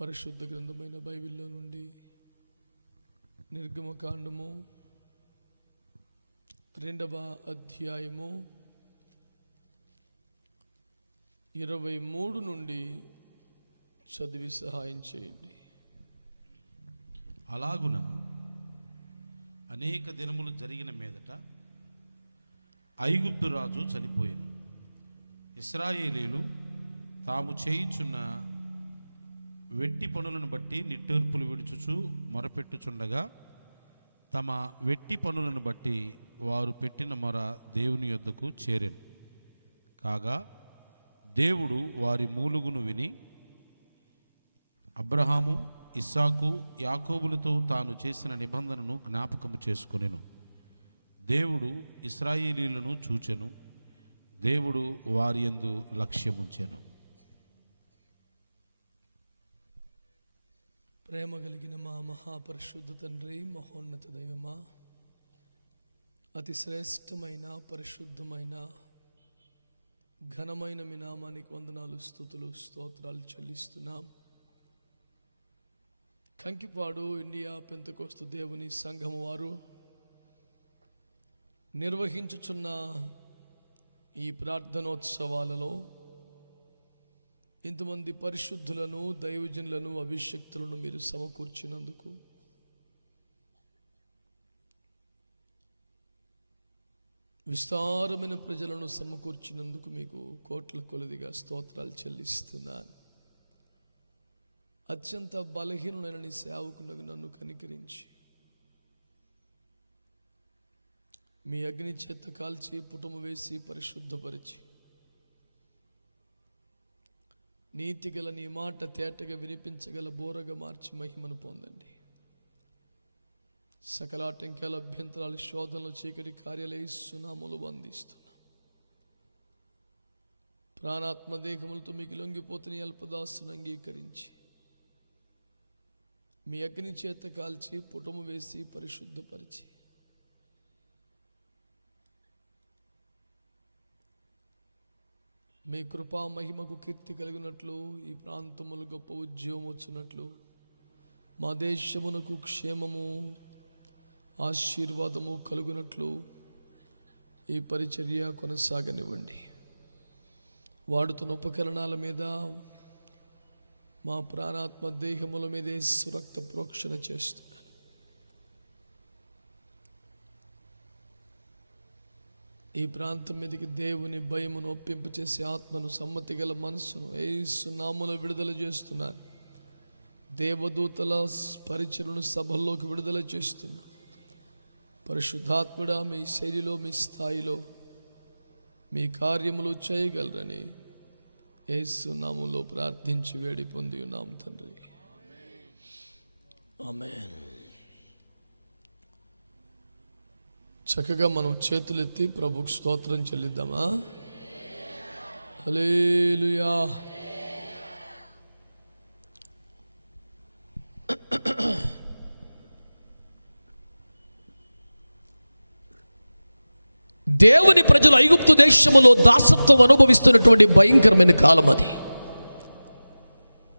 పరిశుద్ధ గ్రంథమైన బైబిల్లో నుండి నిర్గమకాండము 2వ అధ్యాయము 23 నుండి చదివి సహాయం చేయండి. అలాగున అనేక దినములు జరిగిన మీదట ఐగుప్తు రాజు చనిపోయాను. ఇశ్రాయేలీలు తాము చేయుచున్న వెట్టి పనులను బట్టి నిట్టూర్పులు విడుచుచు మొరపెట్టుచుండగా తమ వెట్టి పనులను బట్టి వారు పెట్టిన మొర దేవుని యొద్దకు చేరెను. కాగా దేవుడు వారి మూలుగును విని అబ్రహాము, ఇస్సాకు, యాకోబులతో తాను చేసిన నిబంధనను జ్ఞాపకము చేసుకొనెను. దేవుడు ఇశ్రాయేలీలను చూచెను. దేవుడు వారి యందు లక్ష్యముంచెను. ప్రేమ కలిగిన మా మహాపరిశుద్ధ తండ్రి, మహోన్నత దైవమా, అతి శ్రేష్టమైన పరిశుద్ధమైన ఘనమైన మీ నామానికి వందనాలు, స్తుతులు, స్తోత్రాలు చెల్లిస్తున్నాం. కంకిపాడు ఇండియా పెంతెకోస్తు దేవుని సంఘం వారు నిర్వహించుచున్న ఈ ప్రార్థనోత్సవాలలో ఇంతమంది పరిశుద్ధులను, దైవజనులను, అభిషక్తులను మీరు సమకూర్చినందుకు విస్తారమైన ప్రజలను సమకూర్చినందుకు మీకు కోట్ల కొలదిగా స్తోత్రాలు చెల్లిస్తున్నాను. అత్యంత బలహీనులైన నీ సేవకునకు నన్ను కనికరించి మీ అగ్ని చేత కాల్చి పుటము వేసి పరిశుద్ధపరిచి నీతిగల నీ మాట తేటగా వినిపించగల బోరగా మార్చి మహిమను పొందండి. సకల ఆటంకాల, అభ్యంతరాలు, శోధనలు, చీకటి కార్యాలు యేసునామములో బంధిస్తున్నాం. ప్రాణాత్మ దేహములతో మీకు లొంగిపోతున్న అల్పదాసును అంగీకరించి మీ అగ్ని చేత కాల్చి పుటము వేసి పరిశుద్ధపరిచి మీ కృపా మహిమకు కీర్తి కలిగినట్లు, ఈ ప్రాంతములు గొప్ప ఉద్యోగం వచ్చినట్లు, మా దేశమునకు క్షేమము, ఆశీర్వాదము కలుగునట్లు ఈ పరిచర్య కొనసాగనివ్వండి. వాడుతున్న ఉపకరణాల మీద, మా ప్రాణాత్మ దేహముల మీదే సురక్త ప్రోక్షణ చేస్తున్నాను. ఈ ప్రాంతం మీదకి దేవుని భయమును ఒప్పింపు చేసే ఆత్మను, సమ్మతి గల మనస్సును యేసు నామములో విడుదల చేస్తున్నాను. దేవదూతల పరిచయను సభల్లోకి విడుదల చేస్తున్నా. పరిశుద్ధాత్ముడా, మీ శైలిలో, మీ స్థాయిలో మీ కార్యములు చేయగలరని యేసు నామములో ప్రార్థించి వేడి పొంది ఉన్నాం తండ్రి. ఆమేన్. చక్కగా మనం చేతులెత్తి ప్రభుకు స్తోత్రం చెల్లిద్దామా? హల్లెలూయా. దేవుని ప్రజలు ఐగుప్తు దేశములో దాసత్వం అనుభవిస్తున్నటువంటి భయంకరమైన కాలం అది.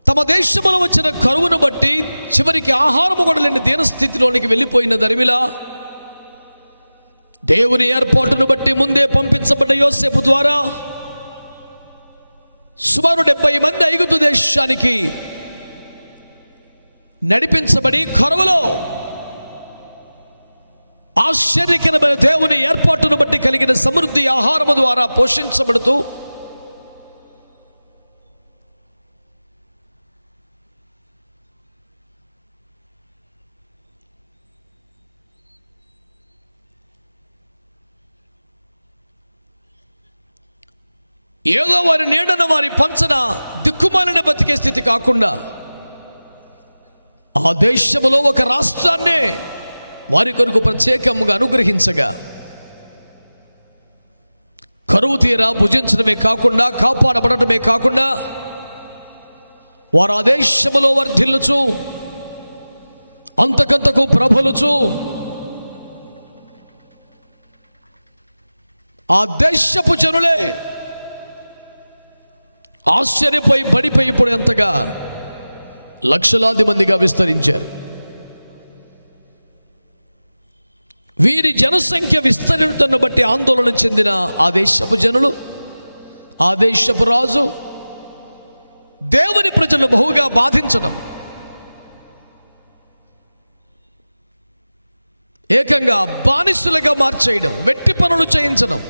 తమ దేశంలో వచ్చిన కరువును బట్టి చివరికి ఆహారము కూడా లేని దీనస్థితిలోనికి వెళ్ళిపోయిన దరిమిలా దేవుని ఏర్పాటును బట్టి ముందే పంపించబడ్డ యోసేపు ద్వారా సుమారు 70 మంది ఐగుప్తు దేశానికి నడిపించబడి కరువులో ఆశ్చర్యకరమైన దేవుని ఏర్పాటును బట్టి కలిగిన సమృద్ధి ఆహారము ద్వారా పోషించబడుతూ ఏదో వారి నీడన, వారి పంచన దిక్కుమాలిన బతికే స్థితి కాకుండా ఆ దేశంలో ఒక రాష్ట్రాన్నే వారి కొరకు ప్రత్యేకంగా అనుగ్రహించగా కరువు తీరా భుజించడమే కాకుండా, కాపాడబడటమే కాకుండా వారు ఆ దేశంలో వర్ధిల్లుచు అంతకంతకు ప్రబలుచు ఆ దేశపు జనులే ఆశ్చర్యపోయి బడిపోయి ఇప్పుడు ఎంతగా లక్షలాది మందిగా విస్తరించారు. వీరి జనసంఖ్య విస్తరించడాన్ని బట్టి ఆందోళన చెందిన ఆ దేశపు జనులు, ఆ దేశపు రాజు దేవుని ప్రజలు బహుగా బాధించడం, ఏకంగా బానిసలుగా మార్చేయడం, వెట్టి పనులు చేయించడం,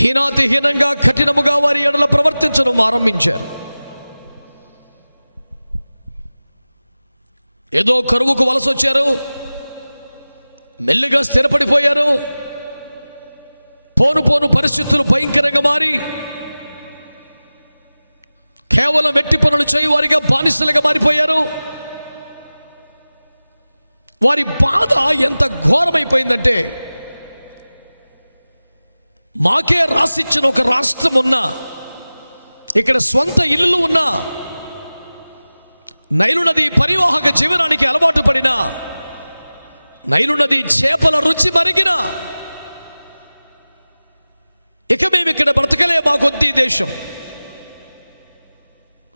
హీనాతిహీనంగా కఠినముగా వారి ఎడల ప్రవర్తించడం ఆరంభించారు. ఏదో కరువుకు వలస వచ్చారు, మెల్లిగా స్థిరపడిపోయారు. పోను పోను పరిస్థితులు భయంకరంగా మారి కేవలం వెట్టి పనులు చేయవారిగా బానిసలుగా మారిపోయారు. వారి బాధ ఎంత ఘోరమైపోయిందంటే, మాకే రాసిచ్చిన ఒక రాష్ట్రం ఉన్నా, ఇక్కడ స్వంత ఇల్లులు ఉన్నా, నైలు నది పరివాహక జీవనానికి అలవాటు పడిన, నైలు నది చేపల రుచి మరిగిన, ఇక మేము ఇక్కడ బ్రతకలే, మా కొద్ది దేశం,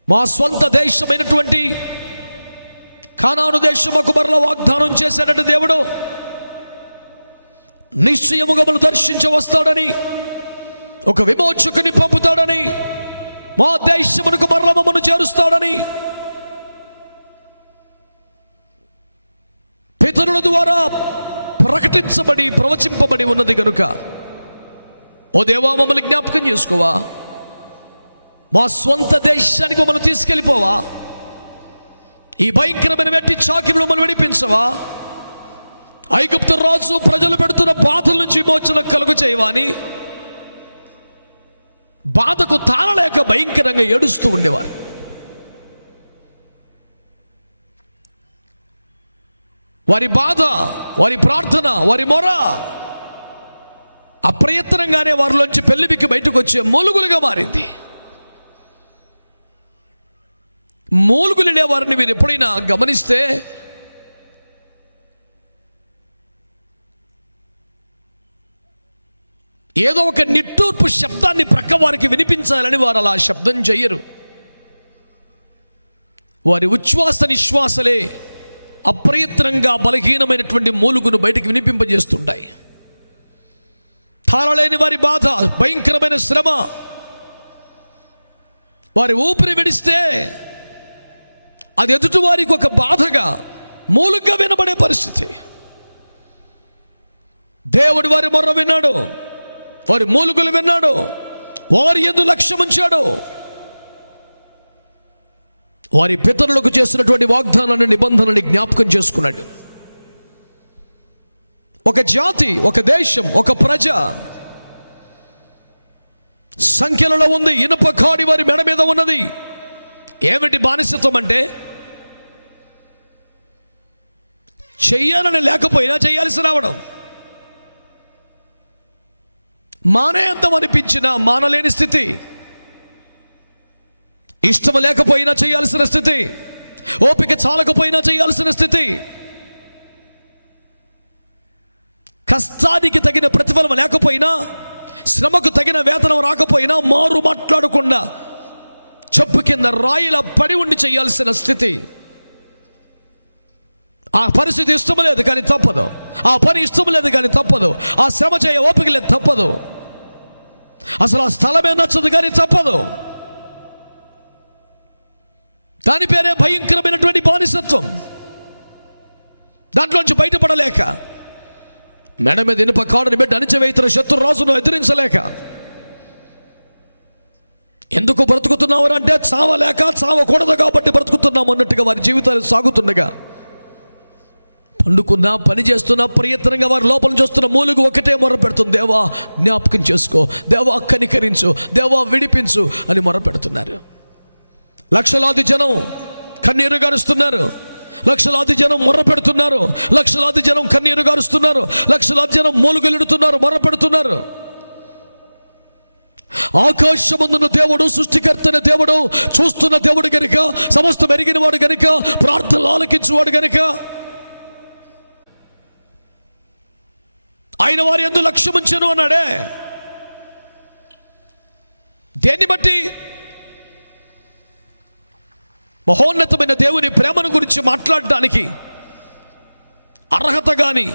మా స్వంత దేశమైనటువంటి కానాను దేశముకు మరలా వాగ్దానం చేశాడట దేవుడు. నిశ్చయముగా మనల్ని దర్శించ వస్తాడని, ఒక విమోచకుని పంపుతాడని, మా దేశమునకు మరలా మమ్మను చేరుస్తాడని పితరుల ద్వారా ప్రకటించబడి ప్రవచింపబడి ఉన్నది కనుక, ఓ దేవా మమ్మల్ని జ్ఞాపకం చేసుకోవా, మా స్వంత దేశానికి మమ్మల్ని తీసుకెళ్ళిపోవా, ఈ భయంకరమైన వెట్టి చాకిరిలో మమ్మల్ని విడిపించవా, ఐగుప్తు రాజు ప్రజలు పెడుతున్న బాధల నుంచి విమోచన కలుగు చేయవా అని బాధకు తాళలేక భయంకరంగా ఏడుస్తూ ఉండేవారు. వారి బాధ, వారి ప్రార్థన, వారి మొర అప్రయత్నంగానే వారిలోంచి పెళ్లిబిక్కి బయటకు వచ్చే మూలుగులుగా మారింది. మూలుగులే వారిని మీరు ఎప్పుడైనా గమనిస్తే, ఏదో ఒక నిట్టూర్పు శబ్దాన్ని ప్రక్క వారికి వినిపించాలని వారు అలా శబ్దం చెయ్యరు. వారి ఉచ్ఛ్వాస నిశ్వాసలే అప్రయత్నంగా బలహీనమైనటువంటి మూలుగును బయటికి వినిపింపజేస్తుంటాయి. తాళలేని వారి బాధ, భయంకరమైన శ్రమ, వారి ఊపిరి విడిస్తే అది ఎదుటి వారికి ఒక బాధగా, మూలుగ్గా వినబడే పరిస్థితి. దేవుడు వారి మొర్ర విన్నాడు, వారి మూలుగులు విన్నాడు, వారి యందు లక్ష్యం ఉంచాడు. వారి పితరులకు చేసినటువంటి వాగ్దానాన్ని, నిబంధనని జ్ఞాపకం చేసుకున్నాడు. ఒక జాతి, ఒక దేశం, ఒక ప్రజ సంఖ్యలలో ఉంది. ఇనుప కాడి వారి మెడ మీద ఉన్నది. ఏమిటి బానిసత్వం అంటే? చెయ్యాలని లేకపోయినా చేయాల్సి రావడం, మానేంతం అనిపించినా మానలేని స్థితి, ఇష్టం లేకపోయినా చేయాల్సిన స్థితి, ఓపిక చాలకపోయినా చేయాల్సిన స్థితి, కష్టానికి తగిన ప్రతిఫలం లేకపోయినా, శ్రమకు తగిన వేతనం రాకపోయినా మారు మాట్లాడకుండా చెప్పు కింద రాయిలా పడి ఉండి చేయాల్సిన స్థితి. ఆ పరిస్థితి ఇష్టం లేదు కానీ తప్పదు, ఆ పని ఇష్టం లేదు కానీ తప్పదు, ఆ శ్రమ చేయ ఓపిక లేదు తప్పదు, అసలు ఆ స్థలమే నచ్చదు కానీ తప్పదు. దాని పేరే భయంకరమైనటువంటి బానిసత్వం. దాంట్లోంచి బయటపడలేక, మెడ మీద ఇనుప కాడుని పెట్టి అణిచివేస్తున్న శత్రు రాజును ఎదిరించలేక, ఎందుకు బ్రతుకుతున్నావు అంటే చావలేక, చావకూడదు కాబట్టి బ్రతుకుతున్నాము అన్నట్టుగా వారి జీవితాలు సాగుతుండగా, పండుకున్నా, పని చేస్తున్నా, ప్రయత్నంగా వారి లోపల చూస్తున్న మూలుగు ఒకటే మొర పెడుతుంది, దేవా జ్ఞాపకం చేసుకో, దేవా కనికరించు, దేవా విడిపించు అని మొర పెడుతున్నారు. లక్షలాది జనం కన్నీరు గారుస్తున్నారు, లక్షలాది జనం మొర్ర పెడుతున్నారు, లక్షలాది జనం కన్నీరు గారుస్తున్నారు, లక్షలాది జనం మూలుగులెడుతున్నారు, మొర్ర పెడుతున్నారు. ఆకాశమందున్న దేవుడు, సృష్టికర్తన దేవుడు, చూస్తున్న దేవుడు గనుక, సమస్తం ఎరిగిన వాడు గనుక, ప్రార్థనలు ఆలకించువాడు గనుక, ఆయన వారి యందు లక్ష్యం ఉంచెను అన్నాడే. దేన్ని బట్టి? మహోన్నతమైన దేవుని ప్రేమను గురించి మాట్లాడడానికి అర్హత కానీ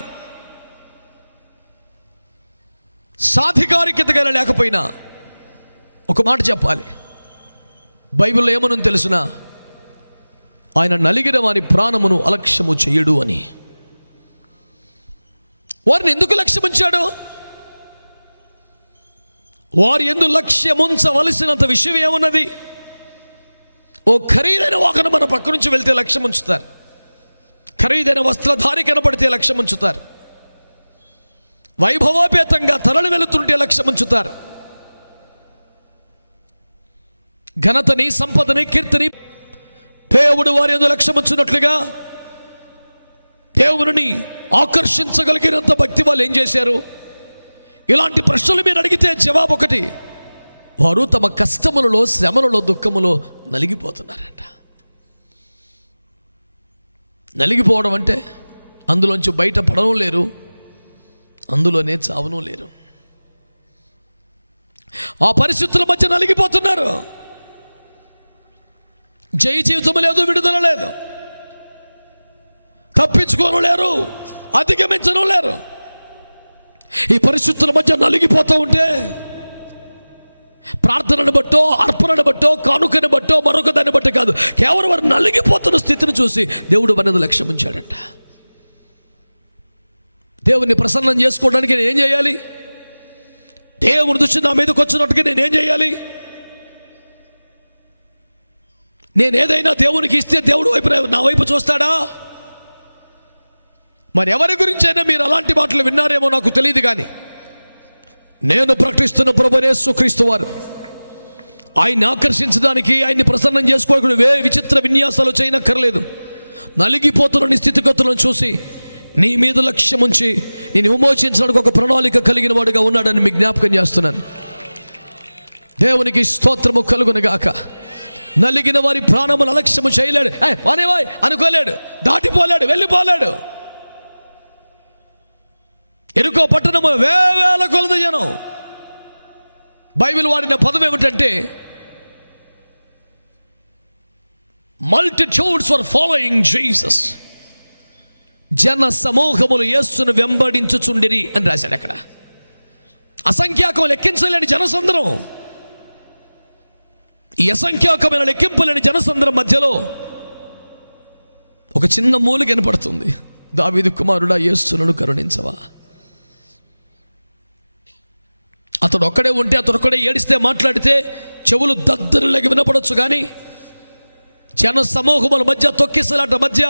సాధికారికత కానీ లేకపోయినా ఒక మాట చెప్పాలి. బైబిల్లో ఏమని తెలుసునా? ఆయన నలిగిన వారి ప్రాణమును అలక్ష్యము చెయ్యడు అని. వారిని ఎందుకు లక్ష్యముంచాడు? వారి యందు లక్ష్యముంచవలసినంత విషయం ఏమున్నది? ఓ ఖరీదైన వాహనం మన పక్క నుంచి వెళ్తే లక్ష్యం ఉంచుతారు. ఖరీదైన వస్త్రధారి కనపడితే లక్ష్యం ఉంచుతారు. వైభవోపేతంగా తరలి వెళుతుంటే లక్ష్యం ఉంచుతారు. ఘనతని, సంపదని, కీర్తిని దేవుడు వారి యందు లక్ష్యం ఉంచినట్లుగా దేవుని ఆకర్షించగలిగినంత భక్తి వాళ్ళు ఏం చేశారు? ఇలాంటి ప్రశ్నలు మీరు అడిగితే జవాబు ఒకటి: వారు తమ కష్టములలో, శ్రమలలో, దుఃఖములో నలిగిపోతున్నారట. నలిగిపోవడం అంటే అందులోంచి బయట పడడం లేరు, అందులోనే చావడం లేరు. ఆ పరిస్థితుల మధ్య నలిగిపోతున్నారు. జయ జీవితం లేదు, విడుదల లేదు, తప్పించుకోను లేరు, అధిగమించడం లేరు. ఈ పరిస్థితుల మధ్య నలిగిపోతూ ఉంటే ప్రార్థనను బట్టో, అర్పణను బట్టో, కానుకని బట్టో, మరొక దాన్ని బట్టి కాదు, కేవలం వారు నలిగిపోతున్న స్థితిని చూసి దేవుడు అనేది లక్ష్యం ఉంచాడంట. దేవుని ప్రసన్నం చేసుకోవడానికి నేనేం చేయాలి? దేవుని దృష్టి నా మీదకి వచ్చినట్టుగా నేనేం చేయాలి? నేనేదైనా దేవునికి ఇస్తే దేవుడు వైపు నా వైపు చూస్తాడా? మరి ఎవరి గురించి అయినా మీరు అలాంటి మాటలు విన్నారేమో నాకు తెలియదు, కానీ నేను ప్రకటిస్తున్న ప్రభువైన యేసుక్రీస్తు వారు ఆయన్ని ఆకర్షించడానికి, ఆయన్ని ప్రసన్నం చేసుకోవడానికి విచిత్ర విన్యాసాలు చేయనక్కర్లేదు. నలిగిపోతున్న నీ స్థితిగతులను చూసి నీ మీద లక్ష్యం ఉంచి నేను విమోచించడానికి ఒక ప్రణాళిక కలిగిన వాడుగా ఉన్నాడని మీకు జ్ఞాపకం చేస్తున్నాను. దేవునికి స్తోత్రము కలుగునుగాక. నలిగిన వారి ప్రాణములు అలక్ష్యము చేయలేడు, వానేవాయ్ అనుకోలేడు, దాటిపోలేడు, వెళ్ళిపోలేడు. ఎరుకో పట్టణము వేవేల కొలది జనం. బైబిల్ వాడిన పదం ఏమిటంటే మల్టిట్యూడ్స్ వర్ ఫాలోయింగ్ జీసస్. జన సమూహములు యేసును వెంబడించుచుండిరి అని రాశాడు అక్కడ. అసంఖ్యాకం లెక్కించలేని జనసంద్రం. ఈ అసంఖ్యాకమైన లెక్కింపులేని జనసంద్రం మధ్యలో ఒక చిన్న మూలు కనపడుతుంది: దావీదు కుమారుడా, యేసును కరుణించవా. అతడు ఒక్కడే ఉంటే, అతడు ఒక్కడే ఏడిస్తే, మాట్లాడితే చెవులు దద్దరులకి వినపడవచ్చు, కానీ జన సమూహముల మధ్య, తొక్కిసలాట మధ్య,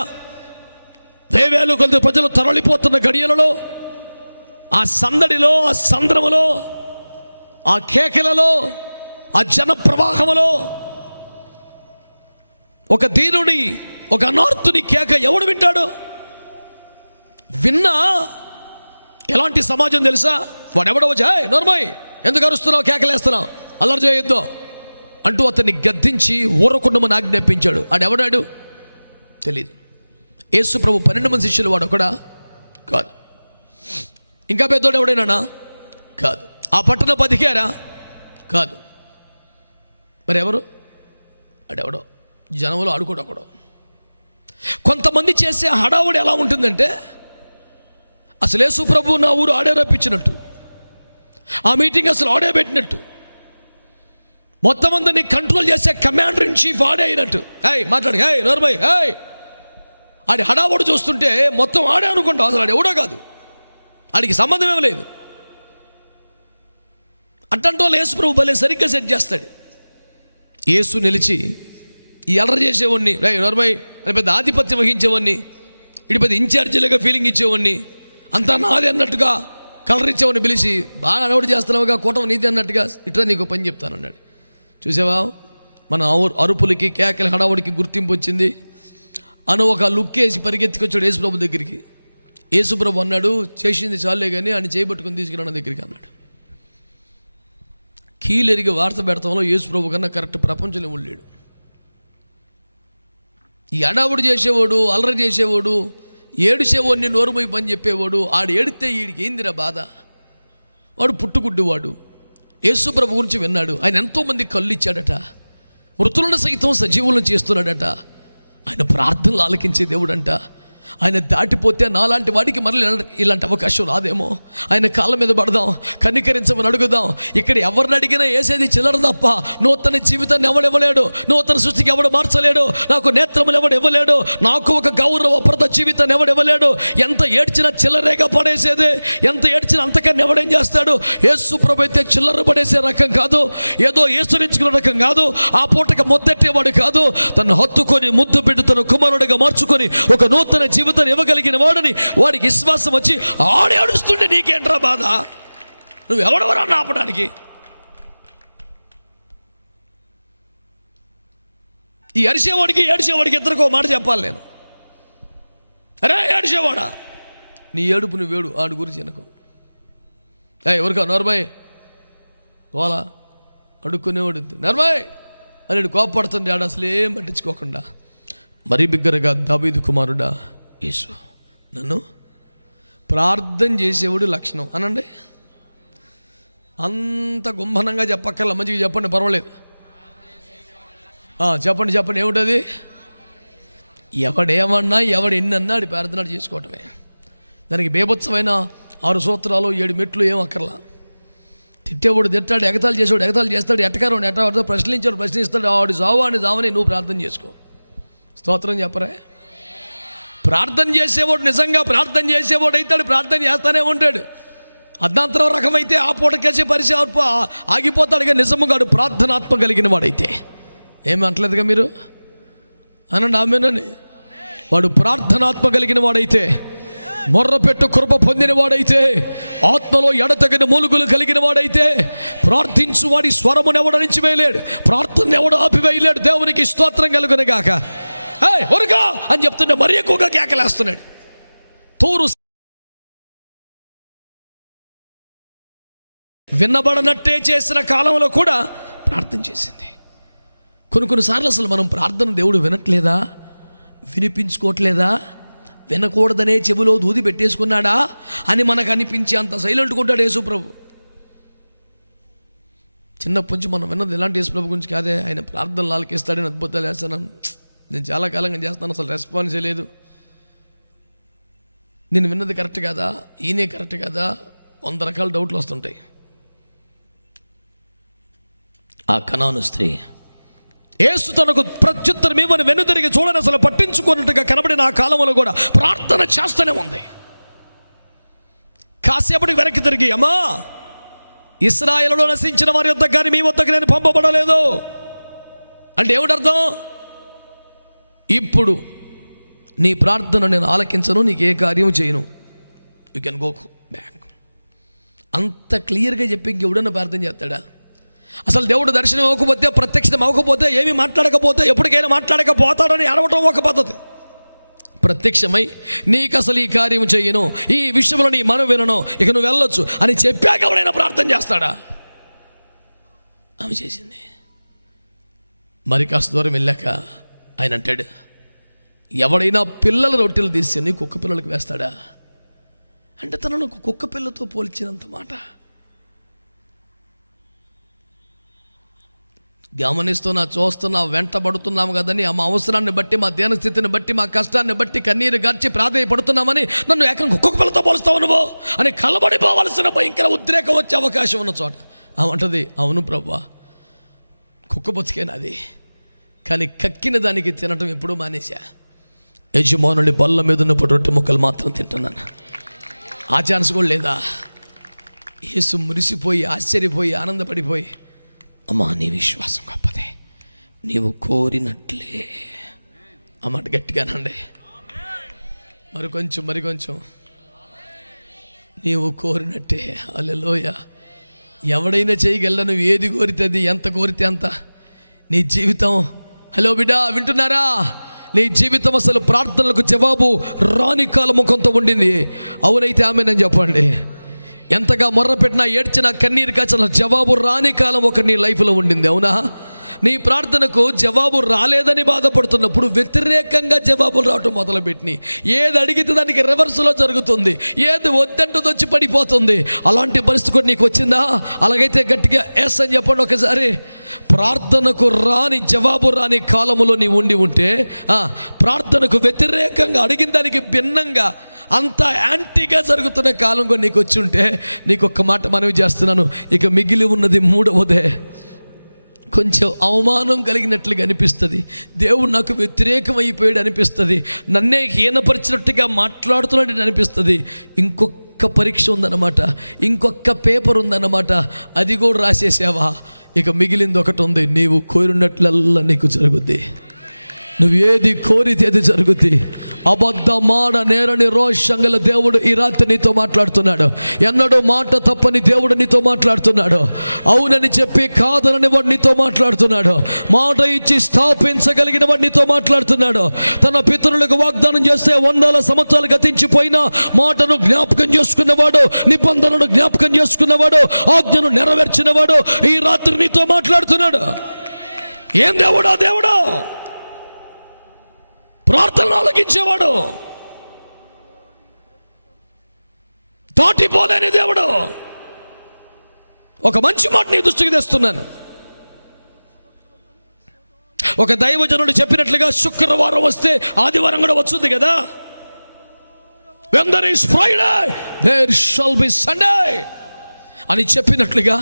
వేవేలు కొద్ది ప్రజలు తరలిపోతున్న గడియలలో, ఆ సందడిలో, ఆ సంద్రములో, ఆ కేకలలో, ఆ జన ప్రవాహములో ఒక దీనుడి, ఒక అనార్తుని కేక ఎవడు వింటాడు? విన్నా ఎలాంటి సమాజం తెలుసా? వాడెవడో వచ్చి, నోర్మోయ్, ఎందుకు అరుస్తున్నావు, కేకలేస్తున్నావు, అల్లరి చేయొద్దు అంటూ అతన్ని గద్దించి ఊరకుండమని ఆజ్ఞాపించాడు. ఆడెవడాడు తెలీదు. యేసు ప్రభు 12 మంది శిష్యులు వాడు ఒకడా? కాదు. ఇంకా పెద్దోడు ఎవడైనా? కాదు. ఆ పట్టణ బతికారా? కాదు. మరి ఎవరు? అడెవడో జనంలో ఆడుకోడు ఒకడో. కొంతమంది చేసే హడావుడి ఎలా ఉంటుందంటే, అసలు యేసు ప్రభు నా ఊరు ఆడే రప్పించినట్టు, ఆ మీటింగ్ అసలు ఆడే పెట్టినట్టు, మొత్తం అందరినీ కంట్రోల్ చేసే కమాండర్ ఇన్ చీఫ్ ఆడే అయినట్టు. మాట్లాడు, నోర్మై, ఆడి హడావుడు చూస్తుంటే మొత్తం ఆడే అనుకుంటావు, అసలు ఆడు ఎవడో కాదు, ఆడికి సంబంధం ఏమీ లేదు. అట్టంటే వాళ్ళు యేసు ప్రభు భలే సరిగ్గా సెట్ చేస్తాడు. యేసు నిలిచి ఈ అల్లరి చేసేవాడిని, నోర్మై అని పెద్ద ఆధిపత్యం వహించేవాడిని, ఇటు పెద్ద ఇన్ఛార్జీలుగా ఫీలింగ్ ఇచ్చేవాడిని, అంతా నాది అన్నట్టుగా కలర్ ఇచ్చేవాడిని పిలిచి, బాగా అడవుడు చేస్తున్నావుగా, కూటమి నీది అన్నట్టుగా, ఇట్లా నీకు పని చెప్తానన్నాడు. చూసావా, మన అరుపులకి, కేకల హడావుడికి గుర్తింపు వచ్చింది అని ఒక లుక్ వేసి పరిగెత్తుకొచ్చాడు యేసుప్రభు దగ్గరికి. యేసుప్రభు అన్నాడు, చేసింది చాలే కానీ ఆయన చేయబట్టుకుని తీసుకురాన్న దగ్గరికి అన్నాడు. కీలెరిగి వార్త పెడతాంలో యేసుప్రభు కన్నా కరెక్ట్ ప్రపంచంలో ఉండలేడు. ఈ అడావుడు చేసేవాడు, అల్లరి చేసేవాడు, ఏడిసేవాడిని నోరుమై పని చెప్పేవాడు, ఆడు ఏడితే వీడికి ఏందిరా బాధ, వాడు పుట్టుగుడ్డివాడు. యేసుప్రభు గురించి విన్నాడు, ఆయన ఎంతోమంది కళ్ళు ఇచ్చాడట, మృతులను సైతం సజీవులను చేస్తున్నాడట. ఆయన ప్రార్థనలు ఆలకించే దేవుడంట. ఆయన దాటిపోతే నాలాంటి వాడికి మళ్ళీ ఇలాంటి అవకాశం రాదేమో. ఆయన కాళ్ళ మీద పడదాం, కనికరించమని అడుగుదాం. ఇక్కడ ఎవరిని అడిగినా వేసేది చిల్లర తప్ప నూతన జీవితాన్ని ఎవడెవ్వలేడు, నూతన సృష్టికి ఎవడు మార్చలేడు, నాకు నేత్రములు ఎవడు ఇవ్వలేడు, నాకు ఒక గౌరవప్రద జీవితాన్ని ఎవడెవ్వలేడు. ఎంత ఏడ్చినా చిల్లరేగా పడేసేది, ఎంత ఏడ్చినా అంతకన్నా ఎవడేం చేస్తాడు. యేసు ప్రభు అయితే చిల్లర పడేసే రకం కాదు, ఏదో ఏసురించుకునే రకం కాదు, ఆ పూటకి ముద్దెట్టేవాడు కాదు. తను హత్తుకొని ముద్దు పెట్టి తన కుమారుడిగా మార్చుకొని ఒక నూతన జీవితాన్ని ఇవ్వగలిగిన వాడని వాడికి విశ్వాసం వచ్చి ఆడి అడుస్తుంటే నీకేంట్రా బాధ? నువ్వు ఎవడెవరన్నా ఆపడానికి? ఈ అరిసేవాడికి ఏడిసేవాడికి ఇద్దరికో మాట చెప్పాలి నేను. అరే ఏడిసేవాడా, నీ ఏడుపు నువ్వు వేడు, ఆడి గురించి వెనకు ఎవరికా నోర్మాయ్ వాళ్ళ అడుక్కునేవాడు నర్మాయ్ అని కోపడుతుంది. ఆడ అసలు ఏం పట్టించుకోకుండా మరీ బిగ్గరగా దావీదు కుమారుడా యేసు నన్ను ప్రార్థన చేసేవాడు లక్షణం అనండి. అంత గుంభనంగా చెప్పక్కర్లా, మంచిగా చెప్పండి, పర్వాలేదు. చెప్పండి చెప్పండి, ఏమిటది? ఎవడేమన్నా ఎవడు ఎన్నన్నా అది ప్రార్థన చేసుకోవటమే. దానికి బేభత్సమైన 6 సూత్రాలు 7 మెట్లు ఏం అక్కర్లా. తిట్టేవాడు తిట్టాడు, ఎగతాలు చేసేవాడు ఎగతాలు చేస్తాడు, ఎట్టకారం ఎట్టవాడితో ప్రశ్నించాడు ప్రశ్నిస్తాడు, ఆవిడ జావాని జావని నువ్వు ప్రార్థన చేసుకో. స్తోత్రం చెప్పరే. ప్రార్థన చేసేవాడు నిజంగా ప్రార్థన చేసేవాడు అయితే ప్రార్థన చేస్తానే ఉంటాడు. అర్ధాంతరం రకమైతే ఆ పూటకేసే పరిచయం ఆగిపోతాడు. కానీ నిజముగాడు ప్రార్థనాత్మ కలిగిన వాడైతే ఏమి అంటలేదుగా మీరు అనండి ఆమెనని. వాడు ప్రార్థనాత్మ కలిగిన వాడైతే, మొర్రపెట్టు కృప పొందిన వాడైతే, ఆత్మలో ఎడతగిన మూలుగులు కలిగిన వాడైతే, ప్రార్థించు వాడి స్వరమును ఎవడ నుంచి వేయలేడు, ప్రార్థన ఎవడు ఆపివేయలేడు. దేవునికి స్తోత్రం కలుగును గాక. ఒరుగా అని చెప్తుంటే మరి ఎక్కువగా కేకలేస్తున్నాడు. తూరు విన్నబడనట్టే చేసిన కాలంలో కూడా ప్రార్థన చేసింది. కొన్నిసార్లు అసలు మనం ప్రార్థన దేవుడు వినట్లేదా, వినిపించుకోవట్లేదా, వినకూడదనే చెవిలో దూది పెట్టేసుకున్నాడా అని మనకు అనిపించే అంత సైలెంట్గా ఉంటాడు యేసు ప్రభు. చిన్నప్పటి నుంచి మనం విన్నది ఎలాంటి యేసు ప్రభు గురించి కాదే. ఆయన ప్రార్థనలు ఆలకిస్తాడని అద్భుతాలు చేస్తాను. నేను చాలా కాలంగా చేస్తాను, అసలు రెస్పాన్సే లేదు. నేను విన్నది కరెక్ట్ కాదా, ఈయనే కరెక్ట్ కాదా, 100 రకాల డౌట్లు వస్తుంటాయి. ఆ కనాను స్త్రీ యేసు తనకు ప్రత్యుత్తరం ఏమని వెనుదిరిగి చూడని అసలు పట్టించుకున్నట్టుగా కనబడిన ఆ కాలంలో కూడా ప్రార్థన చేస్తూనే ఉంది. కాసేపటికి వెనక్కి తిరిగి, అమ్మా ఇశ్రాయేలులో నశించిన వారి వద్దకు కానీ మీ వద్దకు నేను పంపబడలేదు అంటే ఏమిటి అర్థం? ఇప్పుడు నీ ప్రార్థన నేను ఆలకించను, నీకు ఏ కార్యం చేయను, యూ కెన్ గో బ్యాక్. అంత క్లియర్గా చెప్పి ఇంకెవడన్నా ప్రార్థన చేస్తాడా? అసలు దేవుడు దర్శనం అవ్వకపోతే, ప్రత్యక్షం అవ్వకపోతే, ఏమీ మాట్లాడకపోతే, ఎప్పటికైనా మాట్లాడకపోతాడని అడగటం ఒక పద్ధతి. ప్రత్యక్షమై నీకు అసలు ఈ కార్యం చేయను, ఈ విషయంలో నీ మనం వినను, ఇక నువ్వు వెళ్ళొచ్చు అని చెప్పాక ఎవడైనా ప్రార్థన చేస్తాడా? ఆమె చేసింది. మరి కాస్త దూరం వెళ్ళాక ఆయన అంటాడు, ఎవడైనా పిల్లల రొట్టెలు తీసి కుక్క పిల్లలకు వేస్తాడా అంటే తనను కుక్క పిల్లతో పోల్చినంత మాట. గమనిస్తున్నా, చూస్తున్నా, వెంటబడుతున్నాము కదని మా అవసరాన్ని బట్టి, మా దేన స్థితిని బట్టి, మా కష్టాన్ని బట్టి కన్నీరు గార్చి ప్రాధేయపడుతున్నామని నన్ను ఏకంగా కుక్క పిల్లతో పోలుస్తావు నువ్వు అని కలబడిపోవలసిన భయంకర ఉద్రేకం వచ్చే అవకాశం ఉన్న చోట ఆమంటది, అవును ప్రభువా, కుక్క బతికేనది, కానీ కక్కిన దానికి తినటం ఎప్పుడూ మానేశా. యజమానుని బల్ల మీద ఉన్న రొట్టె ముక్కలు మాత్రం తింటున్నాను. ఆ ఛాన్స్ కూడా లేదా? యేసు మురిసిపోయి ఆశ్చర్యపోయి ఆనందపడిపోయి, అమ్మా నీ విశ్వాసం గొప్పదే, నీవు కోరినట్లే. ఆ మాట గట్టిగానండి, మరికొంచెం నీవు కోరినట్టే. హల్లెలూయా. ఎవడైనా చేయగలరా? నువ్వు ఏది కోరితే అది, ఎంత కోరితే అంత. నీ జీవితం, హలో బిడ్డ వింటున్నారా, నీ జీవితం అసలు ప్రార్థనలకు జవాబు రాని కాలం కొంత ఉండింది. అవునైతే ఆమెనని చెప్పండి. ఎంతగా మొర్ర పెట్టినా, ఏడ్చినా, కన్నీరు కాచిన జవాబు రాని కాలం ఒక నీ లైఫ్లో ఉండింది. అవునా? నీ ప్రార్థనకు జవాబు రాలేదని బాధపడుతున్నప్పుడు వ్యతిరేకంగా జవాబులు రావటం మొదలుపెట్టినాయి. ఏది అడిగితే దానికి రివర్స్లో జరుగుతుంది, ఏది వద్దంటూ వచ్చి పడిపోతుంది. అలాంటి పరిస్థితి కూడా నీకు వచ్చిందా? అలాగైతే గట్టిగా ఎస్ అని చెప్పండి ఒకసారి. ప్రార్థనకు రాని జవాబు రాని కాలములో నీవు ఉండి ఉంటే, ప్రార్థనకు వ్యతిరేకంగా అడిగిన దానికి భిన్నంగా అంత యాంటీగా జరుగుతున్న కాలం కూడా నీకు వచ్చి ఉంటే, నీకు ఒక్క మాట మనవి చేస్తున్నాను, ఇక మిగిలి ఉన్నది మూడవదే. కొంచెం అవమానం కలిగినట్లుగా అనిపిస్తుంది, దేవుడు నాకు వ్యతిరేకం అయిపోయాడు అనిపిస్తుంది, నన్నే హీనపరిచినట్టుగా మాట్లాడుతున్నట్టు అనిపిస్తుంది. ఇంకొక పరీక్ష ఉందన్నమాట, ఇంకొక పేపర్ ఉందన్నమాట, అది కూడా రాసేసావా? ఇక మిగిలింది ఒకటి ఉంది, నీవు కోరినట్లల్లా నీకు జరుగుద్ది. నువ్వు ఏది కోరితే అది జరుగుద్ది. అబద్ధమాడ నేరని రోషంగల దేవుడు ఈ రాత్రి నీతో మాట్లాడుతున్నాడు. ఎన్నడూ మాట తప్పని దేవుడు నీతో మాట్లాడుతున్నాడు. అవునని చెప్పి కాదనని వాడు నీతో మాట్లాడుతున్నాడు. మాట ఇచ్చి స్థాపించగలిగిన వాడు నీతో మాట్లాడుతున్నాడు. తన పితరులకు వాగ్దానం చేస్తే 100 సంవత్సరాలు గతించిపోయినా మాటను జ్ఞాపకం చేసుకున్నవాడు, నిబంధనను జ్ఞాపకం చేసుకున్నవాడు, ఆజ్ఞను నెరవేర్చినవాడు ఈ రాత్రి నీతో మాట్లాడుతున్నాడు. ఏం దేవుడా? దేవుడు ప్రార్థనలు ఆలకించేవాడు, దాటిపోలేని దేవుడు. ఒక మంచి మాట నీ దృష్టికి తెస్తున్నాను. ఒక దైవజనుడు చెప్పినట్లుగా శుక్రవారం వస్తే ఆదివారం కూడా వచ్చింది కదా. When there is Friday, there shall be Sunday అని చెప్పినట్లుగా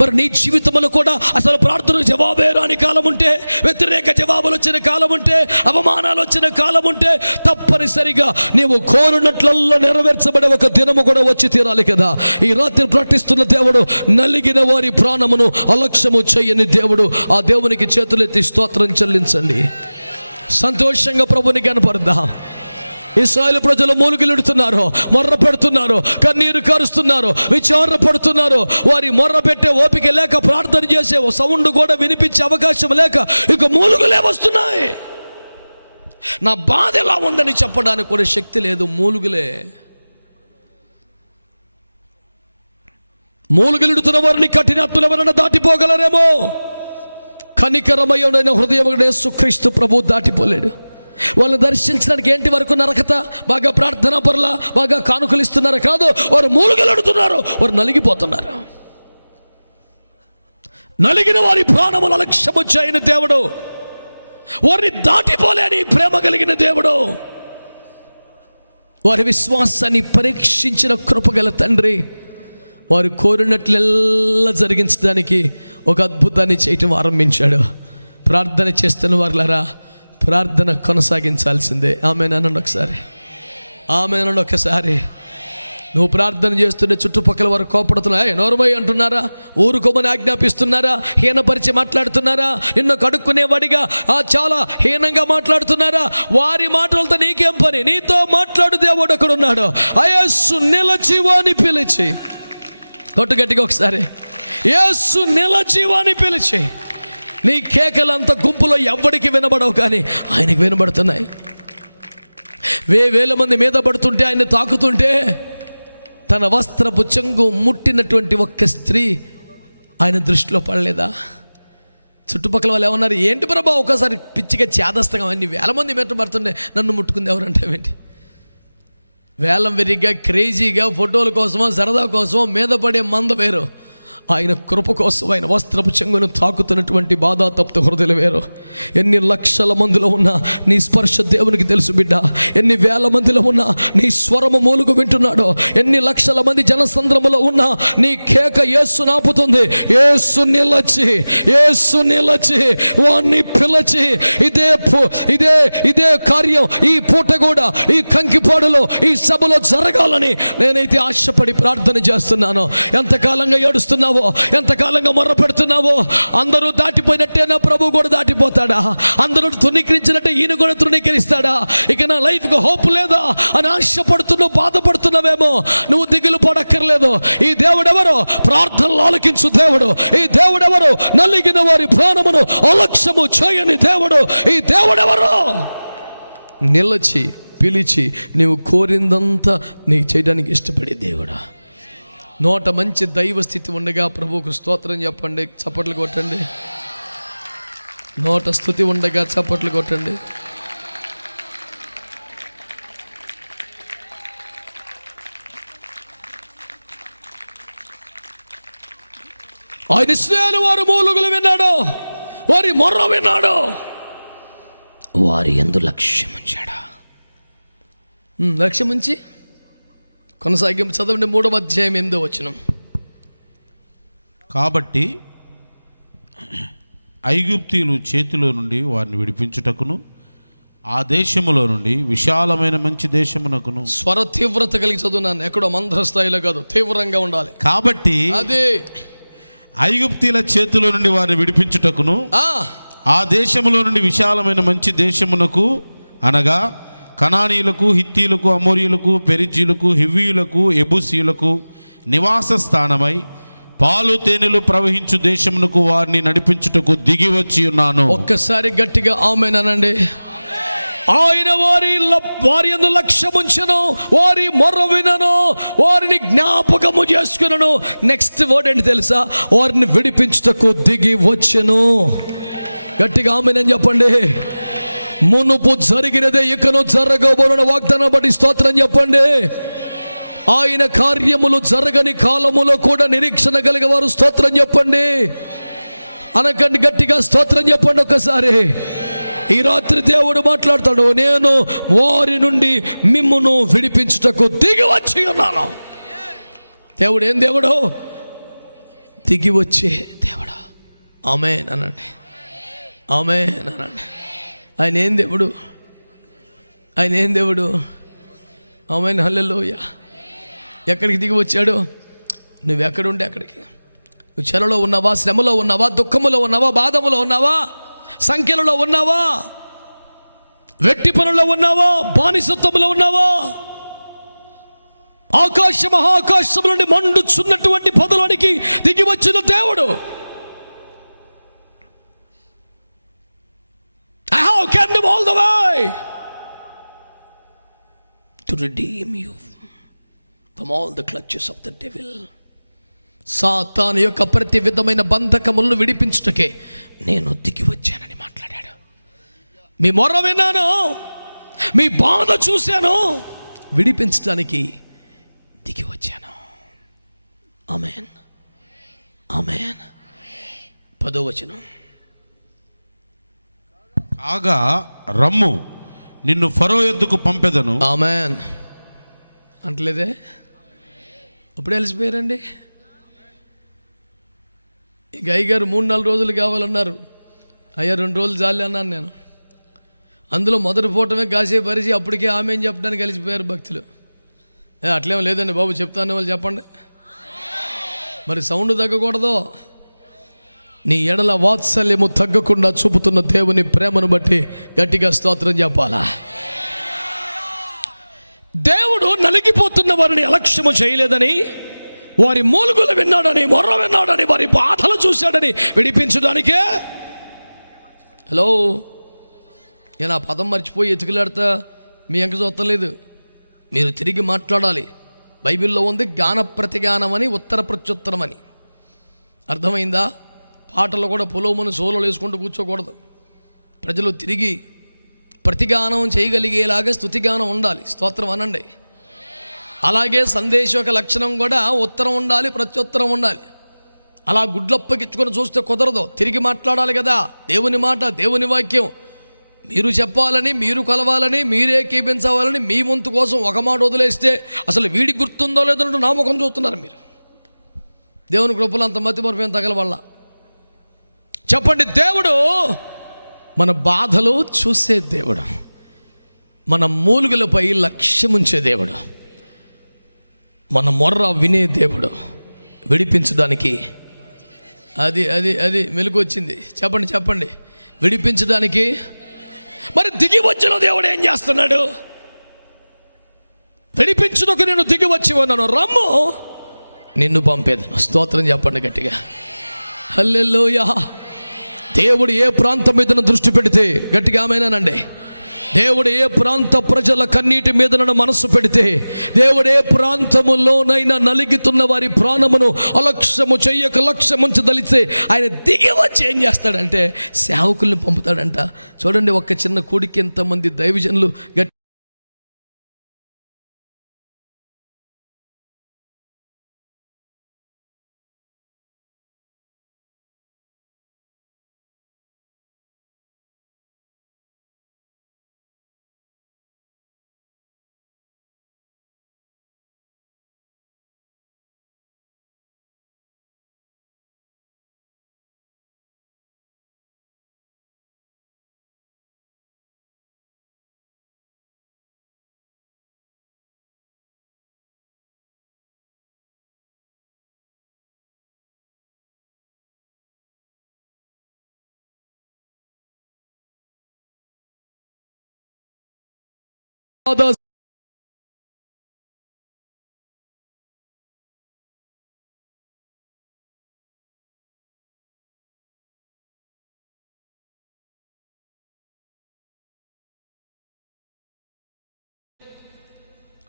మరి నీ జీవితంలో కూడా అసలు ప్రార్థనకు జవాబే రాని కాలం ఉంటే, వ్యతిరేక జవాబులు వచ్చిన కాలం ఉంటే, అవమానాలు వచ్చిన కాలం ఉంటే, తప్పనిసరిగా నీవు కోరినట్లల్లో నెరవేర్చబడే ఒక దినము కూడా వచ్చి తీరాలి కదా. ఈ రాత్రి ప్రకటిస్తున్న దేవుడు, నలిగిన వారి ప్రాణమును అలక్ష్యము చేయని దేవుడు. ఆ దేవునికి చేతులెత్తి స్తోత్రం చెల్లించండి. సంతోషంగా ప్రభుని కనపడదాం. ఇశ్రాయేలు ప్రజలు మూలుగిలుడుతున్నారు, మొర్ర పెడుతున్నారు, కన్నీరు కారుస్తున్నారు, విచారణ పడుతున్నారు. వారి మొర్ర పెట్టే ఓపిక లేక, ప్రార్థన చేసే సౌండ్ కూడా వినిపించే అవకాశం లేక ఇక మూలుగులే వస్తున్నాయి. నా బాధ ఎలా ఉందని చెప్పడానికి కూడా శక్తి లేదు. మూలుగిలుడుతున్న వారిని కఠినాత్ములు ఎవరైనా దాటిపోగలరేమో. కనికరమయ్యుడైన హృదయం యేసుక్రీస్తు ప్రభు దాటిపోలేడు. వాళ్ళని దర్శించడానికి ఏంటి వరకు నరకత, బాగా ప్రార్థనా పరుల, బాగా కానుకలు ఇస్తున్నారు కాదు, వారు మూలుగలుడుతున్నారు, వారు నలిగిపోతున్నారు. నలిగిన వారి ప్రాణములు అలక్ష్యము చేయని దేవుడు, వారిని దాటిపోలేని ప్రేమ కలిగిన దేవుడు, వారి విశ్వాసాన్ని పరీక్షించిన కృపగల తండ్రి, వారు కోరినట్లెల్లా జరిగించడానికి ఒక అద్భుతాన్ని చేయటం ఆరంభించాడు. ప్రార్థన చేస్తున్న వారులారా, ప్రార్థన కొనసాగించాల్సిందే. ఆమేన్ అనండి ఒకసారి. ఆమేన్ అనండి ఒకసారి. నువ్వు ప్రార్థన చేస్తుంటే చుట్టుపక్కల వారు కోపడుతున్నా, నోర్మయ్య అంటున్నారా, ఊరుకోమని ఆజ్ఞాపిస్తున్నారా, హీనపరిచి మాట్లాడుతున్నారా, నిన్ను కడుక్కునేవాడిగా చాలా హీనంగా మాట్లాడుతున్నారా, వారి మాటలతో నీకేం పని? నీతో మాట్లాడు దేవుడు అక్కడ ఉన్నాడు. యేసు నిలచివాని పిలిచి, గట్టిగా ఒకసారి, యేసు నిలచివాని పిలిచి. నీ కేకలంత గుంపులో ఎవరికి వినబడవు, కానీ ఆయనకి వినబడుతున్నాయి. వేల మంది మీద పడుతుంటే, ఆయన తాకుతుంటే, తన వస్త్రపు చెంగు ముట్టినటువంటి ఒక్క స్త్రీ ఆయన దృష్టిలో పడలేదా? చుట్టుపక్కల వాళ్ళు ఏమన్నారు, ఏంటి ప్రభా ఒకసారి పిచ్చిగా చేదస్తంగా అన్ని వేల మంది మీద పడుతుండే నన్ను ముట్టుకుంది ఎవరంటే ఏంటి? వేలం వెరిగ్గా క్రేజీగా ఫోటోల కోసమో సరదా కోసమో మీద పడే మంద వేరు, ఆయన కృప కోసం ఆయన వస్త్రపు చెంగును తాకుతున్నటువంటి బాధాతప్త హృదయాలు వేరు. ఎన్ని లక్షల మందిలో ఉన్నా నీ స్పర్శ దేవునికి తెలుసు బిడ్డ. ఎన్ని వేల మందిలో ఉన్నా నీ స్వరము మూలుగు వింటున్నాడో, ఎన్ని లక్షల మంది జనసంద్రములో ఉన్నా నీ కేక యేసు నాపుతుంది. యేసు నిలచి వాణ్ణి పిలచి, ఇదే కార్యం ఈ పూట కూడా ఈ కంకిపాడులో ఈ సభలో జరగాలని నేనైతే ఆశపడి ప్రార్థన చేస్తున్నాను. ఎంతకాలంగా ఏడుస్తున్నావో, ఎంతకాలంగా మొర్ర పెడుతున్నావో, అందరూ దాటిపోయినట్టే నా ప్రభు కూడా దాటిపోతాడా? అందరూ తృణీకరించినట్టే ఈయన కూడా తృణీకరిస్తాడా? ఇక నా లైఫ్కి హోప్ లేదా అని ఆశపడుతున్నావు, బాధపడుతున్నావేమో. నువ్వు దిగులు పడక్కర్లేదు. ఈ దేవుడెవరో ప్రార్థనలు ఆలకించు దేవుడు. ఈ దేవుడెవరో నలిగిన వారి ప్రాణమును అలక్ష్యము చేయని దేవుడు. ఈ దేవుడెవరో నిలచి పిలిచి నీవు కోరిందంతా నీకు చేయడానికి ఇష్టపడే దేవుడా. నోట మంచి దైవ స్థితి ఉండగా ప్రభువుకు స్తోత్రం చెప్పండి, చప్పట్లు కొట్టండి. నోట స్తుతి ఉండగా చప్పట్లు కొట్టండి. ఆయన ఇశ్రాయేలు వారి మూలుగులు విన్నాడు, వారి మొర్ర విన్నాడు, వారి యందు లక్ష్యం ఉంచాడు. లక్ష్యం ఉంచి కొనసాగింపు చదవండి. 3వ అధ్యాయం 8వ వచనం. కాబట్టి ఐగుప్తీయులు చేతిలో నుండి వారిని విడిపించుటకును ఆ దేశములో నుండి విశాలమైన మంచి దేశమునకును. స్వర తీవ్రత కలిగి చదువున్నాను, ఎక్కడో మందర స్థాయిలో కాదు, తీవ్రంగా ఉండాలి. కాబట్టి అదే ఐగుప్తీయుల చేతిలో నుండి వారిని విడిపించుటకును ఆ దేశములో నుండి విశాలమైన మంచి దేశమునకు, అనగా కనానీయులకు, హిత్తీయులకు, అమోరీయులకు, పెరిజ్జీయులకు, హివ్వీయులకు, ఎబూసీయులకు నివాస స్థానమై పాలు తేనెలు ప్రవహించు దేశమునకు వారిని నడిపించుటకు దిగి వచ్చి ఉన్నాను. ఒక్కసారి గట్టిగా ఆమేన్ అనండి. ఆయన వారి యందు లక్ష్యముంచెను, వారి మొర్ర వినను, వారిని జ్ఞాపకము చేసుకును. నెక్స్ట్ వర్డ్ ఏంటి తెలుసా? వారిని విడిపించుటకు దిగి వచ్చెను. గట్టిగా ఆమేన్ అని చెప్పండి. మునుపు జరిగినదే ఇకను జరగబోనున్న వాగ్దానం బట్టి స్తోత్రం చెప్పండి. ఆయన కార్యములు జరగని కాలములో కూడా నిరీక్షణ కలిగే వారు స్తోత్రం చెప్పండి. అనకండి, గట్టిగా స్తోత్రం చెప్పండి ఒకసారి. ఈ రాత్రి దేవుడు మాట్లాడతాడు, నేను వారి నుండి మిమ్మును విడిపించుటకు దిగి వచ్చి ఉన్నాను. దేవుడు ఏం దేవుడు? దిగి వచ్చే దేవుడు. ఆమేన్ అనండి, ఆమేన్ అనండి. ఆయన ఏం దేవుడు? ఆయన ఏం దేవుడు? ఆమేన్, హల్లెలూయా. ఎక్కడికి దిగి వచ్చాడు? నువ్వు ఎక్కడుంటే అక్కడికి. నువ్వు చెరలో ఉన్నావా, శ్రమలో ఉన్నావా, దుఃఖములో ఉన్నావా, బాధములో ఉన్నావా, సంఖ్యలలో ఉన్నావా, వెట్టి పనుల్లో ఉన్నావా, బానిసత్వంలో ఉన్నావా, ఆకాశ మహాకాశం నుండి మండుచున్నటువంటి పదలోనికి దిగి వచ్చిన దేవుడు. I have come them all the way to redeem you from all the clutches of the devil. సాతాను యొక్క ప్రతి విధమైన బంధకములను విడిపించుటకే నేను దిగి వచ్చానని మాట్లాడాడు. మీ మొర్ర విన్నాను, మీ బాధ చూశాను, విడిపించడానికి దిగి వచ్చాను. ఆమేన్, ఆమేన్. 10వ వచనం. కాగా రమ్ము, నిన్ను ఫరో యొద్దకు పంపెదను. ఆమేన్ అంటలేదే? అప్పుడే వెళ్ళిపోయారండి. ఇక అయ్యగారు 3-4 రోజులు కావాలన్నారు. అయ్యా 2 రోజులు చాలే అన్నాను నేను. అందులో మొదటి పూటమే కాసేపు పరిచి అప్పటికే ఆమె అని చెప్పడానికి కలిసిపోయారు భక్తులు. అట్లేమో లేదండి బాబు, చెప్తాను వాళ్ళు చెప్పండి. మరి సౌండ్ తగ్గకూడదు. నీ ఎడల వాత్సల్యము తగ్గకుండా చూపుతున్న దేవుని ప్రేమను బట్టి గట్టిగా స్తోత్రం చెప్పాలా. దేవుడు నలిగిపోతున్న వారిని అలక్ష్యము చేయలేదని, వారి మూలుగులు విన్నాడని, మొర్ర విన్నాడని, వారి బాధలు చూశాడని విడిపించడానికే. హలో, నేను ఆ పదం మర్చిపోయి ఎతుకులాడతా మీ ఎంక చూస్తలేదు. మీరు తిరిగి మాట్లాడాలి. బైబిల్లో ఉంది గాన ప్రతిగానం అని, ఉత్తర ప్రత్యుత్తరం అని. అర్థమైందా? పాటలు కూడా పొలోమును సోలోలు వేసుకుంటూ కూర్చోకూడదు. ప్రజలు తిరిగి ప్రతిగానం చేయగలిగేలాగా స్తుతిగానం ఉండాలి. స్తోత్రం అనండి. అలాగే సందేశం యొక్క లక్షణం కూడా ఉత్తరం ఉండాలి, ప్రత్యుత్తరం ఉండాలి. అలా గుడ్లప్పగిచ్చుకొని చూస్తే కుదరదు. తిరిగి మాట్లాడాలి కదా. దేవుని మాట, దేవుని వాక్యం మీరు చెప్పాలని, మీరు కలవాలని, మీరే కీపించవాలని మీ వంతు కోసం ఒక మాట వదిలేస్తే అసలు వీడికి గుర్తుందో లేదో నా ముఖం చూస్తున్నారు మీరు. దేవుని కృపలు అంత మతి మరపేం తగల వల్ల. చెప్పండి, దేవుడు మన బాధలు చూసే దేవుడు, మన మూలుగులపై లక్ష్యం ఉంచే దేవుడు, మన మొర్ర వినే దేవుడు, విడిపించడానికి. అది అది అది మెలకు వచ్చింది. చెప్పండి చెప్పండి, విడిపించడానికి. మరి దిగి వచ్చిన దేవుడు ఏం చేస్తున్నాడు? విడిపించుటకు నేను దిగి వచ్చి ఉన్నాను, రమ్ము నిన్ను పంపేదను. స్తోత్రం చెప్పండి గట్టిగా, హల్లెలూయా. దేవుడు ఏ ప్రాంతం మీద దృష్టి పెడితే గట్టిగా ఆమేనండి. దేవుడు ఏ ప్రాంత ప్రజల కన్నీటి మీద మనసు పెడితే, దేవుడు ఏ ప్రాంతములోనైనా నలిగితున్న వారి ప్రాణమును అలక్ష్యము చెయ్యక లక్ష్యముంచి దలిస్తే ఆయన దిగి వచ్చి ఏం చేస్తాడంటే సేవకుల్ని పంపుతాడంట. చూడండి, ఒక్క చిన్న కూడికి ఎంతమంది దైవజనులు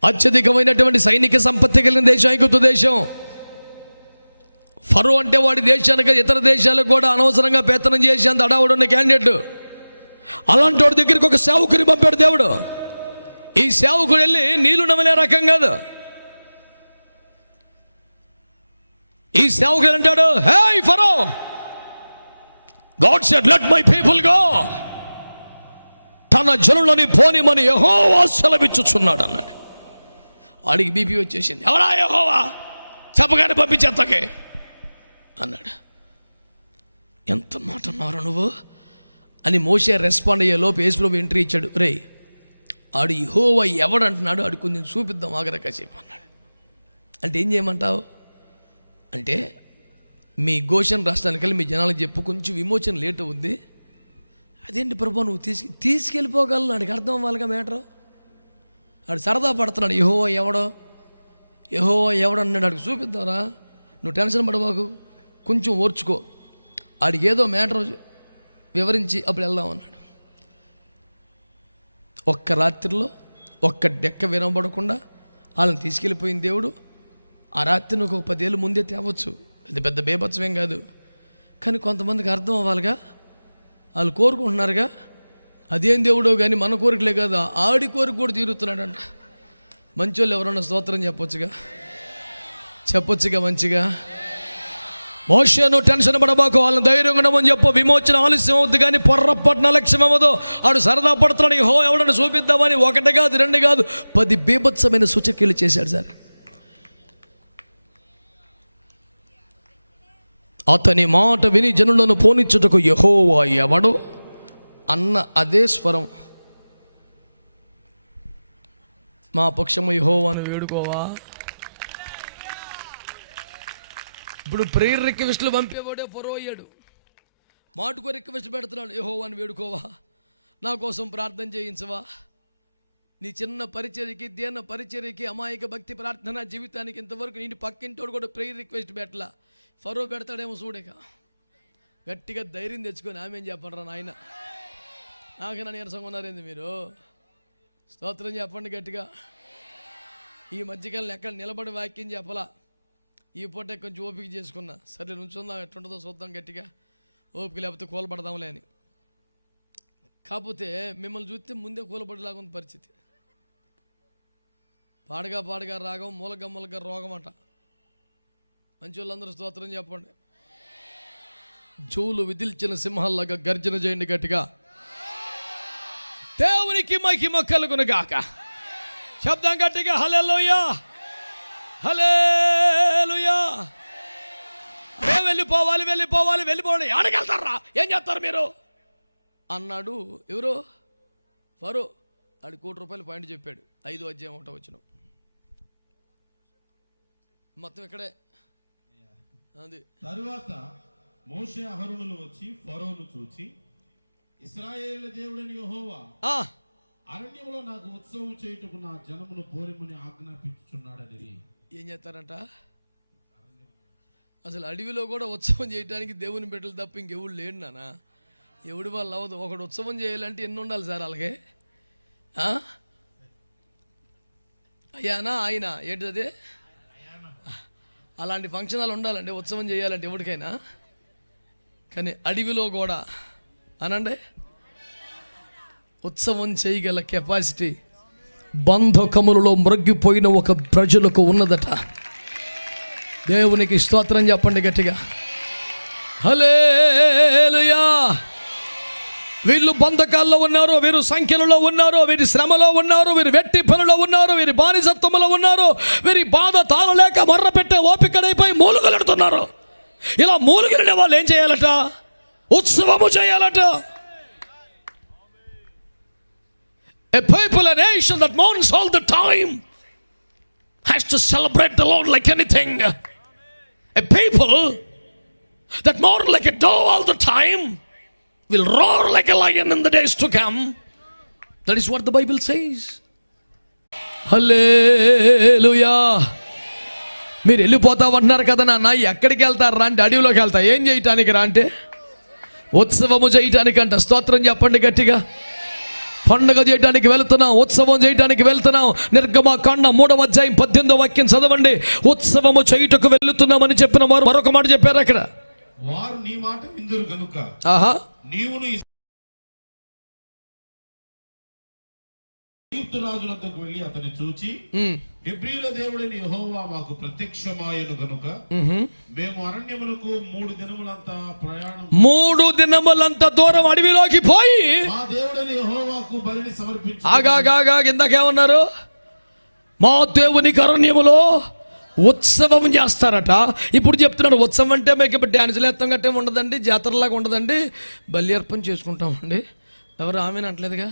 అత్యధికమైనటువంటి సైనిక సంపత్తి కలిగిన దేశం ఐగుప్తు దేశం. ఫరో అంటే వాడి దేశానికి ఇతర దేశాలకు కూడా అనవసరంగా పెత్తనం చేసి అంత అడావుడు ఉన్న క్యాండిడేట్. అలాంటి వాడి దగ్గరికి ఒక సేవకుని పంపాడు దేవుడు. ఈ సేవకుడు వెళ్ళి నీళ్లు నమలే రకం కాదు. ఈ సేవకుడు అంటాడు, hey Pharaoh, God said let my people go, తన జనులని పోనిమని యెహోవా సెలవిచ్చుచున్నాడు అన్నాడు. వాడికి బీపీ వచ్చేసింది. ఎవరా యెహోవా, చెప్పగానే పంపించేత్తకే అన్నాడు. ఎంత మాట అన్నారు నువ్వు అని మోషే రెస్పాండ్ అయ్యే లోపు యేసుప్రభు ఎంట్రీ ఇచ్చాడు. రే, ఆడు యెహోవా ఎవడంటున్నాడు, ఆడు కొంచెం చూపిద్దాం ఆగరక చెప్పు అన్నాడు. అంటే ఏం చేయమంటావు అంటే, మీ గోషన్ రాష్ట్రానికి వెళ్ళి మీ జనాలకు చెప్పు, కొంచెం విమోచన లేట్ అవుద్ది. అదేంటి ప్రభు నువ్వు తీసుకెళ్ళిపోగలను, నాడికి అర్థం అవ్వాలిగా మ్యాటరు. ఆడు సరదా పడుతున్నాడు, యెహోవా ఎవడు అన్నాడు, ఆడికి చూపిద్దారా, నువ్వు టెన్షన్ పడబాకు, కొంచెం ఓర్చుకో, ఆడికి ఏదో మ్యాటర్ వివరించి అప్పుడు వెళ్దాం అన్నాడు. ఒక్క రాత్రిలో ఒక్క డెక్క వినబడకుండా వాళ్ళని తీసుకెళ్ళిపోయిన దేవుడు ఆ రాత్రిని ఒక 10 ఏళ్ళు ముందే తేవచ్చు. ఇది పెద్ద బేభత్సమేం కాదు. కానీ కొంతమందికి అర్థం అవ్వాలిగా, వాళ్ళు కోరుకుంటున్నారుగా. అదేం దేవుడో కానీ మన కోరికలే కాదు, ఆడి కోరిక కూడా తీరుతున్నాడంట. మంచోళ్ళు ఎవరన్నా స్తోత్రం చెప్పొచ్చుగా మంచిగా. మోషే నువ్వు టెన్షన్ పడబాకు, వాళ్ళని ధైర్యంగా ఉండమని చెప్పు, విమోచన ఆలస్యం అవుద్ది కానీ పొర్రపట్టిన లక్ష్యం అవ్వదు. ఆడు సరదా పడుతున్నాడు, యెహో ఎవడని చూపిద్దామని 1 కాదు 2 కాదు 10 బీభత్సమైన సూచక్రియలు చేశాడు సార్. అతని మాట విని జనులను పోనిచ్చుటకు యెహోవా ఎవడు అన్న అదే స్వరం మా పక్షము యెహోవా. ఇప్పుడు ప్రేయర్ రిక్వెస్ట్లు పంపేవాడే ఫరో అయ్యాడు. మాటుకో రిక్వెస్ట్ పెడుతున్నాడు, యెహోవాని వేడుకోవా, నా కోసం ప్రార్థన చేయించవా. నీ చిన్న పరిచర్యకి, దేన పరిచర్యకి, అమాయక భక్తి ప్రార్థన జీవితానికి ఇంతవరకు నీ పక్కింటోడు కూడా ప్రేయర్ రిక్వెస్ట్ పెట్టలా. ఫరో పెడతాడేమో చూడక, గట్టిగా ధైర్యం తెచ్చుకొని ఆమెం చెప్పండి నాయన, నాకైనా నీరసంగా ఉన్నారేంది మీరు, స్తోత్రం చెప్పండి గట్టిగా. ఈ మధ్యకాలం ఎక్కడ నిలబడి వాక్యం చెప్పలా, ఈ పూట కొంచెం ఓపిక చేసుకున్నా. సరే నుంచుందాం, ఎట్లుంటుందో చూద్దాం గట్టిగా, ఓపిక లేకపోతే కూలబడదాంలే అని. కాకపోతే మిమ్మల్ని చూస్తే ముందే కూలబడిలాగా ఉంది పరిస్థితి. పాడగా రాగం, మూలగా రోగం అంట. మంచి వాళ్ళందరూ స్తోత్రం చెప్పండి. జూలు విదిల్చిన సింహాల్లాగా గర్జన చేయండి గట్టిగా. దేవునికి మహిమ కలుగును గాక. శబ్దం గట్టిగా హల్లెలూయా, హల్లెలూయా. వెళ్ళిపోవాలి ఆడగలుగుతారా, ఏం చేస్తారు మీరు అన్నాడు. ఎవరు? ఫరో. ఆడి ₹1,00,000 పాయింట్ చెప్పాడు. 5వ అధ్యాయం 1వ వచనం. మొత్తం ఇక్కడే. తరువాత మోషే అహరోనులు వచ్చి ఫరోను చూచి, ఇశ్రాయేలు దేవుడని యెహోవా అరణ్యంలో నాకు ఉత్సవం చేయుటకు నా జనమును పోరిమని ఆజ్ఞాపించుచున్నాడని. ఏం చేస్తారంట? అసలు అడవిలో కూడా ఉత్సవం చేయడానికి దేవుని బిడ్డలు తప్ప ఇంకెవడు లేడు నాన్న. ఎవడి వాళ్ళు అవ్వదు. ఒకడు ఉత్సవం చేయాలంటే ఎన్ని ఉండాలి సార్? అలాగే అయ్యానా ఆయన ఏంటది? అలాంటి ఫంక్షనాలు ఉండాలండి, ఉత్సవం చేయాలంటే ఎవరికైనా. కానీ అడవిలో కూడా అనండి ఉత్సవం చేయగల కెపాసిటీ బంధకములలో మ్రొగ్గిపోయిన ఒక ప్రజలకు ఉన్నదట. దేవునికి స్తోత్రం చెప్పండి గట్టిగా. హల్లెలూయా. వీళ్ళు బంధకాల్లో ఉన్నారు, వీరు సంఖ్యలలో ఉన్నారు, వీరి శ్రమలో ఉన్నారు, వీరి వెట్టి పనులో ఉన్నారు, వీరి బానిసత్వంలో ఉన్నారు, వీరి బాధ తాళలేక మర్ర పెట్టే ఓపికడైపోయి మూలుగలుడుతున్నారు. ఇలా మూలుగలిడే వాళ్ళు ఏం చేయాలట? ఉత్సవము చేయాలట. A people, a nation that mourns all the time has to celebrate the Lord like anything. A people that mourn like a dove all the time will roar like a lion in the days to come. That is what the Bible says. Hallelujah. మీరు వెళ్ళిపోతామంటున్నారు కదా నాన్న, ఎక్కడికి వెళ్తారు రా అంటే అడవిలోకి వెళ్తా. ఏం చేయటానికి రా అంటే ఉత్సవము చేయటానికంట. స్తోత్రం చెప్పండి గట్టిగా. పండుగ చేయడానికి వెళ్తున్నాం, ఉత్సవం చేయడానికి వెళ్తున్నాం. నిర్గమకాండ 3వ అధ్యాయం 18వ వాక్యం చదవండి. ఉత్సవము చేయుటకు వెళ్తున్నామని చెప్పిన వారు మరొక మాట చెప్పారు అక్కడ. వారు నీ మాట విందురు గనుక నీవును ఐగుప్తు రాజు వద్దకు వెళ్ళి అతని చూచి, హెబ్రీయుల దేవుడైన యెహోవా మాకు ప్రత్యక్షమాయెను గనుక మేము అరణ్యములకు 3 దినములంతా ప్రయాణం 3 దినములంత దూరం అడవిలోకి పోయి మా దేవుడైన యెహోవాకు బలిని సమర్పించి. ఆగాగా ఇందాకేమన్నారు? మా దేవునికి అరణ్యములో ఉత్సవం చేస్తారట. ఇప్పుడు చెప్తున్నాడు ఉత్సవం అంటే మీకు ఇప్పుడు డ్యాన్సులు ఎత్తం గట్టే ఉండదండి, జాతరలాగా ఉండదండి, బలి అర్పణ చేసుకుంటామండి. ఎవరు ఆమెను అంటలేదుగా?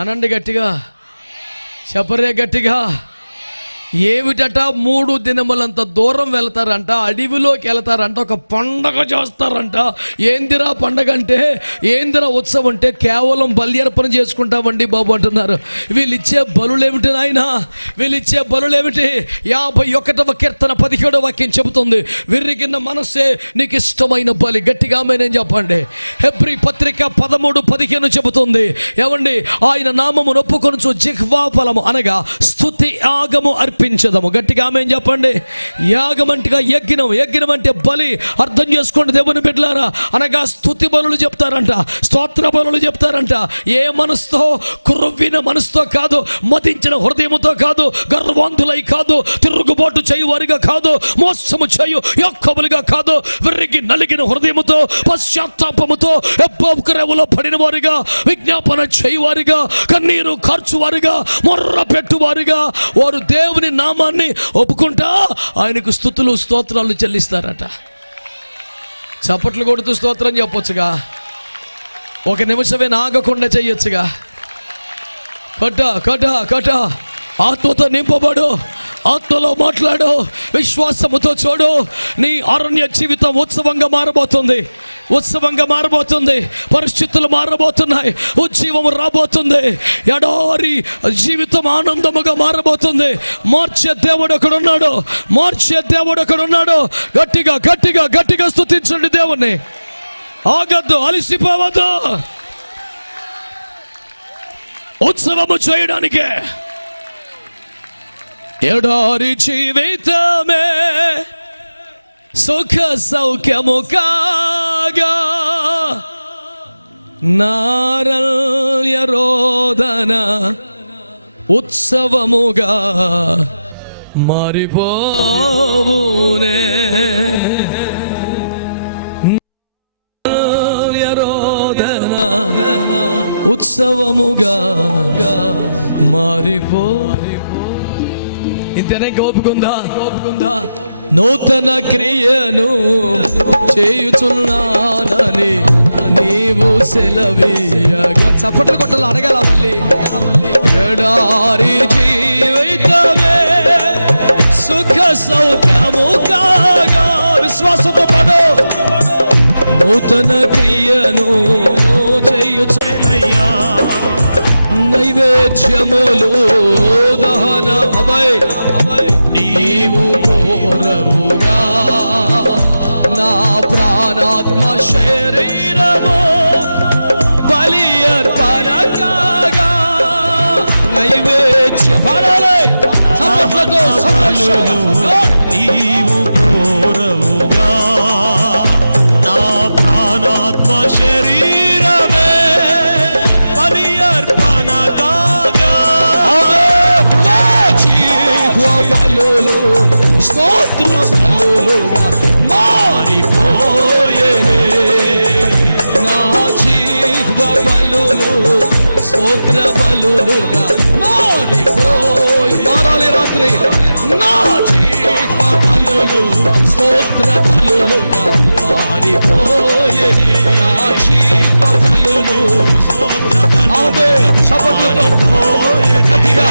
అనండి గట్టిగా, చెప్పరే గట్టిగా. ఏమిటట? 3 దినములంత దూరం వెళ్తారంట, అడవిలోకి వెళ్తారంట, ఒక పండగ చేస్తారంట. ఏందిరా పండగ అంటే, ఏందిరా ఉత్సవం అంటే, కేవలం బలి అర్పణ చేసుకుంటామండి బాబు అంటున్నారు. వీళ్ళు ఇచ్చే బలులేమిటి నాయన? వీళ్ళు ఇచ్చే బలులేమిటి? 51వ కీర్తన 17వ వాక్యం చెబుతుంది, విరిగిన మనస్సే నీకు ఇష్టమైన బలి. గట్టిగా నేను చెప్పండి. హెబ్రీ పత్రిక 13:15 చెబుతుంది, ఏమండి? ఆయన నామము నొప్పుకొనుచు జిహ్వా ఫలము అనగా స్తుతి యాగము అర్పించదము. గట్టిగా ఆమేన్ చెప్పండి. యాగం అంటే యజ్ఞం అంటే బలి. అర్థం చేసుకోండి దేవుని బిడ్డలారా. అనగా స్తుతి బలులు చెప్తారంట, స్తోత్ర బలులు చెప్తారంట. ఏ మనసుతో? కుర్రవిన మనసుతో కాదు, మదించిన హృదయముతో కాదు, గర్వాంధులై కాదు, తిరుగుబాటు చేయువారిగా కాదు, మోసము చేయు యొక్కబులుగా కాదు, విరిగి నలిగిన హృదయముతో, పశ్చాత్తాపముతో, ఎబ్బోకరేవులో పడిన వారిగా, విజ్ఞాపన చేయువారిగా, కన్నీరు కార్చువారిగా, మొర్ర పెట్టువారిగా, వారు దేవుని నామాన్ని ఒప్పుకుంటా ఆయనకు స్తుతులు స్తోత్రాలు చెల్లిస్తారట. చప్పట్లు కొడుతూ స్తోత్రం చెప్పొచ్చుగా, ఒక నిమిషమే ఆగకుండా చెయ్యొచ్చుగా. కట ఆత్మతో నింపబడు, ఆత్మలో మాట్లాడు, విశ్వాసముతో చూడు. నీ అరణ్య జీవితం ఉత్సవంగా మారబోతుంది, ఉత్సవంగా మారబోతుంది. పరిస్థితులు మారబోతున్నాయి, ఉజ్జీవము రాబోతుంది. ఎడారి జీవితం ఆనందముగా మారబోతుంది. మార్చే దేవుడు అక్కడ ఉన్నాడు, మార్చే దేవుడు అక్కడ ఉన్నాడు. గట్టిగా గట్టిగా గట్టిగా స్తుతించండి దేవుణ్ణి. ఆగద్దు, అలసిపోవద్దు. ఉత్సవము చేయడానికే. ఎడారి జీవితమే సుఖ సౌఖ్యము కాగా, నారల్య రోదన ఉత్సవముగా ఉత్సవముగా మారిపో. ఇంతనే గోపుకుందా? నూతన క్రియను చేయుచున్నానని నీవు సెలవీయగా. చప్పట్లు కొట్టాలి, అడగాల మళ్ళీ. ఎడారి జీవితమే సుఖ సౌఖ్యము కాగా, విశ్వాసంతో పాటు నూతన క్రియను చేయుచున్నయ్యా. నైవేద్యములు దహన అభయ్ నీవు కోరవుగా, నా ప్రాణాత్మ శరీరము బలి అర్పణ కాగా, బలులతో సంతోషంగా నీవు కోరవుగా నా ప్రాణాత్మ శరీరమే బలి అర్పణ కాగా నా జీవ బలులు స్తోత్ర బలులుగా మారిపోయేనే. నా జీవ బలులు స్తోత్ర బలులుగా మారాలి రాత్రి. నా జీవ బలులు స్తోత్ర బలులుగా మారిపోయేనే. నా జీవ బలులు ఆమె చప్పట్లతో గట్టిగా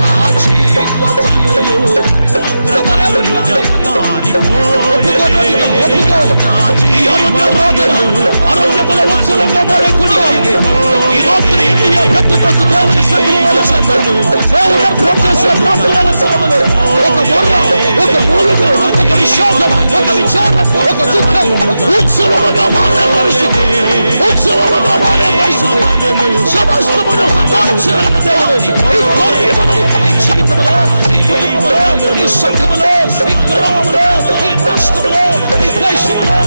నా జీవ బలులు అరణ్యముల ఉత్సవంగా మారే కుడివారికి ఈ రాత్రి ఇండియా పెద్దపస్తు దేవుని సన్నిధిలో దేవుని ఏర్పాటు చేసే ప్రార్థన ఉత్సవములు ఒక మొర్ర, ఒక మూలుగు, ఒక విషాదం, ఒక విచారం, ఒక దుఃఖం ఉత్సవముగా మారే పరిస్థితి, ఉత్సవముగా మారే పరిస్థితి సమస్తమును మార్చగలిగిన దేవుడు ఈ కార్యమును ఈ జీవితంలో, ఈ కుటుంబంలో, ఈ సంఘములో, ఈ గ్రామంలో, ఈ రాష్ట్రంలో, ఈ దేశంలో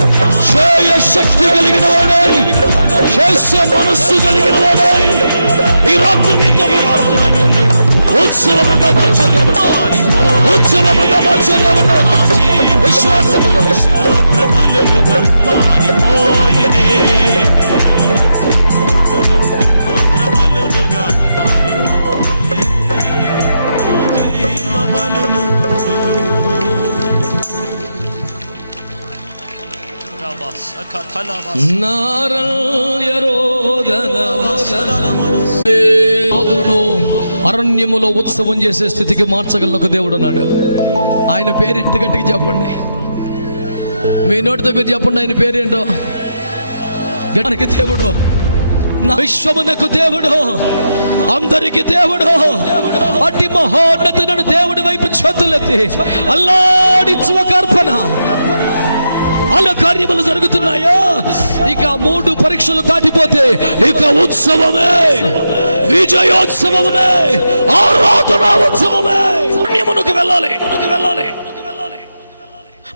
చేయ శక్తి కలిగిన వాడని, చేసే మనస్సు కలిగిన వాడని ఈ రాత్రి మీతో మాట్లాడుతున్నాను. ఉత్సవముగా మార్చగలడు, ఉత్సవముగా మార్చగలడు. విశ్వాసం మారిపోయేనే. అరణ్యములో ఉత్సవం చేసే స్థితికి మార్చగలను ఒక దేవుడు ఉన్నాడు. ఆయన పేరేంటి గట్టిగా చెప్పండి. మీ నోటితో మీరు చెప్పండి ఆయన పేరేంటో. గట్టికి దేవుడు, నా విశ్వమునకు దేవుడు, అందరికి దేవుడు, అట్టి మహోన్నతుడైన దేవుడి వైపు చేతులెత్తి అల్లాడించు ఒక అర్పణ. అలా కార్యములు జరుగుతున్నాయా? ఇక 3 పరీక్షలు దాటిపోతే ఇక ఉత్సవమే, విజయోత్సవమే, ఆరాధన ఉత్సవమే. పుణ్యమునకు వెళ్ళాలి,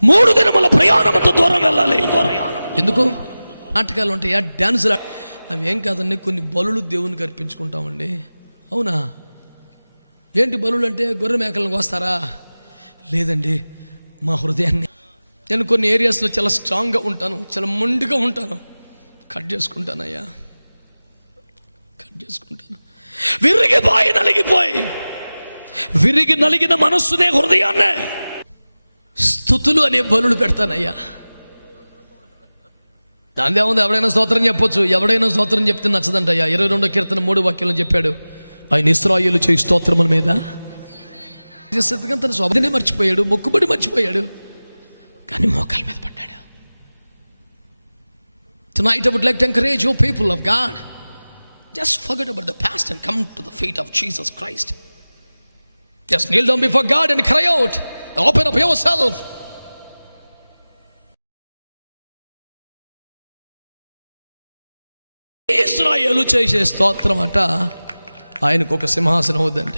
3 దినముల ప్రయాణంతో దూరం వెళ్ళాలి. ఎందుకు? నాటకాలు ఉంటాయా, డ్యాన్సులు, అవి ఏం కాదండి. కొన్ని బలులు దేవునికి అర్పించుకుంటామండి. అవునా? ఏంటి బలులు అంటే? గొర్రె మేకలను కోస్తారా? లేదండి, మా హృదయాన్ని. నేను కొన్ని ఏరియాస్లో చాలా స్ట్రాంగ్గా ఉంటాను, చాలా మొండిగా ఉంటాను. కట్ చేసుకుంటానయ్యా, కట్ చేసుకుంటాను. విరిగి నలిగిన మనస్సునే, హృదయాన్నే స్తుతులు అనే బలులు పెడతానయ్యా. దాని ఏముంది? ఎవడైనా స్తోత్రం చెప్పొచ్చు. ఎవడైనా స్తోత్రం చెప్తే నచ్చదంటయ్యా. 22వ కీర్తన 3వ వాక్యంలో చెప్పాడు, ఆయన ఇశ్రాయేలు చేయి స్తోత్రముల మీద తన స్వభావాన్ని మర్చిపోయాడు, మొక్కుబడి మర్చిపోయాడు, కానీ మోకాల మీద పడ్డాడు. Tonight I would like to encourage you people of God, just forget about the past and come to the feet of Jesus Christ. Just kneel down before God and cry out, open up yourself. ఇశ్రాయేలు చేసే స్తోత్రం అట ఆయనకు ఒక సింహాసనం వద్దంట.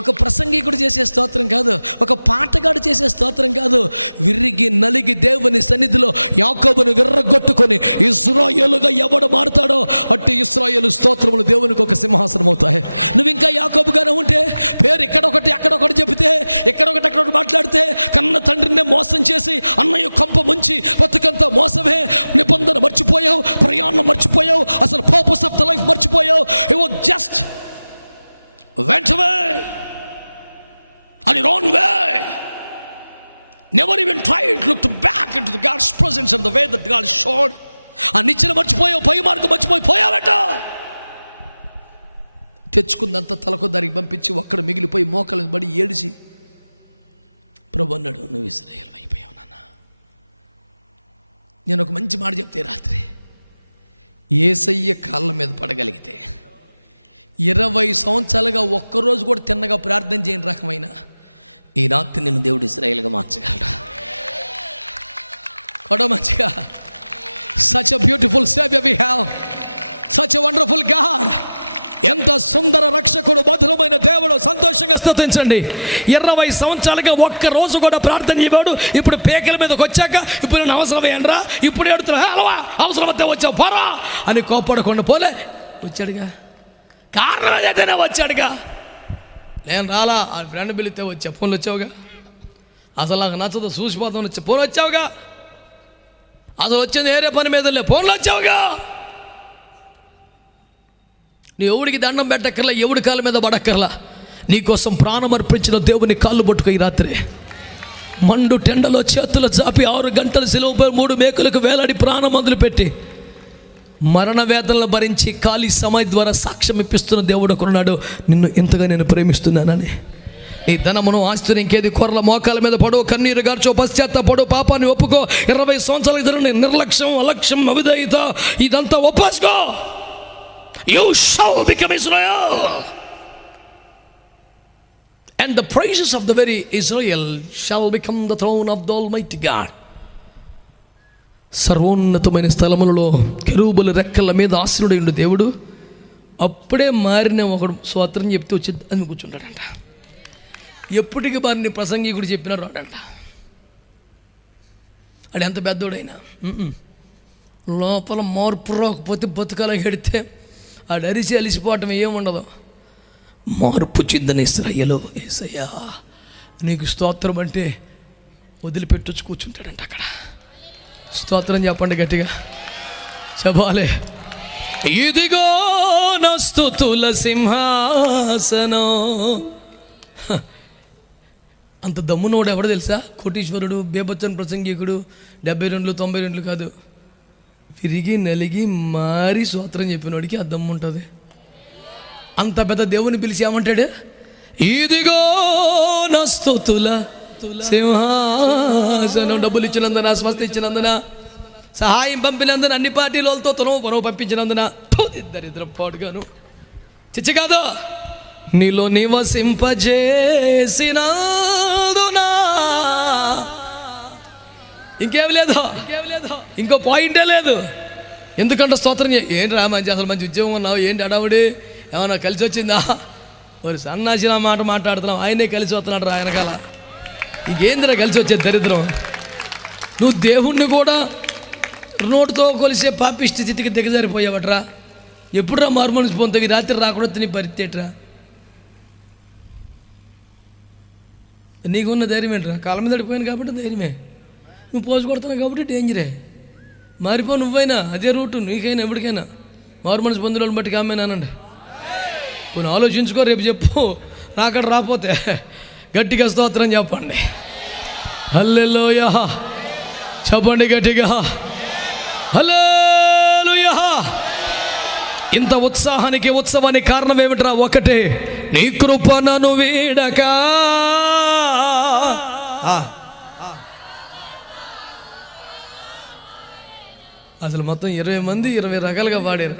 ఒక ప్రసంగికుడు చేసే స్తోత్రం కాదు, ఒక పాటగాడు చేసే స్తోత్రం కాదు. విరిగి నలిగి దేవుని సన్నిధిలో యాకోబును విర్రగొట్టుకొని ఇశ్రాయేలుగా ఎవడు మారుతాడో అట్టి ఇశ్రాయేలు స్తోత్రములు దేవునికి ఒక సింహాసనం అవుతాయి. నువ్వు ఇంకా యాకోబుగానే ఉంటే, పేరు ఇక్కడొకటి అక్కడొకటి చెబితే, ఎక్కడొకటి అక్కడొకటి మాట్లాడితే, కన్న తండ్రిని మోసం చేసి అన్నయ్య కొంప ముంచి బతుకంతా మోసమే, నిబంధన మర్చిపోయావు, ప్రయాణం మర్చిపోయావు, అసలు పర్పస్ ఆఫ్ ద లైఫ్ మర్చిపోయావు. You just went away on your own way, never even tried to look back into the God's presence and the way that God showed. ఆ నిచ్చెన మర్చిపోయావు, పై మార్గం మర్చిపోయావట. తెచ్చుకుందంతా తలకు దారికి పంపించి ఒక్కడ మిగిలిపోయి మోకలను బడి ఏడిచి ప్రభు అన్నాడు, నువ్వు ఇశ్రాయేలు అయిపోయావు నాన్న. నేను ఒక మంచి మాట చెప్తే రాత్రి, యేసయ్య కాళ్ళ మీద పడగలిగితే 20 సంవత్సరాలుగా ఒక్కరోజు కూడా తిన్నగా ప్రార్థన చేయని రకమైన ఈ రాత్రి నేను దేవుడు ఇశ్రాయేలుగా మార్చగలడు. కూడా మంచిగా, such a beautiful Savior we have, such a wonderful God. ఎంత సుందర రక్షకుడు, మధురమైన దేవుడు. సంతోషంగా స్తుతించండి. 20 సంవత్సరాలుగా ఒక్క రోజు కూడా ప్రార్థన చేయవాడు ఇప్పుడు పేకల మీదకి వచ్చాక ఇప్పుడు నేను అవసరమేనరా, ఇప్పుడు ఎడుతున్నా అలవా అవసరమైతే వచ్చావు పోరా అని కోప్పడకుండా పోలే, వచ్చాడుగా. కారణం ఏదైనా వచ్చాడుగా. నేను రాలా, ఆ ఫ్రెండ్ పిలిస్తే వచ్చా, ఫోన్లు వచ్చావుగా. అసలు నాకు నచ్చదు, చూసిపోతాను వచ్చా, ఫోన్ వచ్చావుగా. అసలు వచ్చింది ఏరే పని మీద లే, ఫోన్లు వచ్చావుగా. నీ ఎవడికి దండం పెట్టక్కర్లా, ఎవడి కాళ్ళ మీద పడక్కర్లా. నీకోసం ప్రాణం అర్పించిన దేవుని కాళ్ళు పట్టుకో. ఈ రాత్రి మండు టెండలో చేతులు చాపి 6 గంటల సిలువపై 3 మేకులకు వేలాడి ప్రాణం మొదలుపెట్టి మరణ వేదనలు భరించి ఖాళీ సమయం ద్వారా సాక్ష్యం ఇప్పిస్తున్న దేవుడు ఒకరున్నాడు. నిన్ను ఇంతగా నేను ప్రేమిస్తున్నానని. నీ ధనమును ఆస్తిని ఇంకేది కొరల మోకాల మీద పడు, కన్నీరు గార్చో, పశ్చాత్తాపడు, పాపాన్ని ఒప్పుకో. 20 సంవత్సరాలకు జరిగిన నిర్లక్ష్యం, అలక్ష్యం, అవిధేయత ఇదంతా ఒప్పేసుకో. You shall become Israel, and the praises of the very Israel shall become the throne of the Almighty God. సర్వోన్నతమైన స్థలములలో కెరూబుల రెక్కల మీద ఆసీనుడైన దేవుడు అప్పుడే మారిన ఒకడు స్తోత్రం చెప్తే వచ్చి అని కూర్చుంటాడంట. ఎప్పటికీ వారిని ప్రసంగికుడు చెప్పినా రాడంట. అది ఎంత పెద్దోడైనా లోపల మార్పు రాకపోతే బతుకాల హెడితే ఆడు అరిసి అలిసిపోవటం ఏముండదు. మార్పు చెందిన ఇశ్రాయేలు, యేసయ్యా నీకు స్తోత్రం అంటే వదిలిపెట్టొచ్చి కూర్చుంటాడంట అక్కడ. స్తోత్రం చెప్పండి గట్టిగా, చెప్పాలి. ఇదిగో నా స్తుతుల సింహాసనం. అంత దమ్మునోడు ఎవడో తెలుసా? కోటీశ్వరుడు, బేబచ్చన్ ప్రసంగికుడు, 72, 92 కాదు, విరిగి నలిగి మారి స్తోత్రం చెప్పినోడికి ఆ దమ్ము ఉంటుంది. అంత పెద్ద దేవుని పిలిచి ఏమంటాడు? ఇదిగో నా స్తుతుల సింహాసనం. డబ్బులు ఇచ్చినందున, స్వస్థ ఇచ్చినందున, సహాయం పంపినందున, అన్ని పార్టీలతో తనో పంపించినందున, దరిద్రం పాడుగాను చిచ్చి కాదు, నీలో నివసింపజేసినందునా. ఇంకేం లేదు, ఇంకో పాయింటే లేదు. ఎందుకంటే స్తోత్రం ఏంటి రా, మంచి అసలు మంచి ఉద్యోగం ఉన్నావు, ఏంటి అడావుడి, ఏమన్నా కలిసి వచ్చిందా? మరి సన్నాసిన మాట మాట్లాడుతున్నావు, ఆయనే కలిసి వస్తున్నాడు రా వెనకాల. ఇంకేందిరా కలిసి వచ్చేది దరిద్రం? నువ్వు దేవుణ్ణి కూడా నోటితో కొలిసే పాపిష్టి స్థితికి దిగజారిపోయావట్రా. ఎప్పుడురా మారు మనసు పొందుతావు? ఈ రాత్రి రాకూడదు నీ పరిస్థితిరా. నీకున్న ధైర్యం ఏంట్రా? కాళ్ళ మీద పడిపోయాను కాబట్టి ధైర్యమే. నువ్వు పోజు కొడుతున్నావు కాబట్టి డేంజరే. మారిపో నువ్వైనా, అదే రూటు నీకైనా ఎప్పటికైనా. మారు మనసు పొందిన బట్టి కామేనానండి. కొన్ని ఆలోచించుకో, రేపు చెప్పు. నాకడ రాపోతే గట్టిగా స్తోత్రం చెప్పండి. హల్లెలూయా చెప్పండి గట్టిగా, హల్లెలూయా. ఇంత ఉత్సాహానికి, ఉత్సవానికి కారణం ఏమిట్రా? ఒకటే, నీ కృప నన్ను వీడక. అసలు మొత్తం 20 మంది 20 రకాలుగా పాడారు.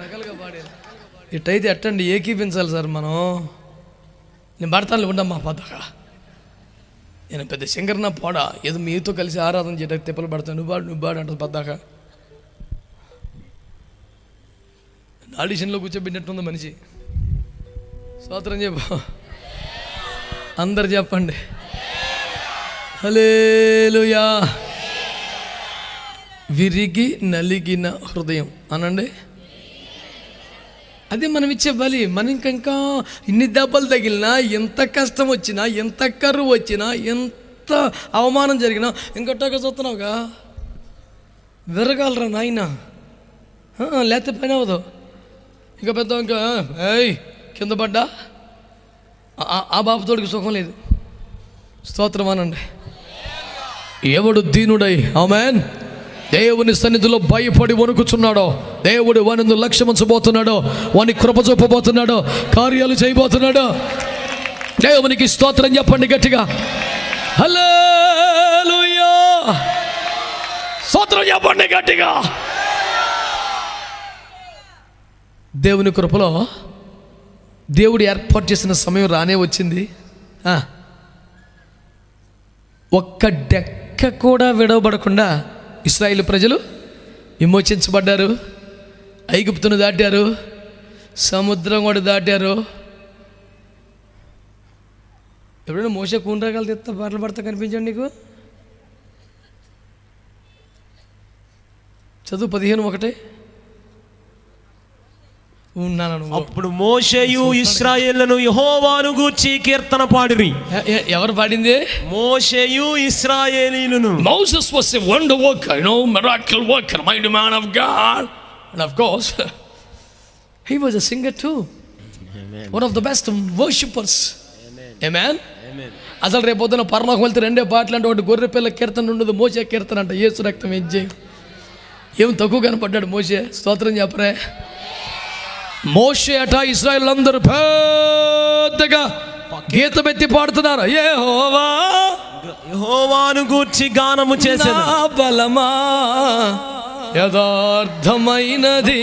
ఇట్టయితే ఎట్టండి ఏకీపించాలి సార్ మనం. నేను పడతాను ఉండమ్మా పద్దగా. నేను పెద్ద శంకరన పోడా, ఏదో మీతో కలిసి ఆరాధన చేయడానికి తిప్పలు పడతాను. నువ్వు బాడు అంటుంది పద్దాక. ఆడిషన్లో కూర్చోబెట్టినట్టుంది మనిషి. స్తోత్రం చెప్పు, అందరు చెప్పండి హల్లెలూయా. విరిగి నలిగిన హృదయం అనండి. అదే మనం ఇచ్చే బలి. మనం ఇంకా ఇన్ని దెబ్బలు తగిలినా, ఎంత కష్టం వచ్చినా, ఎంత కరువు వచ్చినా, ఎంత అవమానం జరిగినా ఇంకొట్టగా చూస్తున్నావుగా, విరగాలరా నాయన, లేకపోతే పని అవ్వదు. ఇంకా పెద్ద ఇంకా కింద పడ్డా ఆ బాబుతోడికి సుఖం లేదు. స్తోత్రం అనండి. ఎవడు దీనుడై ఆమేన్ దేవుని సన్నిధిలో భయపడి వణుకుచున్నాడో, దేవుడు వాని లక్ష్యం ఉంచబోతున్నాడో, వాని కృప చూపబోతున్నాడో, కార్యాలు చేయబోతున్నాడో. దేవునికి స్తోత్రం చెప్పండి గట్టిగా, హల్లెలూయా. స్తోత్రం చెప్పండి గట్టిగా. దేవుని కృపలో దేవుడు ఏర్పాటు చేసిన సమయం రానే వచ్చింది. ఒక్క డెక్క కూడా విడవబడకుండా ఇశ్రాయేలు ప్రజలు విమోచించబడ్డారు. ఐగుప్తును దాటారు, సముద్రం కూడా దాటారు. ఎప్పుడైనా మోసే కూని రకాలు తెస్తా పాటలు పడతా కనిపించండి నీకు? చదువు 15:1. ఉన్నాను. అప్పుడు మోషేయు ఇశ్రాయేలును యెహోవాను గూర్చి కీర్తన పాడిరి. ఎవరు పాడింది? మోషేయు ఇశ్రాయేలీయులను. Moses was a wonder worker, miracle worker, mighty man of God, and of course he was a singer too. Amen. One of the best worshippers. Amen. అసలు రేపు పొద్దున పరలోకం వెళ్తే 2 పాటలు అంటే, ఒకటి గొర్రె పిల్ల కీర్తన ఉండదు, మోసే కీర్తన అంట. యేసు రక్తం ఏం ఏం తక్కువ కనపడ్డాడు మోసే? స్తోత్రం చెప్పరే. మోషే అట ఇశ్రాయేలు అందరూ పెద్దగా గీతం ఎత్తి పాడుతున్నారు. యెహోవాను గూర్చి గానము చేసేది. నా బలమా యథార్థమైనది.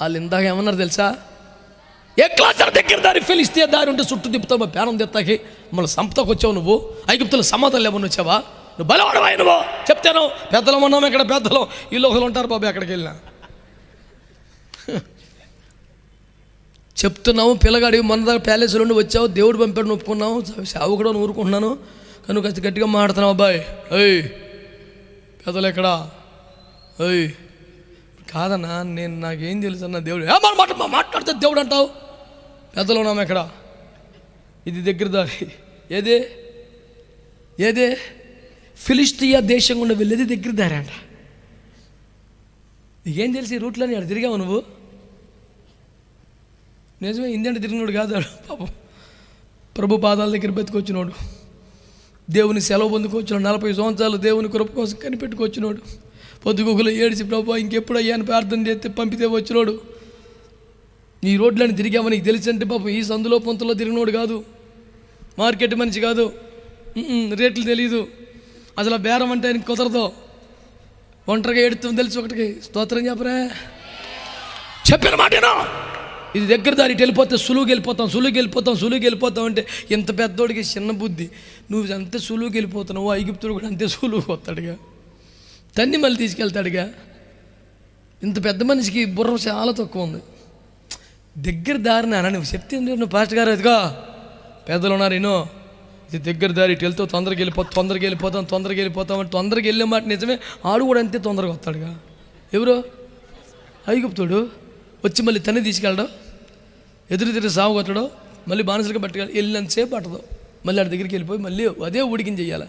వాళ్ళు ఇందాక ఏమన్నారు తెలుసా? ఏ క్లాస్ దగ్గర దారి ఫిలిష్తీయ దారి ఉంటే చుట్టూ తిప్పుతావు, పేనం తెత్తాకి మళ్ళీ సంపతకు వచ్చావు. నువ్వు ఐగుప్తుల సమాధానం లేవని వచ్చావా? నువ్వు బలవాడవా? నువ్వు చెప్తాను. పెద్దలం ఉన్నాము ఇక్కడ, పెద్దలు ఈ లోకలు ఉంటారు బాబు. ఎక్కడికి వెళ్ళినా చెప్తున్నాము. పిల్లగాడి మన దగ్గర ప్యాలెస్లో ఉండి వచ్చావు, దేవుడు పంపాడు ఒప్పుకున్నావు, సావు కూడా ఊరుకుంటున్నాను, కానీ కాస్త గట్టిగా మాట్లాడుతున్నావు అబ్బాయి. అయ్యి పెద్దలు ఎక్కడా? అయ్యి కాదన్నా, నేను నాకేం తెలుసు అన్న దేవుడు. మాట్లాడితే దేవుడు అంటావు. పెద్దలు ఉన్నాము ఎక్కడ? ఇది దగ్గర దారి. ఏదే ఫిలిష్తీయ దేశం గుండా వెళ్ళేది దగ్గర దారి అంట. నీకేం తెలిసి ఈ రూట్లోని అక్కడ తిరిగావు నువ్వు? నిజమే, ఇందంటే తిరిగినోడు కాదు పాపం. ప్రభు పాదాల దగ్గర బతికొచ్చినోడు, దేవుని సెలవు పొందుకొచ్చినాడు, 40 సంవత్సరాలు దేవుని కృప కోసం కనిపెట్టుకొచ్చినోడు, పొద్దుగుగులు ఏడిచి ప్రభు ఇంకెప్పుడు అయ్యాను ప్రార్థన చేస్తే పంపితే వచ్చినోడు. ఈ రోడ్లను తిరిగామని నీకు తెలిసి అంటే పాపం ఈ సందులో పొంతలో తిరిగినోడు కాదు, మార్కెట్ మనిషి కాదు, రేట్లు తెలీదు, అసలు బేరం అంటే ఆయనకి కుదరదు, ఒంటరిగా ఏడుతుంది తెలిసి ఒకటికి. స్తోత్రం చెప్పరా. చెప్పిన మాటేనా? ఇది దగ్గర దారి వెళ్ళిపోతే సులువుకి వెళ్ళిపోతాం అంటే ఇంత పెద్దోడికి చిన్న బుద్ధి. నువ్వు అంతే సులువుకి వెళ్ళిపోతున్నావు, ఐగుప్తుడు కూడా అంతే సులువుకి వస్తాడుగా, తన్ని మళ్ళీ తీసుకెళ్తాడుగా. ఇంత పెద్ద మనిషికి బుర్ర చాలా తక్కువ ఉంది. దగ్గర దారిని అన్న నువ్వు చెప్తే నువ్వు పాస్టర్ గారు అదిగా పెద్దలు ఉన్నారు ఎన్నో, ఇది దగ్గర దారి ఇటు వెళ్తావు, తొందరగా వెళ్ళిపోతాం అంటే తొందరగా వెళ్ళే మాట నిజమే. ఆడు కూడా అంతే తొందరగా వస్తాడుగా. ఎవరు? ఐగుప్తుడు వచ్చి మళ్ళీ తన్ని తీసుకెళ్ళడం, ఎదురు తిరిగి సాగు కొట్టడం, మళ్ళీ బానిసలుగా పట్టుకెళ్ళి వెళ్ళినంతసేపు పట్టదు, మళ్ళీ ఆడి దగ్గరికి వెళ్ళిపోయి మళ్ళీ అదే ఉడికిని చెయ్యాలి.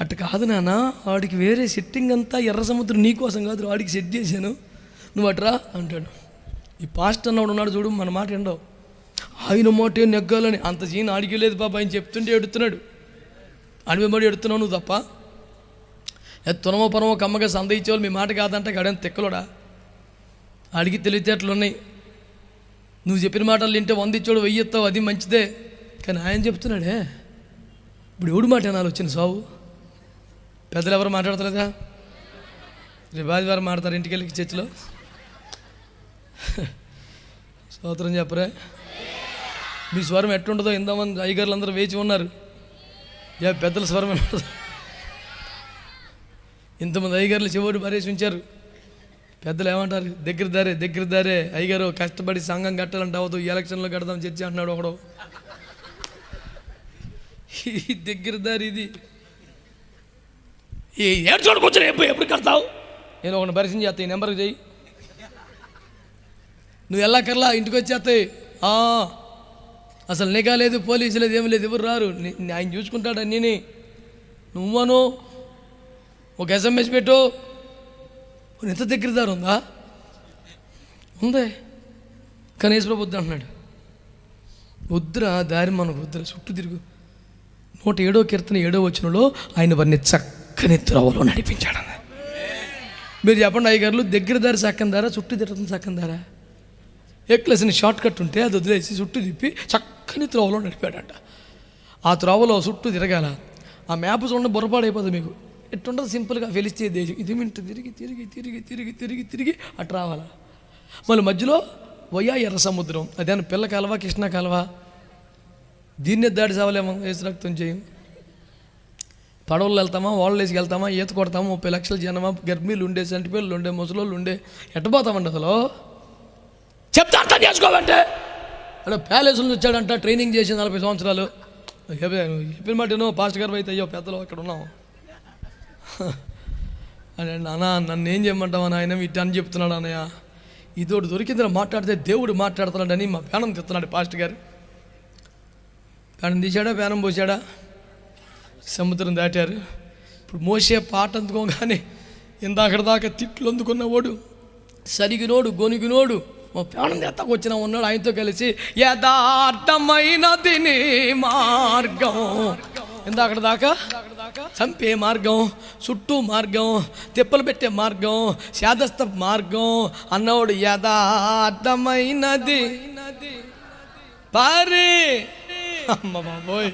అటు కాదు నాన్న, వాడికి వేరే సెట్టింగ్ అంతా ఎర్ర సముద్రం నీకోసం కాదు, వాడికి సెట్ చేశాను, నువ్వు అట్రా అంటాడు. ఈ పాస్ట్ అన్నవాడు ఉన్నాడు చూడు, మన మాట ఎండవు, ఆయన మాట నెగ్గాలని అంత సీన్ ఆడికి లేదు పాప. ఆయన చెప్తుంటే ఎడుతున్నాడు, అడిమేమడి ఎడుతున్నావు నువ్వు తప్ప. తునమో పరమో కమ్మగా సంద ఇచ్చేవాళ్ళు మీ మాట కాదంటే గడని తెక్కలోడా. అడిగి తెలివితేటలు ఉన్నాయి. నువ్వు చెప్పిన మాటలు వింటే 100 ఇచ్చాడు 1000 ఇస్తావు, అది మంచిదే. కానీ ఆయన చెప్తున్నాడే, ఇప్పుడు ఎవడు మాట అనాలి వచ్చిన సావు? పెద్దలు ఎవరు మాట్లాడతలేదా? రేపు ఆదివారం మాట్లాడతారు ఇంటికి వెళ్ళి చర్చిలో. స్తోత్రం చెప్పరే. మీ స్వరం ఎట్టుండదో ఇంతమంది అయ్యగారులు అందరూ వేచి ఉన్నారు. పెద్దల స్వరం ఉండదు. ఇంతమంది అయ్యగారులు చివరి పరేసి ఉంచారు. పెద్దలు ఏమంటారు? దగ్గర దారే అయ్యగారు కష్టపడి సంఘం కట్టాలంటే అవ్వదు, ఎలక్షన్లో కడదాం చర్చి అంటున్నాడు ఒకడు. ఈ దగ్గర దారి ఇది. ఏడు చూడకొచ్చిన ఎప్పుడు కడతావు? నేను ఒకటి పరిచయం చేస్తాను, ఈ నెంబర్కి చెయ్యి, నువ్వు వెళ్ళక్కర్లా, ఇంటికి వచ్చేస్తాయి. అసలు నిఘా లేదు, పోలీసు లేదు, ఏమి లేదు, ఎవరు రారు, ఆయన చూసుకుంటాడు అన్నీ. నువ్వను ఒక SMS పెట్టు. ఎంత దగ్గర దారి ఉందా? ఉందే, కానీ యేసుప్రభు వద్దు అంటున్నాడు. వద్దురా దారి, మనకు వద్దురా, చుట్టూ తిరుగు. 107వ కీర్తన 7వ వచనంలో ఆయన వారిని చక్కని త్రోవలో నడిపించాడన్న. మీరు చెప్పండి అయ్యగారులు, దగ్గర దారి చక్కని దారా, చుట్టూ తిరుగుతుంది చక్కని దారా? ఎక్లసిన షార్ట్ కట్ ఉంటే అది వదిలేసి చుట్టూ తిప్పి చక్కని త్రోవలో నడిపాడట. ఆ త్రోవలో చుట్టూ తిరగాల. ఆ మ్యాప్ చూడండి, బుర్రపాడైపోతుంది మీకు. ఎట్టుండదు సింపుల్గా ఫిలిష్తీయ దేశం, ఇది మింట తిరిగి అటు రావాలా. మళ్ళీ మధ్యలో ఎర్ర సముద్రం, అదేనా పిల్ల కాలువ, కృష్ణా కాలువ, దీన్నే దాడి సావలేమో, యేసు రక్తం చేయం. పడవలు వెళ్తామా, వాళ్ళు వేసుకు వెళ్తామా, ఈత కొడతామా, 30 లక్షల జనమా, గర్భిణీలు ఉండే, చంటిపిల్లలు ఉండే, ముసలోళ్ళు ఉండే, ఎట్టపోతామండి అసలు? చెప్తే అర్థం చేసుకోవాలంటే అంటే ప్యాలెస్ నుంచి వచ్చాడంట, ట్రైనింగ్ చేసి 40 సంవత్సరాలు. చెప్పిన మాట నువ్వు పాస్టర్ గారు అయితే అయ్యో పెద్దలు ఇక్కడ ఉన్నావు అని. అన్నా నన్ను ఏం చేయమంటావు ఆయన, ఇట్లా అని చెప్తున్నాడు అన్నయ్య. ఇదోటి దొరికిందిరా మాట్లాడితే దేవుడు మాట్లాడుతున్నాడని మా పేనం తెస్తున్నాడు పాస్టర్ గారు. పేనం తీశాడా, పేనం పోసాడా, సముద్రం దాటారు. ఇప్పుడు మోసే పాట అందుకోగానే ఇందాకడ దాకా తిట్లు అందుకున్నవాడు, సరిగినోడు, గొనిగినోడు, మా ప్రాణం ఎత్తకు వచ్చిన ఉన్నాడు. ఆయనతో కలిసి యథార్థమైనది నీ మార్గం, ఇందాకడ దాకా చంపే మార్గం, చుట్టూ మార్గం, తిప్పలు పెట్టే మార్గం, శాదస్థ మార్గం అన్నవాడు యథార్థమైనది పారి. అమ్మ బాబోయ్,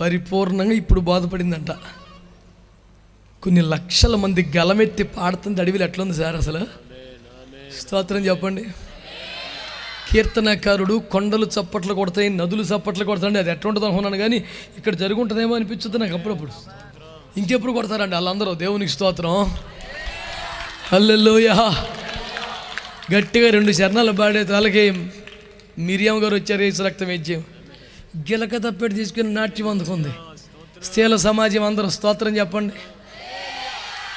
పరిపూర్ణంగా ఇప్పుడు బాధపడిందంట. కొన్ని లక్షల మంది గలమెత్తి పాడుతుంది అడవిలో. ఎట్లుంది సార్ అసలు? స్తోత్రం చెప్పండి. కీర్తనకారుడు కొండలు చప్పట్లు కొడతాయి, నదులు చప్పట్లు కొడతాయండి. అది ఎట్లా ఉంటుంది అనుకున్నాను, కానీ ఇక్కడ జరుగుంటుందేమో అనిపించుద్ది నాకు అప్పుడప్పుడు. ఇంకెప్పుడు కొడతారండి వాళ్ళందరూ? దేవునికి స్తోత్రం, హల్లెలూయా. గట్టిగా 2 చరణాలు పాడే తలకి మిరియాం గారు వచ్చారు, యేసు రక్తం వేద్యం గిలక తప్పెట్టి తీసుకుని నాట్యం అందుకుంది. స్త్రీల సమాజం అందరూ స్తోత్రం చెప్పండి.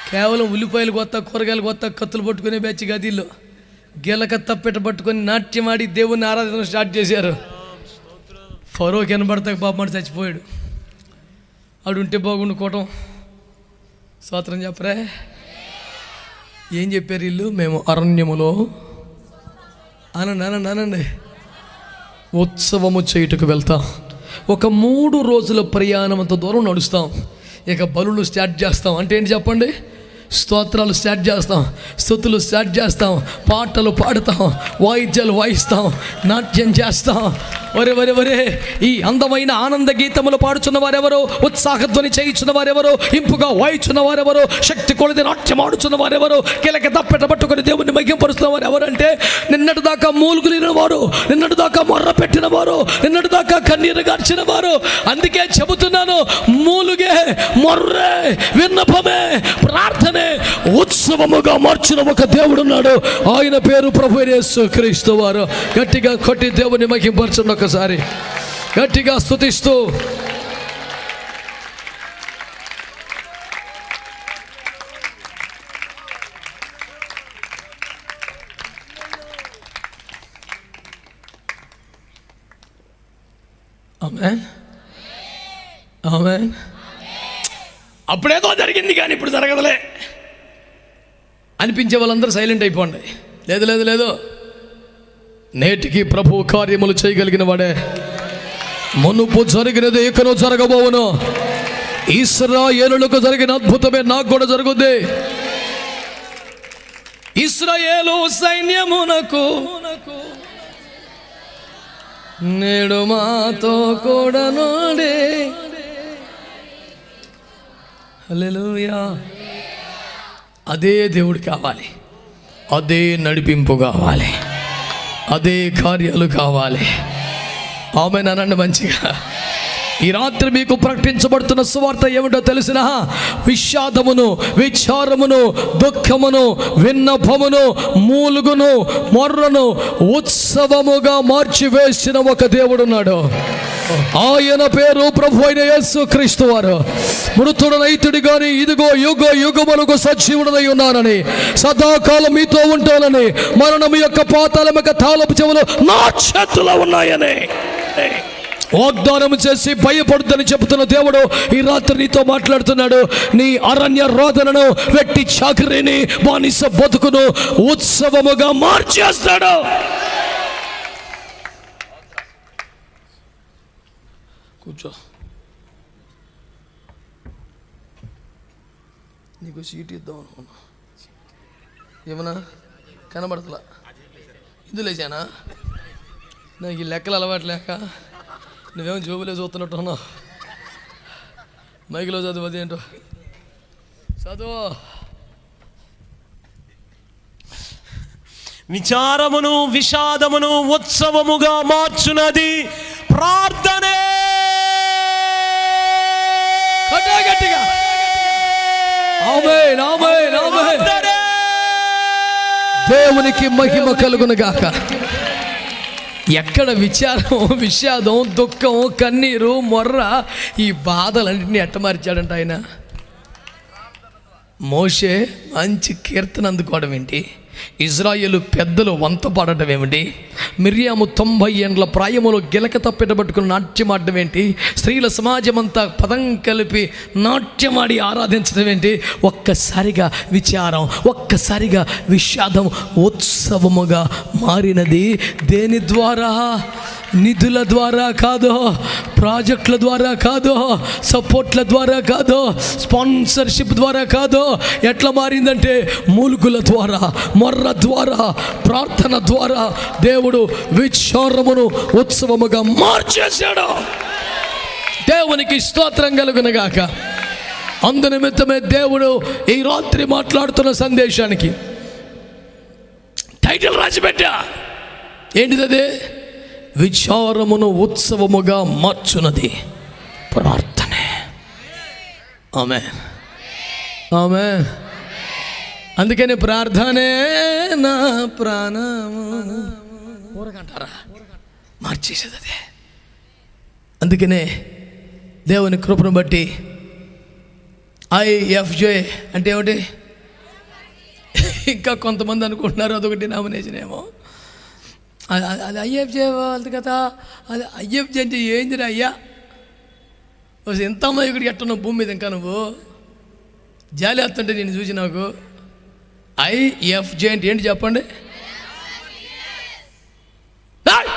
కేవలం ఉల్లిపాయలు కొత్త, కూరగాయలు కొత్త, కత్తులు పట్టుకునే బ్యాచ్ గదిలో గిలక తప్పెట్ట పట్టుకొని నాట్యం ఆడి దేవుని ఆరాధన స్టార్ట్ చేశారు. ఫరో కనబడతా పాప చచ్చిపోయాడు. ఆడు ఉంటే బాగుండుకోవటం. స్తోత్రం చెప్పరే. ఏం చెప్పారు వీళ్ళు? మేము అరణ్యములో అనండి ఉత్సవము చేయుటకు వెళ్తాం. ఒక 3 రోజుల ప్రయాణం అంత దూరం నడుస్తాం. ఇక బలులు స్టార్ట్ చేస్తాం. అంటే ఏంటి చెప్పండి? స్తోత్రాలు స్టార్ట్ చేస్తాం, స్తుతులు స్టార్ట్ చేస్తాం, పాటలు పాడుతాం, వాయిద్యాలు వాయిస్తాం, నాట్యం చేస్తాం. వరే ఈ అందమైన ఆనంద గీతములు పాడుచున్న వారెవరో, ఉత్సాహధ్వని చేయించున్న వారెవరో, ఇంపుగా వాయిచున్న వారెవరో, శక్తి కొలది నాట్యం ఆడుచున్న వారెవరో, కిలక దప్పెట పట్టుకుని దేవుని మహింపరుస్తున్న వారు ఎవరంటే నిన్నటి దాకా మూలుగులిన వారు, నిన్నటి దాకా మొర్ర పెట్టిన వారు, నిన్నటి దాకా కన్నీరు గార్చిన వారు. అందుకే చెబుతున్నాను, మూలుగే, మొర్రే, విన్నపమే, ప్రార్థనే ఉత్సవముగా మార్చిన ఒక దేవుడు ఉన్నాడు. ఆయన పేరు ప్రభు యేసు క్రీస్తు వారు. గట్టిగా కొట్టి దేవుని మహింపరచండి ఒకసారి, గట్టిగా స్తుతిస్తూ. ఆమేన్, ఆమేన్. అప్పుడేదో జరిగింది కానీ ఇప్పుడు జరగదులే అనిపించే వాళ్ళందరూ సైలెంట్ అయిపోండి. లేదు, నేటికి ప్రభు కార్యములు చేయగలిగిన వాడే. మునుపు జరిగినది ఇకను జరగబోవును. ఇశ్రాయేలులకు జరిగిన అద్భుతమే నాకు కూడా జరుగుద్ది. ఇశ్రాయేలు సైన్యమునకు నేడు మాతో కూడా నోడే. హల్లెలూయా. అదే దేవుడు కావాలి, అదే నడిపింపు కావాలి, అదే కార్యాలు కావాలి. ఆమేన్ అనండి మంచిగా. ఈ రాత్రి మీకు ప్రకటించబడుతున్న సువార్త ఏమిటో తెలిసిన? విషాదమును, విచారమును, దుఃఖమును, విన్నపమును, మూలుగును, మొర్రను ఉత్సవముగా మార్చివేసిన ఒక దేవుడున్నాడు. ఆయన పేరు ప్రభు అయిన యేసు క్రీస్తు వారు. మృతుడనైతుడి గాని ఇదిగో యుగ యుగములకు సజీవుడనై ఉన్నానని, సదాకాలం మీతో ఉంటానని, మరణం యొక్క పాతాళం యొక్క తాళపు చెవులు నా చేతిలో ఉన్నాయని వాగ్దానం చేసి భయపడుద్దని చెబుతున్న దేవుడు ఈ రాత్రి నీతో మాట్లాడుతున్నాడు. నీ అరణ్య రోదనను, వెట్టి చాకరీని, బానిస బతుకును ఉత్సవముగా మార్చేస్తాడు. కూర్చో. నీకు సీట్ ఇద్దాం అనుకున్నా, ఏమన్నా కనబడతలా? ఇందులో లేచానా? నాకు ఈ లెక్కలు అలవాట్లేక నువ్వేమో జోబులే చూస్తున్నట్టు ఉన్నావు. మైకిలో చదువు, అదేంటో చదువు. విచారమును, విషాదమును ఉత్సవముగా మార్చునది ప్రార్థనే. ఆమేన్ ఆమేన్ ఆమేన్. దేవునికి మహిమ కలుగును గాక. ఎక్కడ విచారం, విషాదం, దుఃఖం, కన్నీరు, మొర్ర, ఈ బాధలన్నింటినీ ఎట్టమార్చాడంట ఆయన. మోషే మంచి కీర్తన అందుకోవడం ఏంటి, ఇజ్రాయేలు పెద్దలు వంత పాడటం ఏమిటి, మిర్యాము 90 ఏండ్ల ప్రాయములో గిలక తప్పెట్టబట్టుకుని నాట్యం ఆడడం ఏంటి, స్త్రీల సమాజం అంతా పదం కలిపి నాట్యమాడి ఆరాధించడం ఏంటి, ఒక్కసారిగా విచారం, ఒక్కసారిగా విషాదం ఉత్సవముగా మారినది. దేని ద్వారా? నిధుల ద్వారా కాదు, ప్రాజెక్టుల ద్వారా కాదు, సపోర్ట్ల ద్వారా కాదు, స్పాన్సర్షిప్ ద్వారా కాదు. ఎట్లా మారిందంటే మూలుగుల ద్వారా, మొర్ర ద్వారా, ప్రార్థన ద్వారా దేవుడు విచారమును ఉత్సవముగా మార్చేశాడు. దేవునికి స్తోత్రం కలుగునుగాక. అందునిమిత్తమే దేవుడు ఈ రాత్రి మాట్లాడుతున్న సందేశానికి టైటిల్ రాసిపెట్టా. ఏంటిది? విచారమును ఉత్సవముగా మార్చున్నది ప్రార్థనే. ఆమేన్ ఆమేన్. అందుకని ప్రార్థనే నా ప్రాణము ఊరకంటారా, మార్చేసేది అదే. అందుకనే దేవుని కృపను బట్టి IFJ అంటే ఏమిటి? ఇంకా కొంతమంది అనుకుంటున్నారు అదొక డినామినేషన్ ఏమో. అది IFJ వాళ్ళది కదా. అది IFJ అంటే ఏందిరా అయ్యా? ఎంత అమ్మాయికుడికి ఎట్టున్నావు భూమి మీద ఇంకా నువ్వు? జాలి వస్తుంటే నేను చూసి నాకు IFJ అంటే ఏంటి చెప్పండి?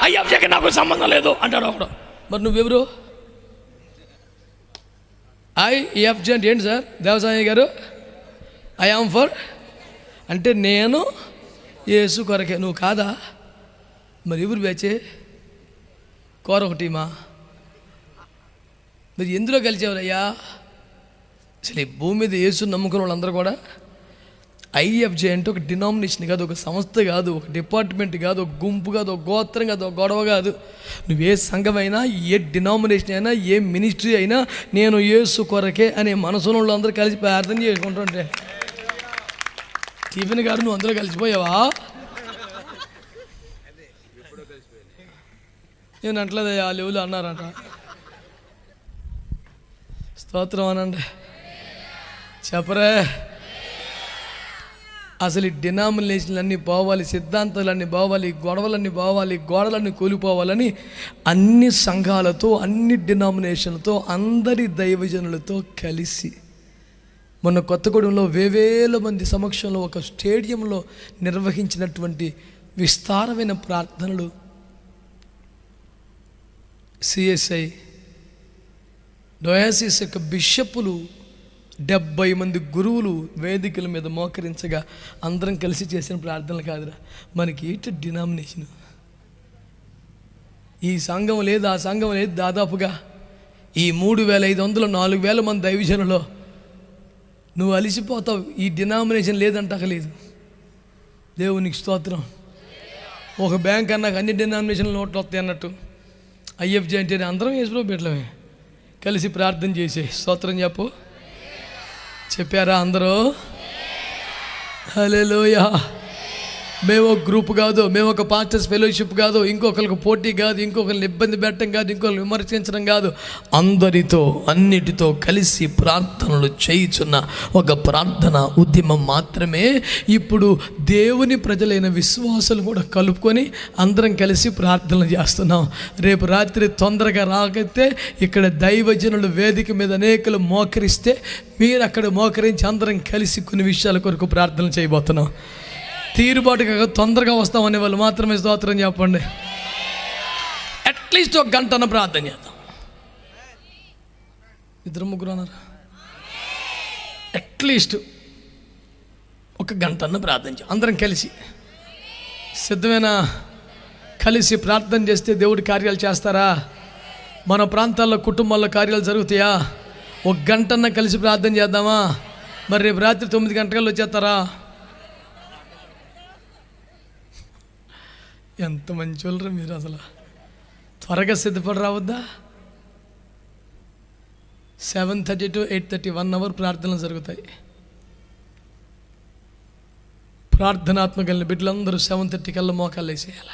IFJకి నాకు సంబంధం లేదు అంటాడు ఒకడు. మరి నువ్వెవరు? IFJ అంటే ఏంటి సార్ దేవసాయి గారు? ఐ యామ్ ఫర్ అంటే నేను యేసు కొరకే. నువ్వు కాదా? మరి ఎవరు బ్యాచే? కోర ఒక టీమా? మరి ఎందులో కలిసేవారయ్యా? అసలు ఈ భూమి మీద యేసు నమ్ముకున్న వాళ్ళందరూ కూడా IFJ అంటే ఒక డినామినేషన్ కాదు, ఒక సంస్థ కాదు, ఒక డిపార్ట్మెంట్ కాదు, ఒక గుంపు కాదు, ఒక గోత్రం కాదు, ఒక గొడవ కాదు. నువ్వు ఏ సంఘమైనా, ఏ డినామినేషన్ అయినా, ఏ మినిస్ట్రీ అయినా నేను యేసు కొరకే అనే మనసులో వాళ్ళందరూ కలిసి ప్రార్థన చేసుకుంటుంటే, స్టీఫెన్ గారు నువ్వు అందరూ కలిసిపోయావా? నేను అంటలేదయ్యా, ఆ లెవెల్ అన్నారంట. స్తోత్రం అనండి, చెప్పరే. అసలు ఈ డినామినేషన్లన్నీ పోవాలి, సిద్ధాంతాలన్నీ పోవాలి, గొడవలన్నీ పోవాలి, గోడలన్నీ కూలిపోవాలని అన్ని సంఘాలతో, అన్ని డినామినేషన్లతో, అందరి దైవజనులతో కలిసి మొన్న కొత్తగూడెంలో వేవేల మంది సమక్షంలో ఒక స్టేడియంలో నిర్వహించినటువంటి విస్తారమైన ప్రార్థనలు CSI డయాసిస్ యొక్క బిషప్పులు 70 మంది గురువులు వేదికల మీద మోకరించగా అందరం కలిసి చేసిన ప్రార్థనలు కాదురా. మనకి ఏంటి డినామినేషన్? ఈ సంఘం లేదు, ఆ సంఘం లేదు. దాదాపుగా ఈ 3500 4000 మంది దైవజనులో నువ్వు అలిసిపోతావు. ఈ డినామినేషన్ లేదంటలేదు. దేవునికి స్తోత్రం. ఒక బ్యాంక్ అన్నాక అన్ని డినామినేషన్లు నోట్లు వస్తాయి అన్నట్టు IFJ అంటే అందరం యేసు బిడ్డలమే కలిసి ప్రార్థన చేసే స్తోత్రం చెప్పు. చెప్పారా అందరూ? హల్లెలూయా. మేము ఒక గ్రూప్ కాదు, మేము ఒక పాస్టర్స్ ఫెలోషిప్ కాదు, ఇంకొకరికి పోటీ కాదు, ఇంకొకరిని ఇబ్బంది పెట్టడం కాదు, ఇంకొకరిని విమర్శించడం కాదు. అందరితో అన్నిటితో కలిసి ప్రార్థనలు చేయుచున్న ఒక ప్రార్థన ఉద్యమం మాత్రమే. ఇప్పుడు దేవుని ప్రజలైన విశ్వాసులు కూడా కలుపుకొని అందరం కలిసి ప్రార్థనలు చేస్తున్నాం. రేపు రాత్రి తొందరగా రాకపోతే ఇక్కడ దైవజనులు వేదిక మీద అనేకలు మోకరిస్తే మీరు అక్కడ మోకరించి అందరం కలిసి కొన్ని విషయాల కొరకు ప్రార్థన చేయబోతున్నాం. తీరుబాటుగా తొందరగా వస్తామనే వాళ్ళు మాత్రమే స్తోత్రం చెప్పండి. అట్లీస్ట్ 1 గంటన ప్రార్థన చేద్దాం. 2-3 అన్నారు. అట్లీస్ట్ 1 గంటన్న ప్రార్థన చేద్దాం అందరం కలిసి. సిద్ధమేనా? కలిసి ప్రార్థన చేస్తే దేవుడి కార్యాలు చేస్తారా? మన ప్రాంతాల్లో కుటుంబాల్లో కార్యాలు జరుగుతాయా? 1 గంటన్న కలిసి ప్రార్థన చేద్దామా? మరి రేపు రాత్రి 9 గంటల్లో వచ్చేస్తారా? ఎంత మంచి వాళ్ళరా మీరు. అసలు త్వరగా సిద్ధపడి రావద్దా? 7:30 to 8:30 1 hour ప్రార్థనలు జరుగుతాయి. ప్రార్థనాత్మక బిడ్డలందరూ 7:30 కల్లా మోకాళ్ళు వేసేయాల.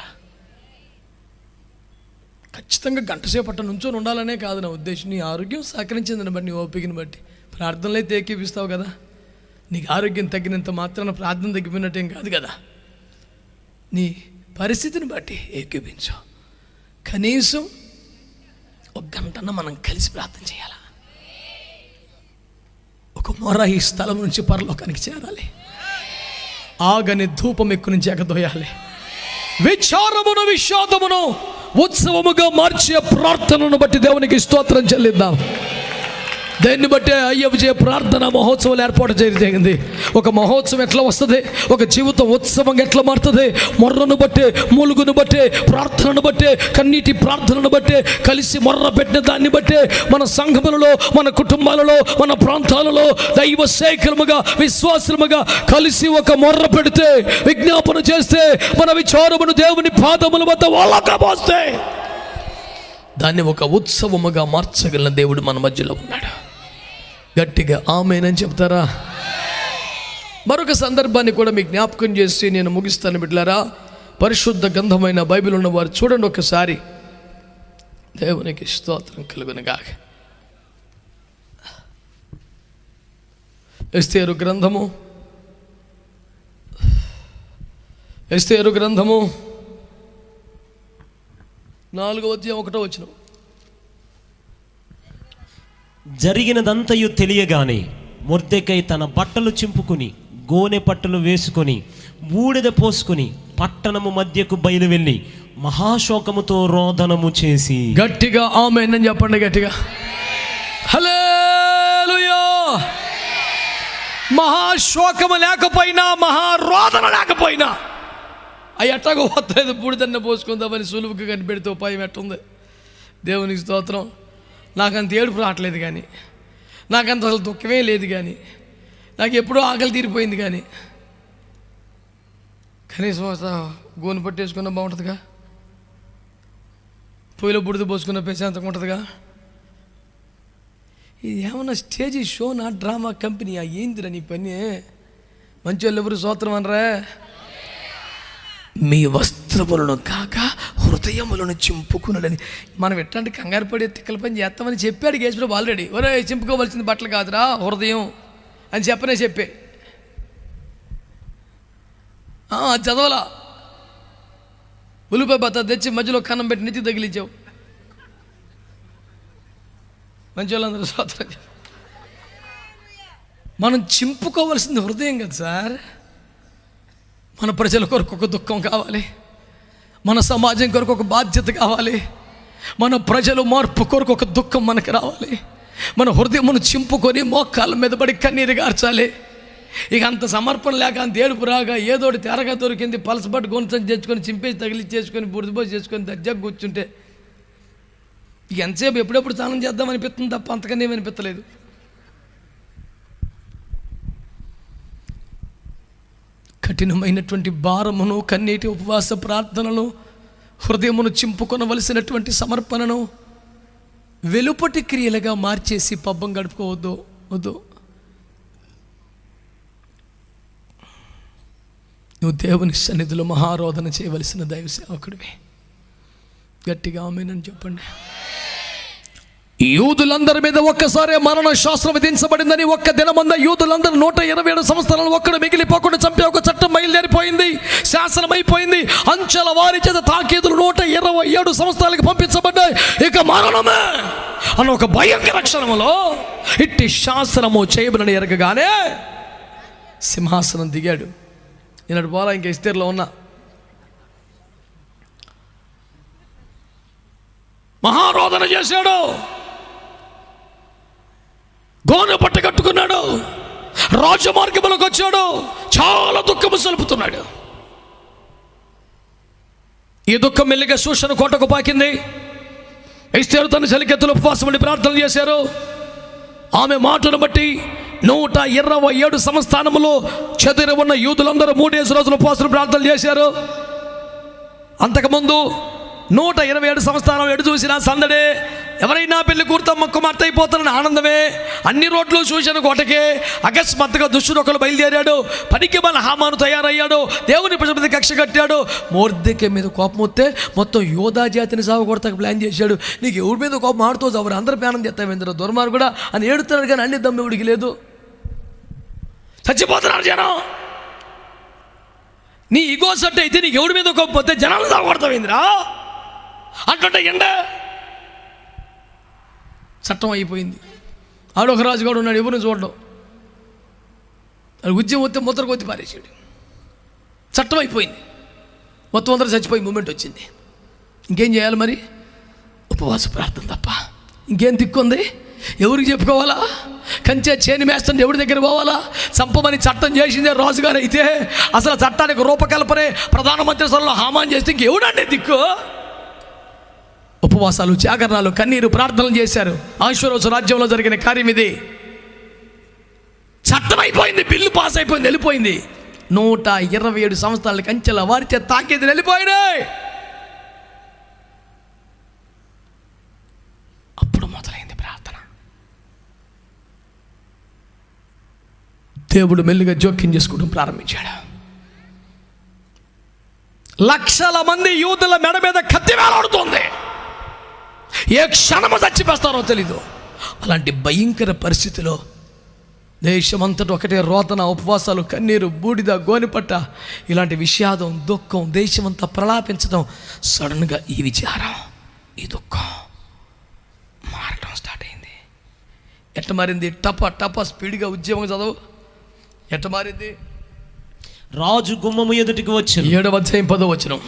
ఖచ్చితంగా గంట సేపట్ట నుంచొని ఉండాలనే కాదు నా ఉద్దేశం. నీ ఆరోగ్యం సహకరించిందని బట్టి, నీ ఓపికని బట్టి ప్రార్థనలు అయితే ఏకీపిస్తావు కదా. నీకు ఆరోగ్యం తగ్గినంత మాత్రాన ప్రార్థన తగ్గిపోయినట్టేం కాదు కదా. నీ పరిస్థితిని బట్టి ఏకీపించు. కనీసం 1 గంటన మనం కలిసి ప్రార్థన చేయాలి. ఒక మొర ఈ స్థలం నుంచి పరలోకానికి చేరాలి. ఆగని ధూపం ఎక్కువ నుంచి ఎగదోయాలి. విచారమును విషాదమును ఉత్సవముగా మార్చే ప్రార్థనను బట్టి దేవునికి స్తోత్రం చెల్లిద్దాం. దాన్ని బట్టే అయ్యవిజయ ప్రార్థన మహోత్సవాలు ఏర్పాటు జరిగింది. ఒక మహోత్సవం ఎట్లా వస్తుంది, ఒక జీవితం ఉత్సవం ఎట్లా మారుతుంది? మొర్రను బట్టే, మూలుగును బట్టే, ప్రార్థనను బట్టే, కన్నీటి ప్రార్థనను బట్టే, కలిసి మొర్ర పెట్టిన దాన్ని బట్టే మన సంఘములలో, మన కుటుంబాలలో, మన ప్రాంతాలలో దైవ సేకరముగా, విశ్వాసముగా కలిసి ఒక మొర్ర పెడితే, విజ్ఞాపన చేస్తే, మన విచారమును దేవుని పాదముల వద్ద వాళ్ళకపోస్తే దాన్ని ఒక ఉత్సవముగా మార్చగలిగిన దేవుడు మన మధ్యలో ఉన్నాడు. గట్టిగా ఆమేనని చెప్తారా? మరొక సందర్భాన్ని కూడా మీకు జ్ఞాపకం చేసి నేను ముగిస్తాను బిడ్డలారా. పరిశుద్ధ గ్రంథమైన బైబిల్ ఉన్నవారు చూడండి ఒకసారి. దేవునికి స్తోత్రం కలుగునుగాక. ఎస్తేరు గ్రంథము 4:1 జరిగినదంతయు తెలియగానే మొర్దెకై తన బట్టలు చింపుకుని, గోనె పట్టలు వేసుకొని, బూడిద పోసుకుని పట్టణము మధ్యకు బయలు వెళ్ళి మహాశోకముతో రోదనము చేసి, గట్టిగా ఆమేన్ అని చెప్పండి. గట్టిగా హల్లెలూయా. మహాశోకము లేకపోయినా, మహారోదన లేకపోయినా అవి ఎట్టాగో వస్తలేదు. బూడిదన్న పోసుకుందామని సులువుగా కనిపెడితే ఉపాయం ఎట్టుంది? దేవునికి స్తోత్రం. నాకంత ఏడుపు రావట్లేదు, కానీ నాకంత అసలు దుఃఖమే లేదు, కానీ నాకు ఎప్పుడూ ఆకలి తీరిపోయింది. కానీ కనీసం గోను పట్టేసుకున్నా బాగుంటుందిగా, పొయ్యిలో బుడిద పోసుకున్న ప్రశాంతంగా ఉంటుందిగా. ఇది ఏమన్నా స్టేజ్ షో నా డ్రామా కంపెనీ ఏందిరా నీ పని? మంచి వాళ్ళు ఎవరు స్తోత్రం అనరా? మీ వస్త్రములను కాక హృదయములను చింపుకున్నాడని. మనం ఎట్లాంటి కంగారు పడి తిక్కల పని చేస్తామని చెప్పాడు యేసుప్రభు ఆల్రెడీ. ఒరే చింపుకోవాల్సింది బట్టలు కాదురా, హృదయం అని చెప్పే చదవలా. ఉల్లిపాయ బత్త తెచ్చి మధ్యలో కన్నం పెట్టి నెత్తి తగిలించావు. మంచి వాళ్ళందరూ స్తోత్రం. మనం చింపుకోవాల్సింది హృదయం కదా సార్. మన ప్రజల కొరకు ఒక దుఃఖం కావాలి, మన సమాజం కొరకు ఒక బాధ్యత కావాలి, మన ప్రజలు మార్పు కొరకు ఒక దుఃఖం మనకు రావాలి. మన హృదయమును చింపుకొని మోకాళ్ళ మీద పడి కన్నీరు గార్చాలి. ఇక అంత సమర్పణ లేక, అంత ఏడుపు రాగా, ఏదోటి తెరగా దొరికింది పలసపట్టు గొంతుని తెచ్చుకొని చింపేసి తగిలిచ్చేసుకొని బుడిదిపోసి చేసుకొని దర్జాగా కూర్చుంటే ఇక ఎంతసేపు ఎప్పుడెప్పుడు స్నానం చేద్దాం అనిపిస్తుంది తప్ప అంతకన్నా ఏమనిపించలేదు. కఠినమైనటువంటి భారమును, కన్నీటి ఉపవాస ప్రార్థనలు, హృదయమును చింపుకొనవలసినటువంటి సమర్పణను వెలుపటి క్రియలుగా మార్చేసి పబ్బం గడుపుకోవద్దు. వద్దు. నువ్వు దేవుని సన్నిధిలో మహారోధన చేయవలసిన దైవ సేవకుడివి. గట్టిగా ఆమేనని చెప్పండి. యూదులందరి మీద ఒక్కసారి మరణ శాస్త్రం విధించబడిందని, ఒక్క దినమంద యూదులందరూ 127 సంవత్సరాలు ఒక్కడు మిగిలిపోకుండా చంపే ఒక చట్టం బయలుదేరిపోయింది, శాసనం అయిపోయింది. అంచెల వారి చేత తాకీదులు 127 సంవత్సరాలకు పంపించబడ్డాయి. ఇక మరణమే అన్న ఒక భయంకర క్షణములో ఇట్టి శాసనము చేయబడిన ఎరగగానే సింహాసనం దిగాడు. ఈనాడు పోలా ఇంకా ఎస్తేర్లో ఉన్నా మహారోదన చేశాడు, గోనె పట్ట కట్టుకున్నాడు, రాజమార్గంలోకి వచ్చాడు, చాలా దుఃఖము సలుపుతున్నాడు. ఈ దుఃఖం మెల్లిగా శూషణ కోటకు పాకింది. ఎస్తేరు తన చలికెత్తులు ఉపవాసం ఉండి ప్రార్థన చేశారు. ఆమె మాటను బట్టి 127 సంస్థానములో చెదిరి ఉన్న యూదులందరూ 3 రోజులు ఉపవాసం ప్రార్థన చేశారు. అంతకుముందు 127 సంవత్సరాలు ఎడు చూసినా సందడే, ఎవరైనా పెళ్లి కూర్తమ్మ కుమార్తె అయిపోతారని ఆనందమే. అన్ని రోడ్లు చూసిన కోటకే. అకస్మాత్తుగా దుష్టుడు ఒకరు బయలుదేరాడు. పనికి మన హామాను తయారయ్యాడు. దేవుని ప్రజల మీద కక్ష కట్టాడు. మొర్దెకై మీద కోపం వస్తే మొత్తం యోధా జాతిని సాగొడతాకు ప్లాన్ చేశాడు. నీకు ఎవరి మీద కోపం ఆడుతూ ఎవరు అందరూ ప్లానం చేస్తావు ఎందుకు దుర్మార్గుడా అని ఏడుతున్నాడు. కానీ అన్ని దమ్మెవుడికి లేదు. చచ్చిపోతున్నారు జనం. నీ ఇగో సెట్ అయితే నీకు ఎవడి మీద కోపం పోతే జనాలు సాగొడతావు ఏందిరా అంటుంటే ఎండ చట్టం అయిపోయింది. ఆడొక రాజుగాడు ఉన్నాడు, ఎవరిని చూడడం. ఉద్యమం వస్తే ముద్ర కొద్ది పారేసాడు. చట్టం అయిపోయింది. మొత్తం అందరూ చచ్చిపోయి మూమెంట్ వచ్చింది. ఇంకేం చేయాలి మరి? ఉపవాస ప్రార్థన తప్ప ఇంకేం దిక్కుంది? ఎవరికి చెప్పుకోవాలా? కంచె చేని మేస్తుంటే ఎవరి దగ్గర పోవాలా? చంపమని చట్టం చేసిందే రాజుగారు అయితే అసలు చట్టానికి రూపకల్పనే ప్రధానమంత్రి సభలో హామాన్ చేస్తే ఇంకెవడంటే దిక్కు? ఉపవాసాలు, జాగరణాలు, కన్నీరు, ప్రార్థనలు చేశారు. ఆశ్వరోజు రాజ్యంలో జరిగిన కార్యం ఇది. చట్టం అయిపోయింది, బిల్లు పాస్ అయిపోయింది, వెళ్ళిపోయింది. 127 సంవత్సరాల కంచెల వారిచే తాకేది వెళ్ళిపోయినాయి. అప్పుడు మొదలైంది ప్రార్థన. దేవుడు మెల్లిగా జోక్యం చేసుకోవడం ప్రారంభించాడు. లక్షల మంది యూదుల మెడ మీద కత్తి వేలాడుతోంది. ఏ క్షణము చచ్చిపోస్తారో తెలీదు. అలాంటి భయంకర పరిస్థితిలో దేశమంతటా ఒకటే రోదన, ఉపవాసాలు, కన్నీరు, బూడిద, గోనిపట్ట, ఇలాంటి విషాదం, దుఃఖం, దేశమంతా ప్రలాపించడం. సడన్గా ఈ విచారం, ఈ దుఃఖం మారటం స్టార్ట్ అయింది. ఎట్ట మారింది? టప స్పీడ్గా ఉద్యమం చదవు. ఎట్ట మారింది? రాజు గుమ్మము ఎదుటికి వచ్చి 7వ అధ్యాయం 10వ వచనం.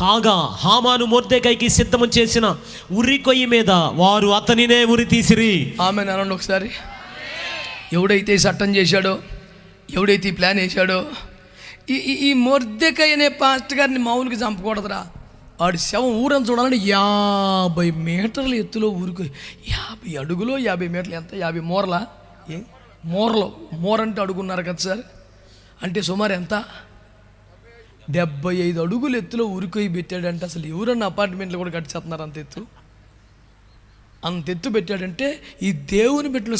కాగా హామాను మొర్దెకైకి సిద్ధము చేసిన ఉరి కొయ్యి మీద వారు అతనినే ఉరి తీసిరి. ఆమె అనండి ఒకసారి. ఎవడైతే చట్టం చేశాడో, ఎవడైతే ఈ ప్లాన్ వేశాడో, ఈ మొర్దెకై అనే పాస్టర్ గారిని మామూలుగా చంపకూడదురా. వాడి శవం ఊరని చూడాలంటే 50 మీటర్ల ఎత్తులో ఊరుకు, 50 అడుగులో 50 మీటర్లు. ఎంత? 50 మూరలా? మూరలో మూరంటే అడుగున్నారు కదా సార్. అంటే సుమారు ఎంత? 75 అడుగులు ఎత్తులో ఉరికొయ్యి పెట్టాడంటే అసలు ఎవరన్నా అపార్ట్మెంట్లు కూడా కట్టిచేస్తున్నారు అంత ఎత్తు. అంత ఎత్తు పెట్టాడంటే ఈ దేవుని బిడ్డలు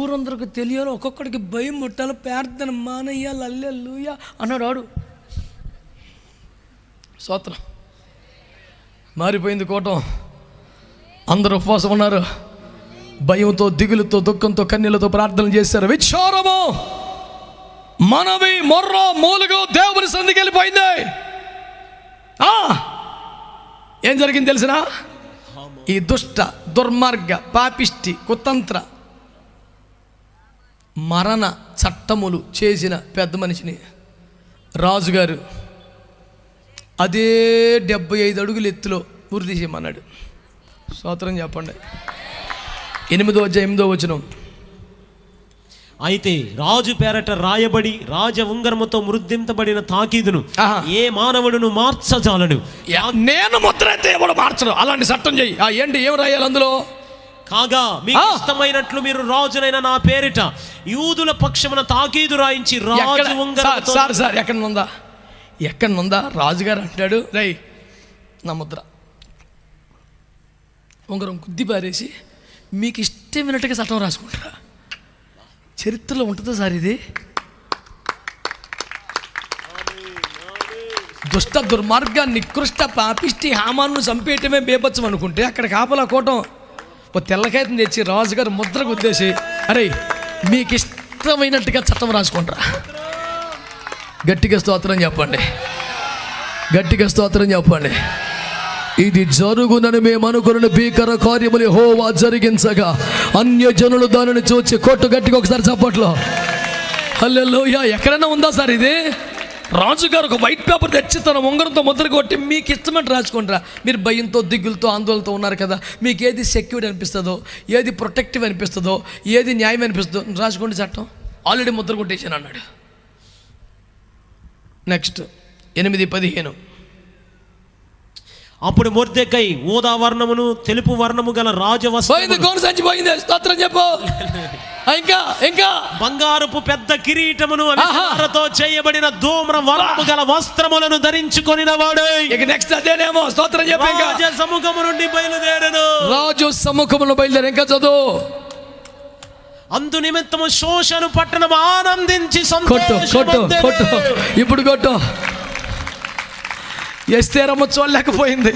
ఊరందరికి తెలియాలి, ఒక్కొక్కడికి భయం ముట్టాలి, ప్రార్థన మానయ్యాలి, హల్లెలూయా అన్నాడు వాడు. స్తోత్రం. మారిపోయింది కోటం. అందరూ ఉపవాసం ఉన్నారు. భయంతో, దిగులుతో, దుఃఖంతో, కన్నీళ్లతో ప్రార్థన చేశారు. విచారము, మనవి, మొర్ర, మూలుగు దేవుని సంధికి వెళ్ళిపోయింది. ఏం జరిగింది తెలిసిన? ఈ దుష్ట, దుర్మార్గ, పాపిష్టి, కుతంత్ర, మరణ చట్టములు చేసిన పెద్ద మనిషిని రాజుగారు అదే 75 అడుగుల ఎత్తులో ఉరి తీసేయమన్నాడు. స్తోత్రం చెప్పండి. 8వ అధ్యాయం 8వ వచనం. అయితే రాజు పేరట రాయబడి రాజ ఉంగరముతో మృద్దించబడిన తాకీదును ఏ మానవుడును మార్చజాలడు. నేను ముద్ర అయితే ఎవడు మార్చడు. అలాంటి చట్టం చెయ్యి. ఏంటి? ఏం రాయాలి అందులో? కాగా మీకు ఇష్టమైనట్లు మీరు రాజునైన నా పేరిట యూదుల పక్షమున తాకీదు రాయించి రాజు ఉంగరముతో. సార్ ఎక్కడ ఉందా? రాజుగారు అంటాడు, రై నా ముద్ర ఉంగరం గుద్ది పారేసి మీకు ఇష్టమైనట్టుగా చట్టం రాసుకుంటారా? చరిత్రలో ఉంటుందా సార్ ఇది? దుష్ట, దుర్మార్గ, నికృష్ట, పాపిష్టి హామాను చంపేయటమే బేపచ్చం అనుకుంటే అక్కడ కాపలా కోటం ఓ తెల్లకాయతం తెచ్చి రాజుగారు ముద్ర గుద్దేసి, అరే మీకు ఇష్టమైనట్టుగా చట్టం రాసుకుంటారా? గట్టిగా స్తోత్రం చెప్పండి. గట్టిగా స్తోత్రం చెప్పండి. ఇది జరుగునని మేము అనుకున్న భీకర కార్యములు యెహోవా జరిగించగా అన్యజనులు దానిని చూచి కొట్టు. గట్టిగా ఒకసారి చప్పట్లో హల్లెలూయా. ఎక్కడైనా ఉందా సార్ ఇది? రాజుగారు ఒక వైట్ పేపర్ తెచ్చి తన ఉంగరంతో ముద్ర కొట్టి మీకు ఇష్టమంటే రాసుకుంటారా? మీరు భయంతో, దిగులతో, ఆందోళనతో ఉన్నారు కదా, మీకు ఏది సెక్యూర్ అనిపిస్తుందో, ఏది ప్రొటెక్టివ్ అనిపిస్తుందో, ఏది న్యాయం అనిపిస్తుందో రాసుకోండి. చట్టం ఆల్రెడీ ముద్ర కొట్టేసాను అన్నాడు. నెక్స్ట్ 8:15. అప్పుడు మొర్దెకై ఊదా వర్ణమును తెలుపు వర్ణము గల పోయింది, గోను సంచి పోయింది. స్తోత్రం చెప్పు. ఇంకా ఇంకా బంగారపు పెద్ద కిరీటమును అవిసెనారతో చేయబడిన ధూమ్ర వర్ణము గల వస్త్రములను ధరించుకొనిన వాడు. ఇక నెక్స్ట్ అదేనేమో. స్తోత్రం చెప్పు. రాజ సముఖము నుండి బయలుదేరను. రాజు సముఖమును బయలుదేరు. ఇంకా చదువు. అందు నిమిత్తము శోషను పట్టణం ఆనందించి కొట్టు కొట్టు కొట్టు. ఇప్పుడు కొట్టు. ఎస్తేరమ్మ చూడలేకపోయింది.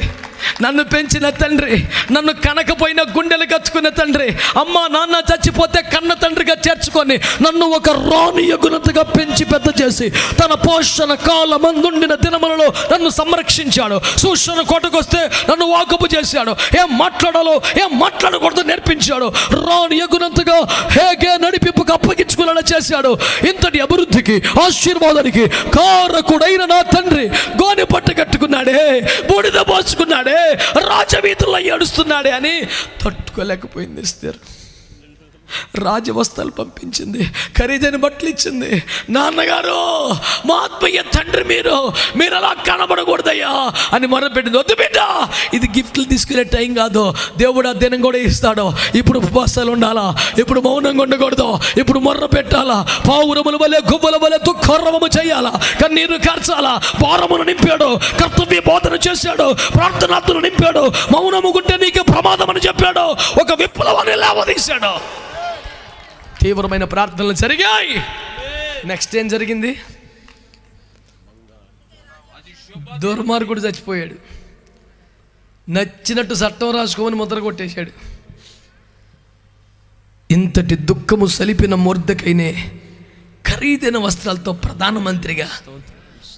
నన్ను పెంచిన తండ్రి, నన్ను కనకపోయిన గుండెలు కచ్చుకున్న తండ్రి, అమ్మ నాన్న చచ్చిపోతే కన్న తండ్రిగా చేర్చుకొని నన్ను ఒక రాణి ఎగునతగా పెంచి పెద్ద చేసి తన పోషణ కాలమందుండిన దినములలో నన్ను సంరక్షించాడు. సూషణ కోటకొస్తే నన్ను వాకపు చేశాడు. ఏం మాట్లాడాలో ఏం మాట్లాడకూడదు నేర్పించాడు. రాణి ఎగునంతగా హేగే నడిపింపుకు అప్పగించుకునేలా చేశాడు. ఇంతటి అభివృద్ధికి ఆశీర్వాదానికి కారకుడైన నా తండ్రి గోనె పట్ట కట్టుకున్నాడే, బూడిద పోసుకున్నాడే, రాజవీధుల్లో ఏడుస్తున్నాడే అని తట్టుకోలేకపోయింది ఎస్తేరు. రాజవస్త్రాలు పంపించింది, ఖరీదైన బట్టలు ఇచ్చింది. నాన్నగారు, మా ఆత్మీయ తండ్రి మీరు అలా కనబడకూడదయ్యా అని మొరపెట్టింది. వద్దు బిడ్డ, ఇది గిఫ్ట్లు తీసుకునే టైం కాదు. దేవుడు ఆ దినం కూడా ఇస్తాడు. ఇప్పుడు ఉపవాసాలు ఉండాలా, ఇప్పుడు మౌనంగా ఉండకూడదు, ఇప్పుడు మొర్ర పెట్టాలా, పావురముల వలె గువ్వల వలె దుఃఖరవము చేయాలా, కన్నీరు కార్చాలా. భారమును నింపాడు, కర్తవ్య బోధన చేశాడు, ప్రార్థనాత్మను నింపాడు. మౌనము గుంటే నీకు ప్రమాదం అని చెప్పాడు. ఒక విప్లవాన్ని లేవదీశాడు. తీవ్రమైన ప్రార్థనలు జరిగాయి. నెక్స్ట్ ఏం జరిగింది? దుర్మార్గుడు చచ్చిపోయాడు. నచ్చినట్టు చట్టం రాసుకోమని ముద్ర కొట్టేశాడు. ఇంతటి దుఃఖము సలిపిన మొర్దెకైనే ఖరీదైన వస్త్రాలతో ప్రధానమంత్రిగా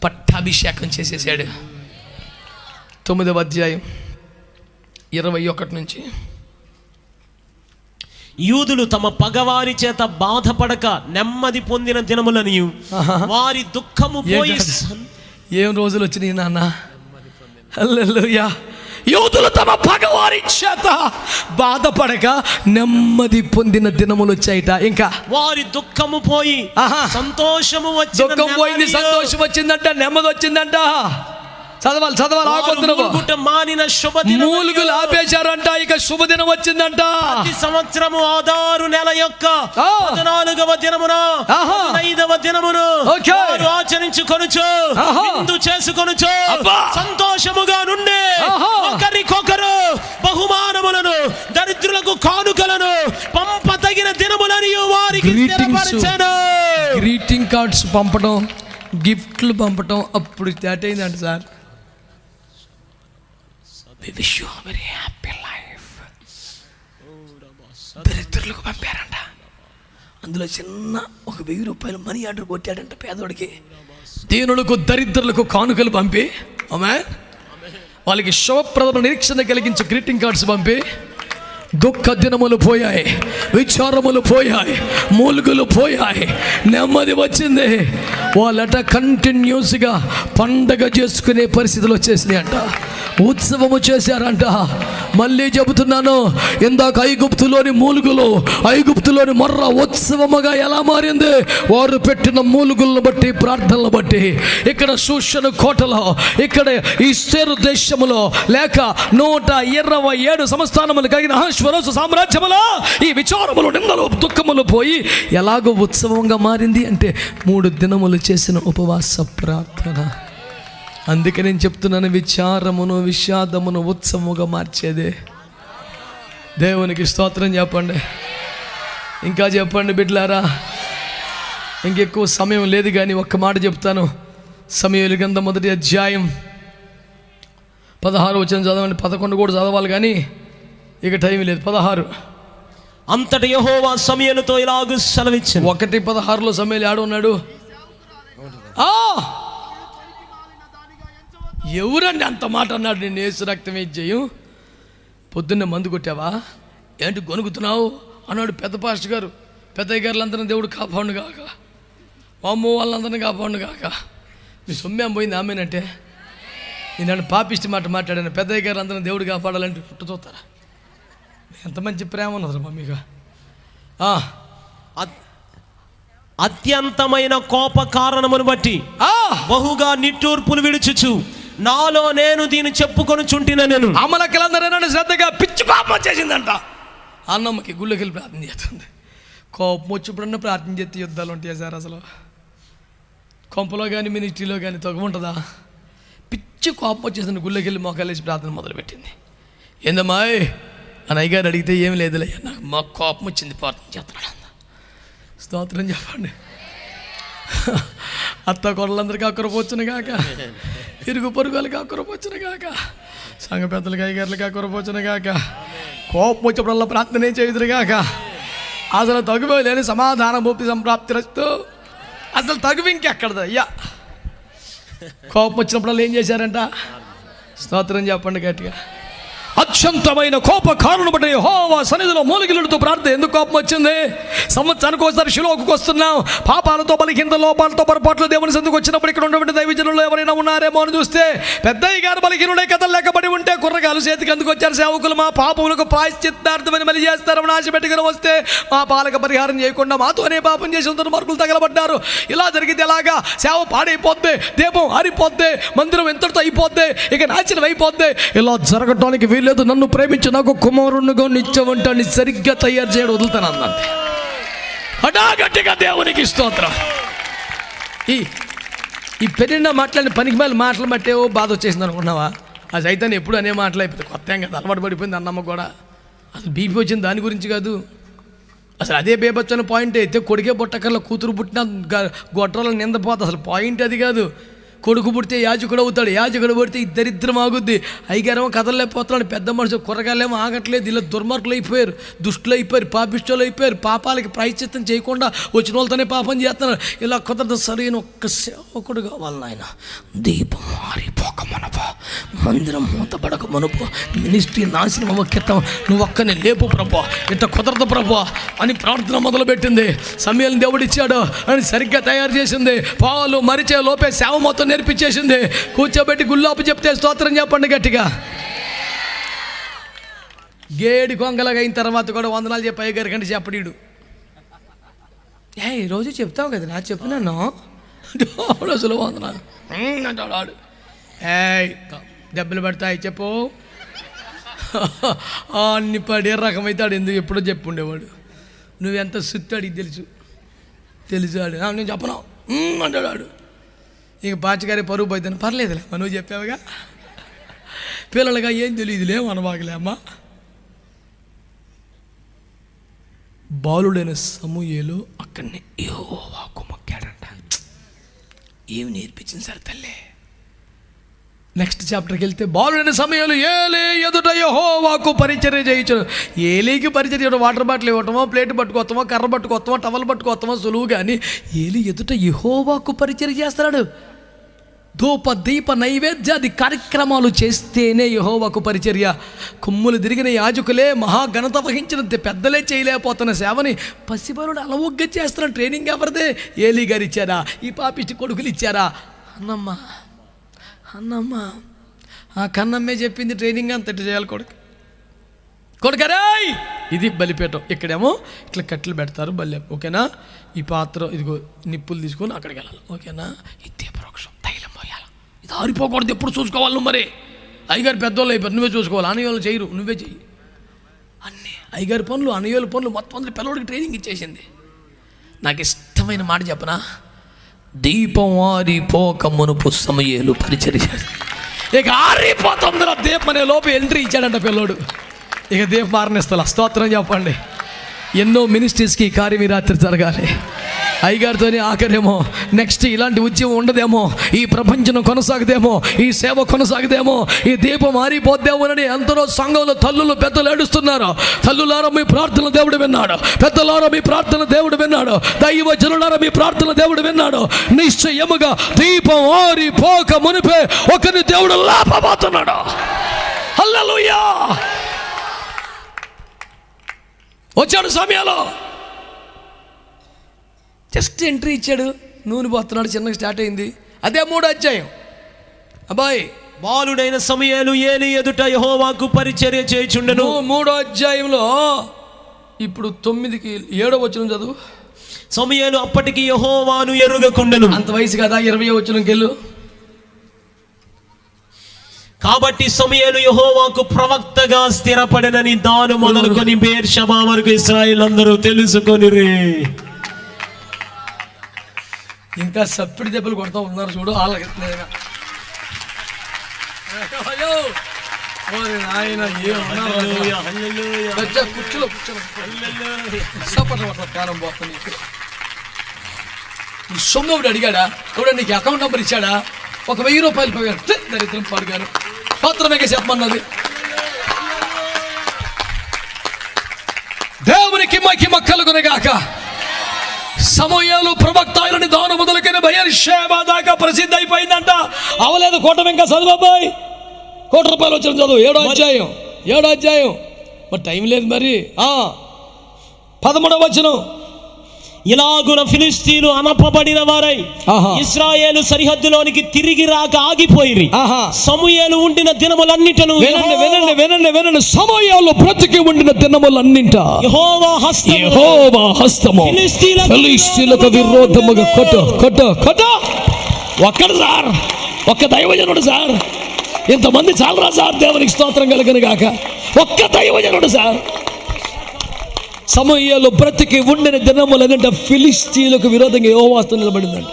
పట్టాభిషేకం చేసేసాడు. 9వ అధ్యాయం 21 నుంచి. యూదులు తమ పగవారి చేత బాధపడక నెమ్మది పొందిన దినములనియు వారి దుఃఖము పోయి. ఏం రోజులు వచ్చినాయి నాన్న? హల్లెలూయా. యూదులు తమ పగవారి చేత బాధపడక నెమ్మది పొందిన దినములు వచ్చాయిట. ఇంకా వారి దుఃఖము పోయి సంతోషము వచ్చి. దుఃఖం పోయింది, సంతోషం వచ్చిందంట, నెమ్మది వచ్చిందంట. చదవాలి మూలుగులు ఆపేశారంట. ఇక శుభదినం వచ్చిందంట. ప్రతి సంవత్సరము ఆదారు నెల యొక్క 14వ దినమున 5వ దినమును వారు ఆచరించుకొనుచు విందు చేసుకొనుచు సంతోషముగా నుండి ఒకరికొకరు బహుమానములను దరిద్రులకు కానుకలను పంపతగిన దినములని వారికి స్థిరపరిచాను. గ్రీటింగ్ కార్డ్స్ పంపడం, గిఫ్ట్లు పంపడం అప్పుడు స్టార్ట్ అయిందంట. Sir, we wish you a very happy life. దరిద్రులకు పంపారంట. అందులో చిన్న ఒక 1000 రూపాయలు మనీ ఆర్డర్ కొట్టాడంట పేదోడికి. దీనులకు దరిద్రులకు కానుకలు పంపి, ఆమేన్, వాళ్ళకి శుభప్రదమైన నిరీక్షణ కలిగించే గ్రీటింగ్ కార్డ్స్ పంపి దుఃఖ దినములు పోయాయి, విచారములు పోయాయి, మూలుగులు పోయాయి, నెమ్మది వచ్చింది. వాళ్ళట కంటిన్యూస్గా పండగ చేసుకునే పరిస్థితులు వచ్చేసినాయి అంట. ఉత్సవము చేశారంట. మళ్ళీ చెబుతున్నాను, ఇందాక ఐగుప్తులోని మూలుగులు, ఐగుప్తులోని మొర్ర ఉత్సవముగా ఎలా మారింది? వారు పెట్టిన మూలుగులను బట్టి, ప్రార్థనలు బట్టి. ఇక్కడ శూషణ కోటలో, ఇక్కడ ఇశ్రాయేలు దేశములో లేక 127 సంస్థానములు కలిగిన అహష్వేరోషు సామ్రాజ్యములో ఈ విచారములు, నిందలు, దుఃఖములు పోయి ఎలాగో ఉత్సవంగా మారింది అంటే 3 దినములు చేసిన ఉపవాస ప్రార్థన. అందుకే నేను చెప్తున్నాను, విచారమును విషాదమును ఉత్సవముగా మార్చేదే. దేవునికి స్తోత్రం చెప్పండి. ఇంకా చెప్పండి బిడ్డలారా. ఇంకెక్కువ సమయం లేదు కానీ ఒక్క మాట చెప్తాను. సమూయేలు గ్రంథం 1వ అధ్యాయం 16 వచనం చదవండి. 11 కూడా చదవాలి కానీ ఇక టైం లేదు. 16. అంతటి యెహోవా సమూయేలుతో ఇలాగు సెలవిచ్చాను. 1:16లో సమూయేలు ఆడు ఉన్నాడు. ఎవరండి అంత మాట అన్నాడు? నేను యేసు రక్తం ఇచ్చేయం. పొద్దున్నే మందు కొట్టావా ఏంటి గొనుగుతున్నావు అన్నాడు పెద్ద పాస్టర్ గారు. పెద్దయ్య గారులందరినీ దేవుడు కాపాడు కాక, అమ్మో వాళ్ళందరినీ కాపాడు కాక. మీ సొమ్మేం పోయింది ఆమెనంటే నేను పాపిష్టి మాట మాట్లాడాను. పెద్దయ్య గారు అందరినీ దేవుడు కాపాడాలంటే పుట్టు చూస్తారా? ఎంత మంచి ప్రేమ ఉన్నది మమ్మీగా. అత్యంతమైన కోప కారణమును బట్టి బహుగా నిట్టూర్పులు విడుచుచు నాలో నేను దీన్ని చెప్పుకొని చుంటిన నేను. అమలక్కలందరూ శ్రద్ధగా పిచ్చి కోపం వచ్చేసిందంట. అన్నమ్మకి గుళ్ళకి వెళ్ళి ప్రార్థన చేస్తుంది. కోపం వచ్చినప్పుడన్నా ప్రార్థన చేస్తే యుద్ధాలు ఉంటాయి సార్. అసలు కొంపలో కానీ మినిస్ట్రీలో కానీ తగ్గుంటుందా? పిచ్చి కోపం వచ్చేసింది. గుళ్ళకి వెళ్ళి మోకాలేసి ప్రార్థన మొదలుపెట్టింది. ఏందమ్మా అని అయ్యగారు అడిగితే ఏం లేదులే, నాకు మా కోపం వచ్చింది ప్రార్థన చేస్తున్నాడు. స్తోత్రం చెప్పండి. అత్త కొడలందరికీ అక్కరపోచ్చును కాక, ఇరుగు పొరుగులకి అక్కరపోచ్చును కాక, సంఘ పెద్దలకి అయ్యగారులకి అక్కరపోచ్చును కాక, కోపం వచ్చినప్పుడల్లా ప్రార్థన చేయుదురు కాక. అసలు తగువే లేని సమాధాన భూప్తి సంప్రాప్తి రస్తూ. అసలు తగువ ఇంకెక్కడదా అయ్యా? కోపం వచ్చినప్పుడల్లా ఏం చేశారంట? స్తోత్రం చెప్పండి గట్టిగా. అత్యంతమైన కోప కారణం బట్టి యెహోవా సన్నిధిలో మూలిగిలుడుతూ ప్రార్థన. ఎందుకు కోపం వచ్చింది? సంవత్సరానికి ఒకసారి శిలోకు వస్తున్నాం. పాపాలతో బలిహీనత లోపాలతో పొరపాట్లు దేవుని సందుకు వచ్చినప్పుడు ఇక్కడ ఉన్నటువంటి దైవజనులు ఎవరైనా ఉన్నారేమో అని చూస్తే పెద్దయ్య గారు బలిహీనుడే కథలు లేకబడి ఉంటే కుర్రగాలు చేతికి అందుకు వచ్చారు. సేవకులు మా పాపములకు ప్రాయశ్చిత్తార్థమని మళ్ళీ చేస్తారని ఆశ పెట్టుకుని వస్తే మా పాలక పరిహారం చేయకుండా మాతోనే పాపం చేసి దుర్మార్గులు తగలబడ్డారు. ఇలా జరిగితే ఎలాగా? సేవ పాడైపోద్ది, దీపం ఆరిపోద్ది, మందిరం ఎంతటితో అయిపోద్ది, ఇక నాశనం అయిపోద్ది. ఇలా జరగటానికి వీల్లేదు. నన్ను ప్రేమించి నాకు కుమారునిగా నిత్యవంటాన్ని సరిగ్గా తయారు చేయడం వదులుతాను అన్నది. హఠాగట్టిగా దేవునికి స్తోత్రం. ఈ పెరిగిన మాట్లాడిన పనికి మేలు మాటలు బట్టే బాధ వచ్చేసింది అనుకున్నావా? ఆ సైతాన్ని ఎప్పుడు అనే మాటలు అయిపోయింది. కొత్త ఏం కదా, అలవాటు పడిపోయింది. అన్నమ్మ కూడా అసలు బీపీ వచ్చింది దాని గురించి కాదు. అసలు అదే బేబచ్చని పాయింట్ అయితే కొడుకే పుట్టకల్లా కూతురు పుట్టిన గొడ్రాలను నిందపోతుంది. అసలు పాయింట్ అది కాదు. కొడుకు పుడితే యాజకుడు అవుతాడు, యాజకుడు పుడితే దరిద్రం ఆగుద్ది. అయ్యగారేమో కదలలేకపోతున్నాడు, పెద్ద మనుషులు కుర్రగాళ్ళేమో ఆగట్లేదు. ఇలా దుర్మార్గులు అయిపోయారు, దుష్టులు అయిపోయారు, పాపిష్టులు అయిపోయారు. పాపాలకి ప్రాయశ్చిత్తం చేయకుండా వచ్చిన వాళ్ళతోనే పాపం చేస్తున్నారు. ఇలా కుదరదు. సరైన ఒక్క సేవకుడు కావాలి నాయన. దీపం ఆరిపోక మనపో, మందిరం మూతపడక మనపో, మినిస్ట్రీ నాశనం అవ్వక్కితం, నువ్వు ఒక్కనే లేపు ప్రభా, ఇంత కుదరదు ప్రభా అని ప్రార్థన మొదలుపెట్టింది. సమయాన్ని దేవుడిచ్చాడు అని సరిగ్గా తయారు చేసింది. పాలు మరిచే లోపే సేవ మొత్తం నేర్పించేసింది. కూర్చోబెట్టి గుల్లాపు చెప్తే స్తోత్రం చెప్పండి గట్టిగా. గేడి కొంగలాగా అయిన తర్వాత కూడా వందనాలు చెప్పి అయ్యగారి కంటే చెప్పడీడు. రోజు చెప్తావు కదా, నా చెప్పినాను అసలు వందనాలు అంటాడు ఆడు. దెబ్బలు పడతాయి చెప్పు అన్ని పడే రకమైతాడు. ఎందుకు ఎప్పుడో చెప్పుండేవాడు. నువ్వెంత సుత్తాడికి తెలుసు ఆడు. నేను చెప్పను అంటాడు ఆడు. ఇక పాచిగారి పరుగు పోయిద్దని పర్లేదులే నువ్వు చెప్పావుగా. పిల్లలుగా ఏం తెలియదులే అనబాగలే అమ్మా. బాలుడైన సమూయేలు అక్కడనే యెహోవాకు మొక్కాడంట. ఏమి నేర్పించింది సార్ తల్లే. నెక్స్ట్ చాప్టర్కి వెళ్తే బాలుడైన సమూయేలు ఏలీ ఎదుట యెహోవాకు పరిచర్య చేయించాడు. ఏలీకి పరిచర్య చేయడం వాటర్ బాటిల్ ఇవ్వటమో, ప్లేట్ పట్టుకొస్తామో, కర్ర పట్టుకొస్తామో, టవల్ పట్టుకొస్తామో సులువు. కానీ ఏలీ ఎదుట యెహోవాకు పరిచర్య చేస్తున్నాడు. ధూప దీప నైవేద్యాది కార్యక్రమాలు చేస్తేనే యెహోవాకు పరిచర్య. కొమ్ములు తిరిగిన యాజకులే మహాఘనత వహించిన పెద్దలే చేయలేకపోతున్న సేవని పసిబరుడు అలవొగ్గా చేస్తున్న ట్రైనింగ్ ఎవరిదే? ఏలీ గారు ఇచ్చారా? ఈ పాపిష్టి కొడుకులు ఇచ్చారా? అన్నమ్మ ఆ కన్నమ్మే చెప్పింది ట్రైనింగ్ అంతటి చేయాలి కొడుకరే. ఇది బలిపేటం. ఇక్కడేమో ఇట్లా కట్టెలు పెడతారు బలి. ఓకేనా? ఈ పాత్ర ఇదిగో నిప్పులు తీసుకొని అక్కడికి వెళ్ళాలి. ఓకేనా? ఈ దీపవృక్షం తైలం పోయాలి. ఇది ఆరిపోకూడదు. ఎప్పుడు చూసుకోవాలి నువ్వు. మరి అయ్యగారు పెద్దోళ్ళు అయిపోయారు, నువ్వే చూసుకోవాలి. అనయోళ్ళు చేయరు, నువ్వే చెయ్యి. అన్నీ అయ్యగారి పనులు, అనయోళ్ళ పనులు మొత్తం అందరి పిల్లడికి ట్రైనింగ్ ఇచ్చేసింది. నాకు ఇష్టమైన మాట చెప్పనా? దీపం ఆరిపోక మునుపు సమూయేలు పరిచర్య. ఇక ఆరిపోతుందిరా దీపం అనే లోపు ఎంట్రీ ఇచ్చాడంట పిల్లోడు. ఇక దీపం మారనిస్తా. స్తోత్రం చెప్పండి. ఎన్నో మినిస్ట్రీస్కి కార్యం ఈ రాత్రి జరగాలి. అయ్యగారితోనే ఆఖరేమో. నెక్స్ట్ ఇలాంటి ఉద్యమం ఉండదేమో, ఈ ప్రపంచం కొనసాగదేమో, ఈ సేవ కొనసాగదేమో, ఈ దీపం ఆరిపోద్దేమోనని ఎంతలో సంఘంలో తల్లులు పెద్దలు ఏడుస్తున్నారు. తల్లులారా మీ ప్రార్థన దేవుడు విన్నాడు. పెద్దలారా మీ ప్రార్థన దేవుడు విన్నాడు. దైవ జనులారా మీ ప్రార్థన దేవుడు విన్నాడు. నిశ్చయముగా దీపం ఆరిపోక మునిపే ఒకరిని దేవుడు లేపబోతున్నాడు. హల్లెలూయా. వచ్చాడు సమయంలో జస్ట్ ఎంట్రీ ఇచ్చాడు. నూనె పోతున్నాడు. చిన్నగా స్టార్ట్ అయింది. అదే 3వ అధ్యాయం. అబ్బాయి బాలుడైన సమూయేలు ఏలీ ఎదుట యెహోవాకు పరిచర్య చేయుచుండెను. 3వ అధ్యాయంలో ఇప్పుడు 9కి 7వ వచనం చదువు. సమూయేలు అప్పటికి యెహోవాను ఎరుగకుండెను. అంత వయసు కదా. 20వ వచనంకి వెళ్ళు. కాబట్టి సమూయేలు యెహోవాకు ప్రవక్తగా స్థిరపడినని దాను మొదలుకొని బేర్షెబా వరకు ఇశ్రాయేలు అందరూ తెలుసుకొనిరి. ఇంకా సప్పిడి దెబ్బలు కొడతా ఉన్నారు చూడు వాళ్ళకి. సొమ్ముడు అడిగాడా కూడా నీకు అకౌంట్ నెంబర్ ఇచ్చాడా? ఒక 1000 రూపాయలు పోయాడు దరిద్రం పడిగాను. స్తోత్రమే చెప్పమన్నది. దేవునికి మహిమ కలుగునుగాక. సమూయేలు ప్రవక్త అయినని దాను మొదలుకొని బెయేర్షెబా దాకా ప్రసిద్ధి అయిపోయిందంట. అవలేదు కోటం ఇంకా చదువు అబ్బాయి. ₹1,000,000 వచ్చిన చదువు 7వ అధ్యాయం. మరి టైం లేదు మరి. 13వ వచనం. ఇలాగున ఫిలిష్తీయులు అనపబడిన వారై ఇశ్రాయేలు సరిహద్దులోనికి తిరిగి రాక ఆగిపోయిరి. సమూయేలు ఉండిన దినములన్నిటను వినండి. సమూయేలు బ్రతికి ఉండిన దినములన్నింట యెహోవా హస్తము ఫిలిష్తీయులకు విరోధముగా కొట్ట. ఒక్కడు సార్, ఒక్క దైవజనుడు సార్. ఇంతమంది చాలరా సార్, దేవునికి స్తోత్రం కలుగును గాక. ఒక్క దైవజనుడు సార్. సమూయేలు బ్రతికి ఉండిన దినములన్నింట ఫిలిష్తీయులకు విరోధంగా యెహోవా హస్తం నిలబడిందంట.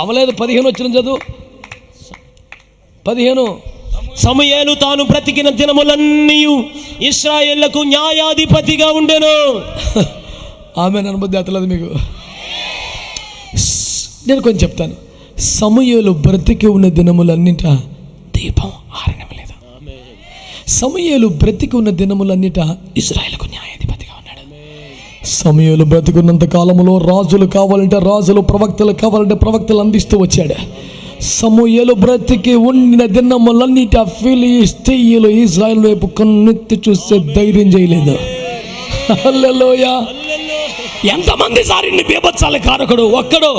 అవలేదు 15 వచ్చిన చదువు. 15. సమూయేలు తాను బ్రతికిన దినములన్నీ ఇశ్రాయేళ్లకు న్యాయాధిపతిగా ఉండెను. ఆమె అనుమతి అతలేదు మీకు. నేను కొంచెం చెప్తాను. సమూయేలు బ్రతికి ఉన్న దినములన్నింట దీపం ఆరనివ్వలేదు. సమూయేలు బ్రతికి ఉన్న దినములన్నిట ఇశ్రాయేలుకు న్యాయాధిపతిగా ఉన్నాడు. సమూయేలు బ్రతికున్నంత కాలంలో రాజులు కావాలంటే రాజులు, ప్రవక్తలు కావాలంటే ప్రవక్తలు అందిస్తూ వచ్చాడు. సమూయేలు బ్రతికి ఉండిన దినములన్నిట ఫిలిష్తీయులు ఇశ్రాయేలు వైపు కన్నెత్తి చూస్తే ధైర్యం చేయలేదు. హల్లెలూయా. ఎంతమంది సారిని బీభత్సాల కారకుడు ఒక్కడు.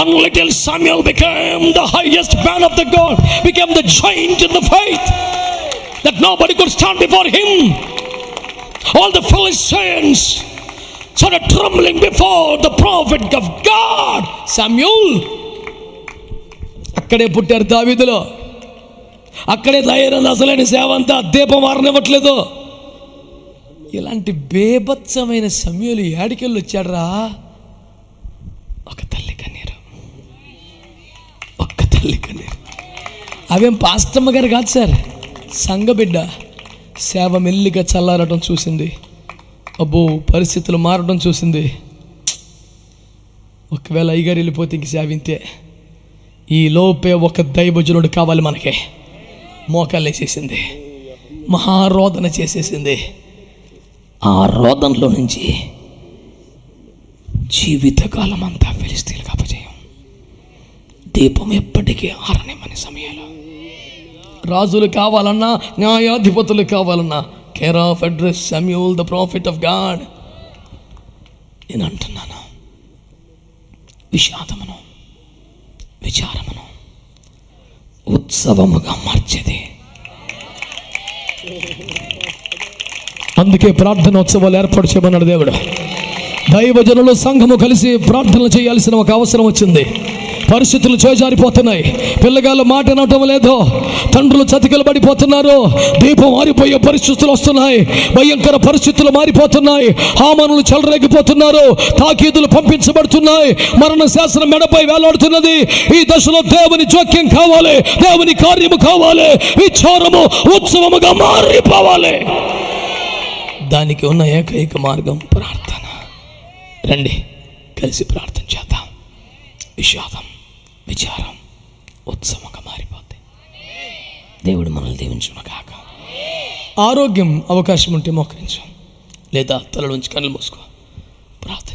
One little Samuel became the highest man of the God, became the giant in the faith that nobody could stand before him. All the Philistines started trembling before the prophet of God, Samuel. అక్కడే పుట్టారు దావీదులో. అక్కడే ధైర్యం అసలైన సేవ అంతా దీపం ఆరనివ్వట్లేదు. ఇలాంటి బేభత్సమైన సమూయేలు ఏడికెళ్ళి వచ్చాడరా? ఒక తల్లి కన్నీరు. అవేం పాస్టమ్మ గారు కాదు సార్, సంఘబిడ్డ. సేవ మెల్లిగా చల్లారటం చూసింది. అబ్బో, పరిస్థితులు మారడం చూసింది. ఒకవేళ అయ్యగారు వెళ్ళిపోతే ఇంక సేవింతే. ఈ లోపే ఒక దైవజనుడు కావాలి మనకి. మోకాలు వేసేసింది, మహారోదన చేసేసింది. ఆ రోదనలో నుంచి జీవితకాలం అంతా ఫిలిష్తీయులకు అపజయం. దీపం ఎప్పటికీ ఆరనివ్వని సమయంలో రాజులు కావాలన్నా, న్యాయాధిపతులు కావాలన్నా, care of address Samuel the profit of God. నేను అంటున్నాను, విషాదమును విచారమును ఉత్సవముగా మార్చేది. అందుకే ప్రార్థనోత్సవాలు ఏర్పాటు చేయమన్నాడు దేవుడు. దైవజనులు సంఘము కలిసి ప్రార్థనలు చేయాల్సిన ఒక అవసరం వచ్చింది. పరిస్థితులు చేజారిపోతున్నాయి. పిల్లగాళ్ళు మాట వినటం లేదు. తండ్రులు చతికిలు పడిపోతున్నారు. దీపం మారిపోయే పరిస్థితులు వస్తున్నాయి. భయంకర పరిస్థితులు మారిపోతున్నాయి. హామానులు చెలరేగిపోతున్నారు. తాకీదులు పంపించబడుతున్నాయి. మరణ శాసనం మెడపై వేలాడుతున్నది. ఈ దశలో దేవుని జోక్యం కావాలి, దేవుని కార్యము కావాలి. విచారము ఉత్సవముగా మారిపోవాలి. దానికి ఉన్న ఏకైక మార్గం ప్రార్థన. రండి కలిసి ప్రార్థన చేద్దాం. విషాదం విచారం ఉత్సవంగా మారిపోద్ది. దేవుడు మనల్ని దీవించుగాక. ఆరోగ్యం అవకాశం ఉంటే మోకరించు, లేదా తలలోంచి కళ్ళు మూసుకో, ప్రార్థన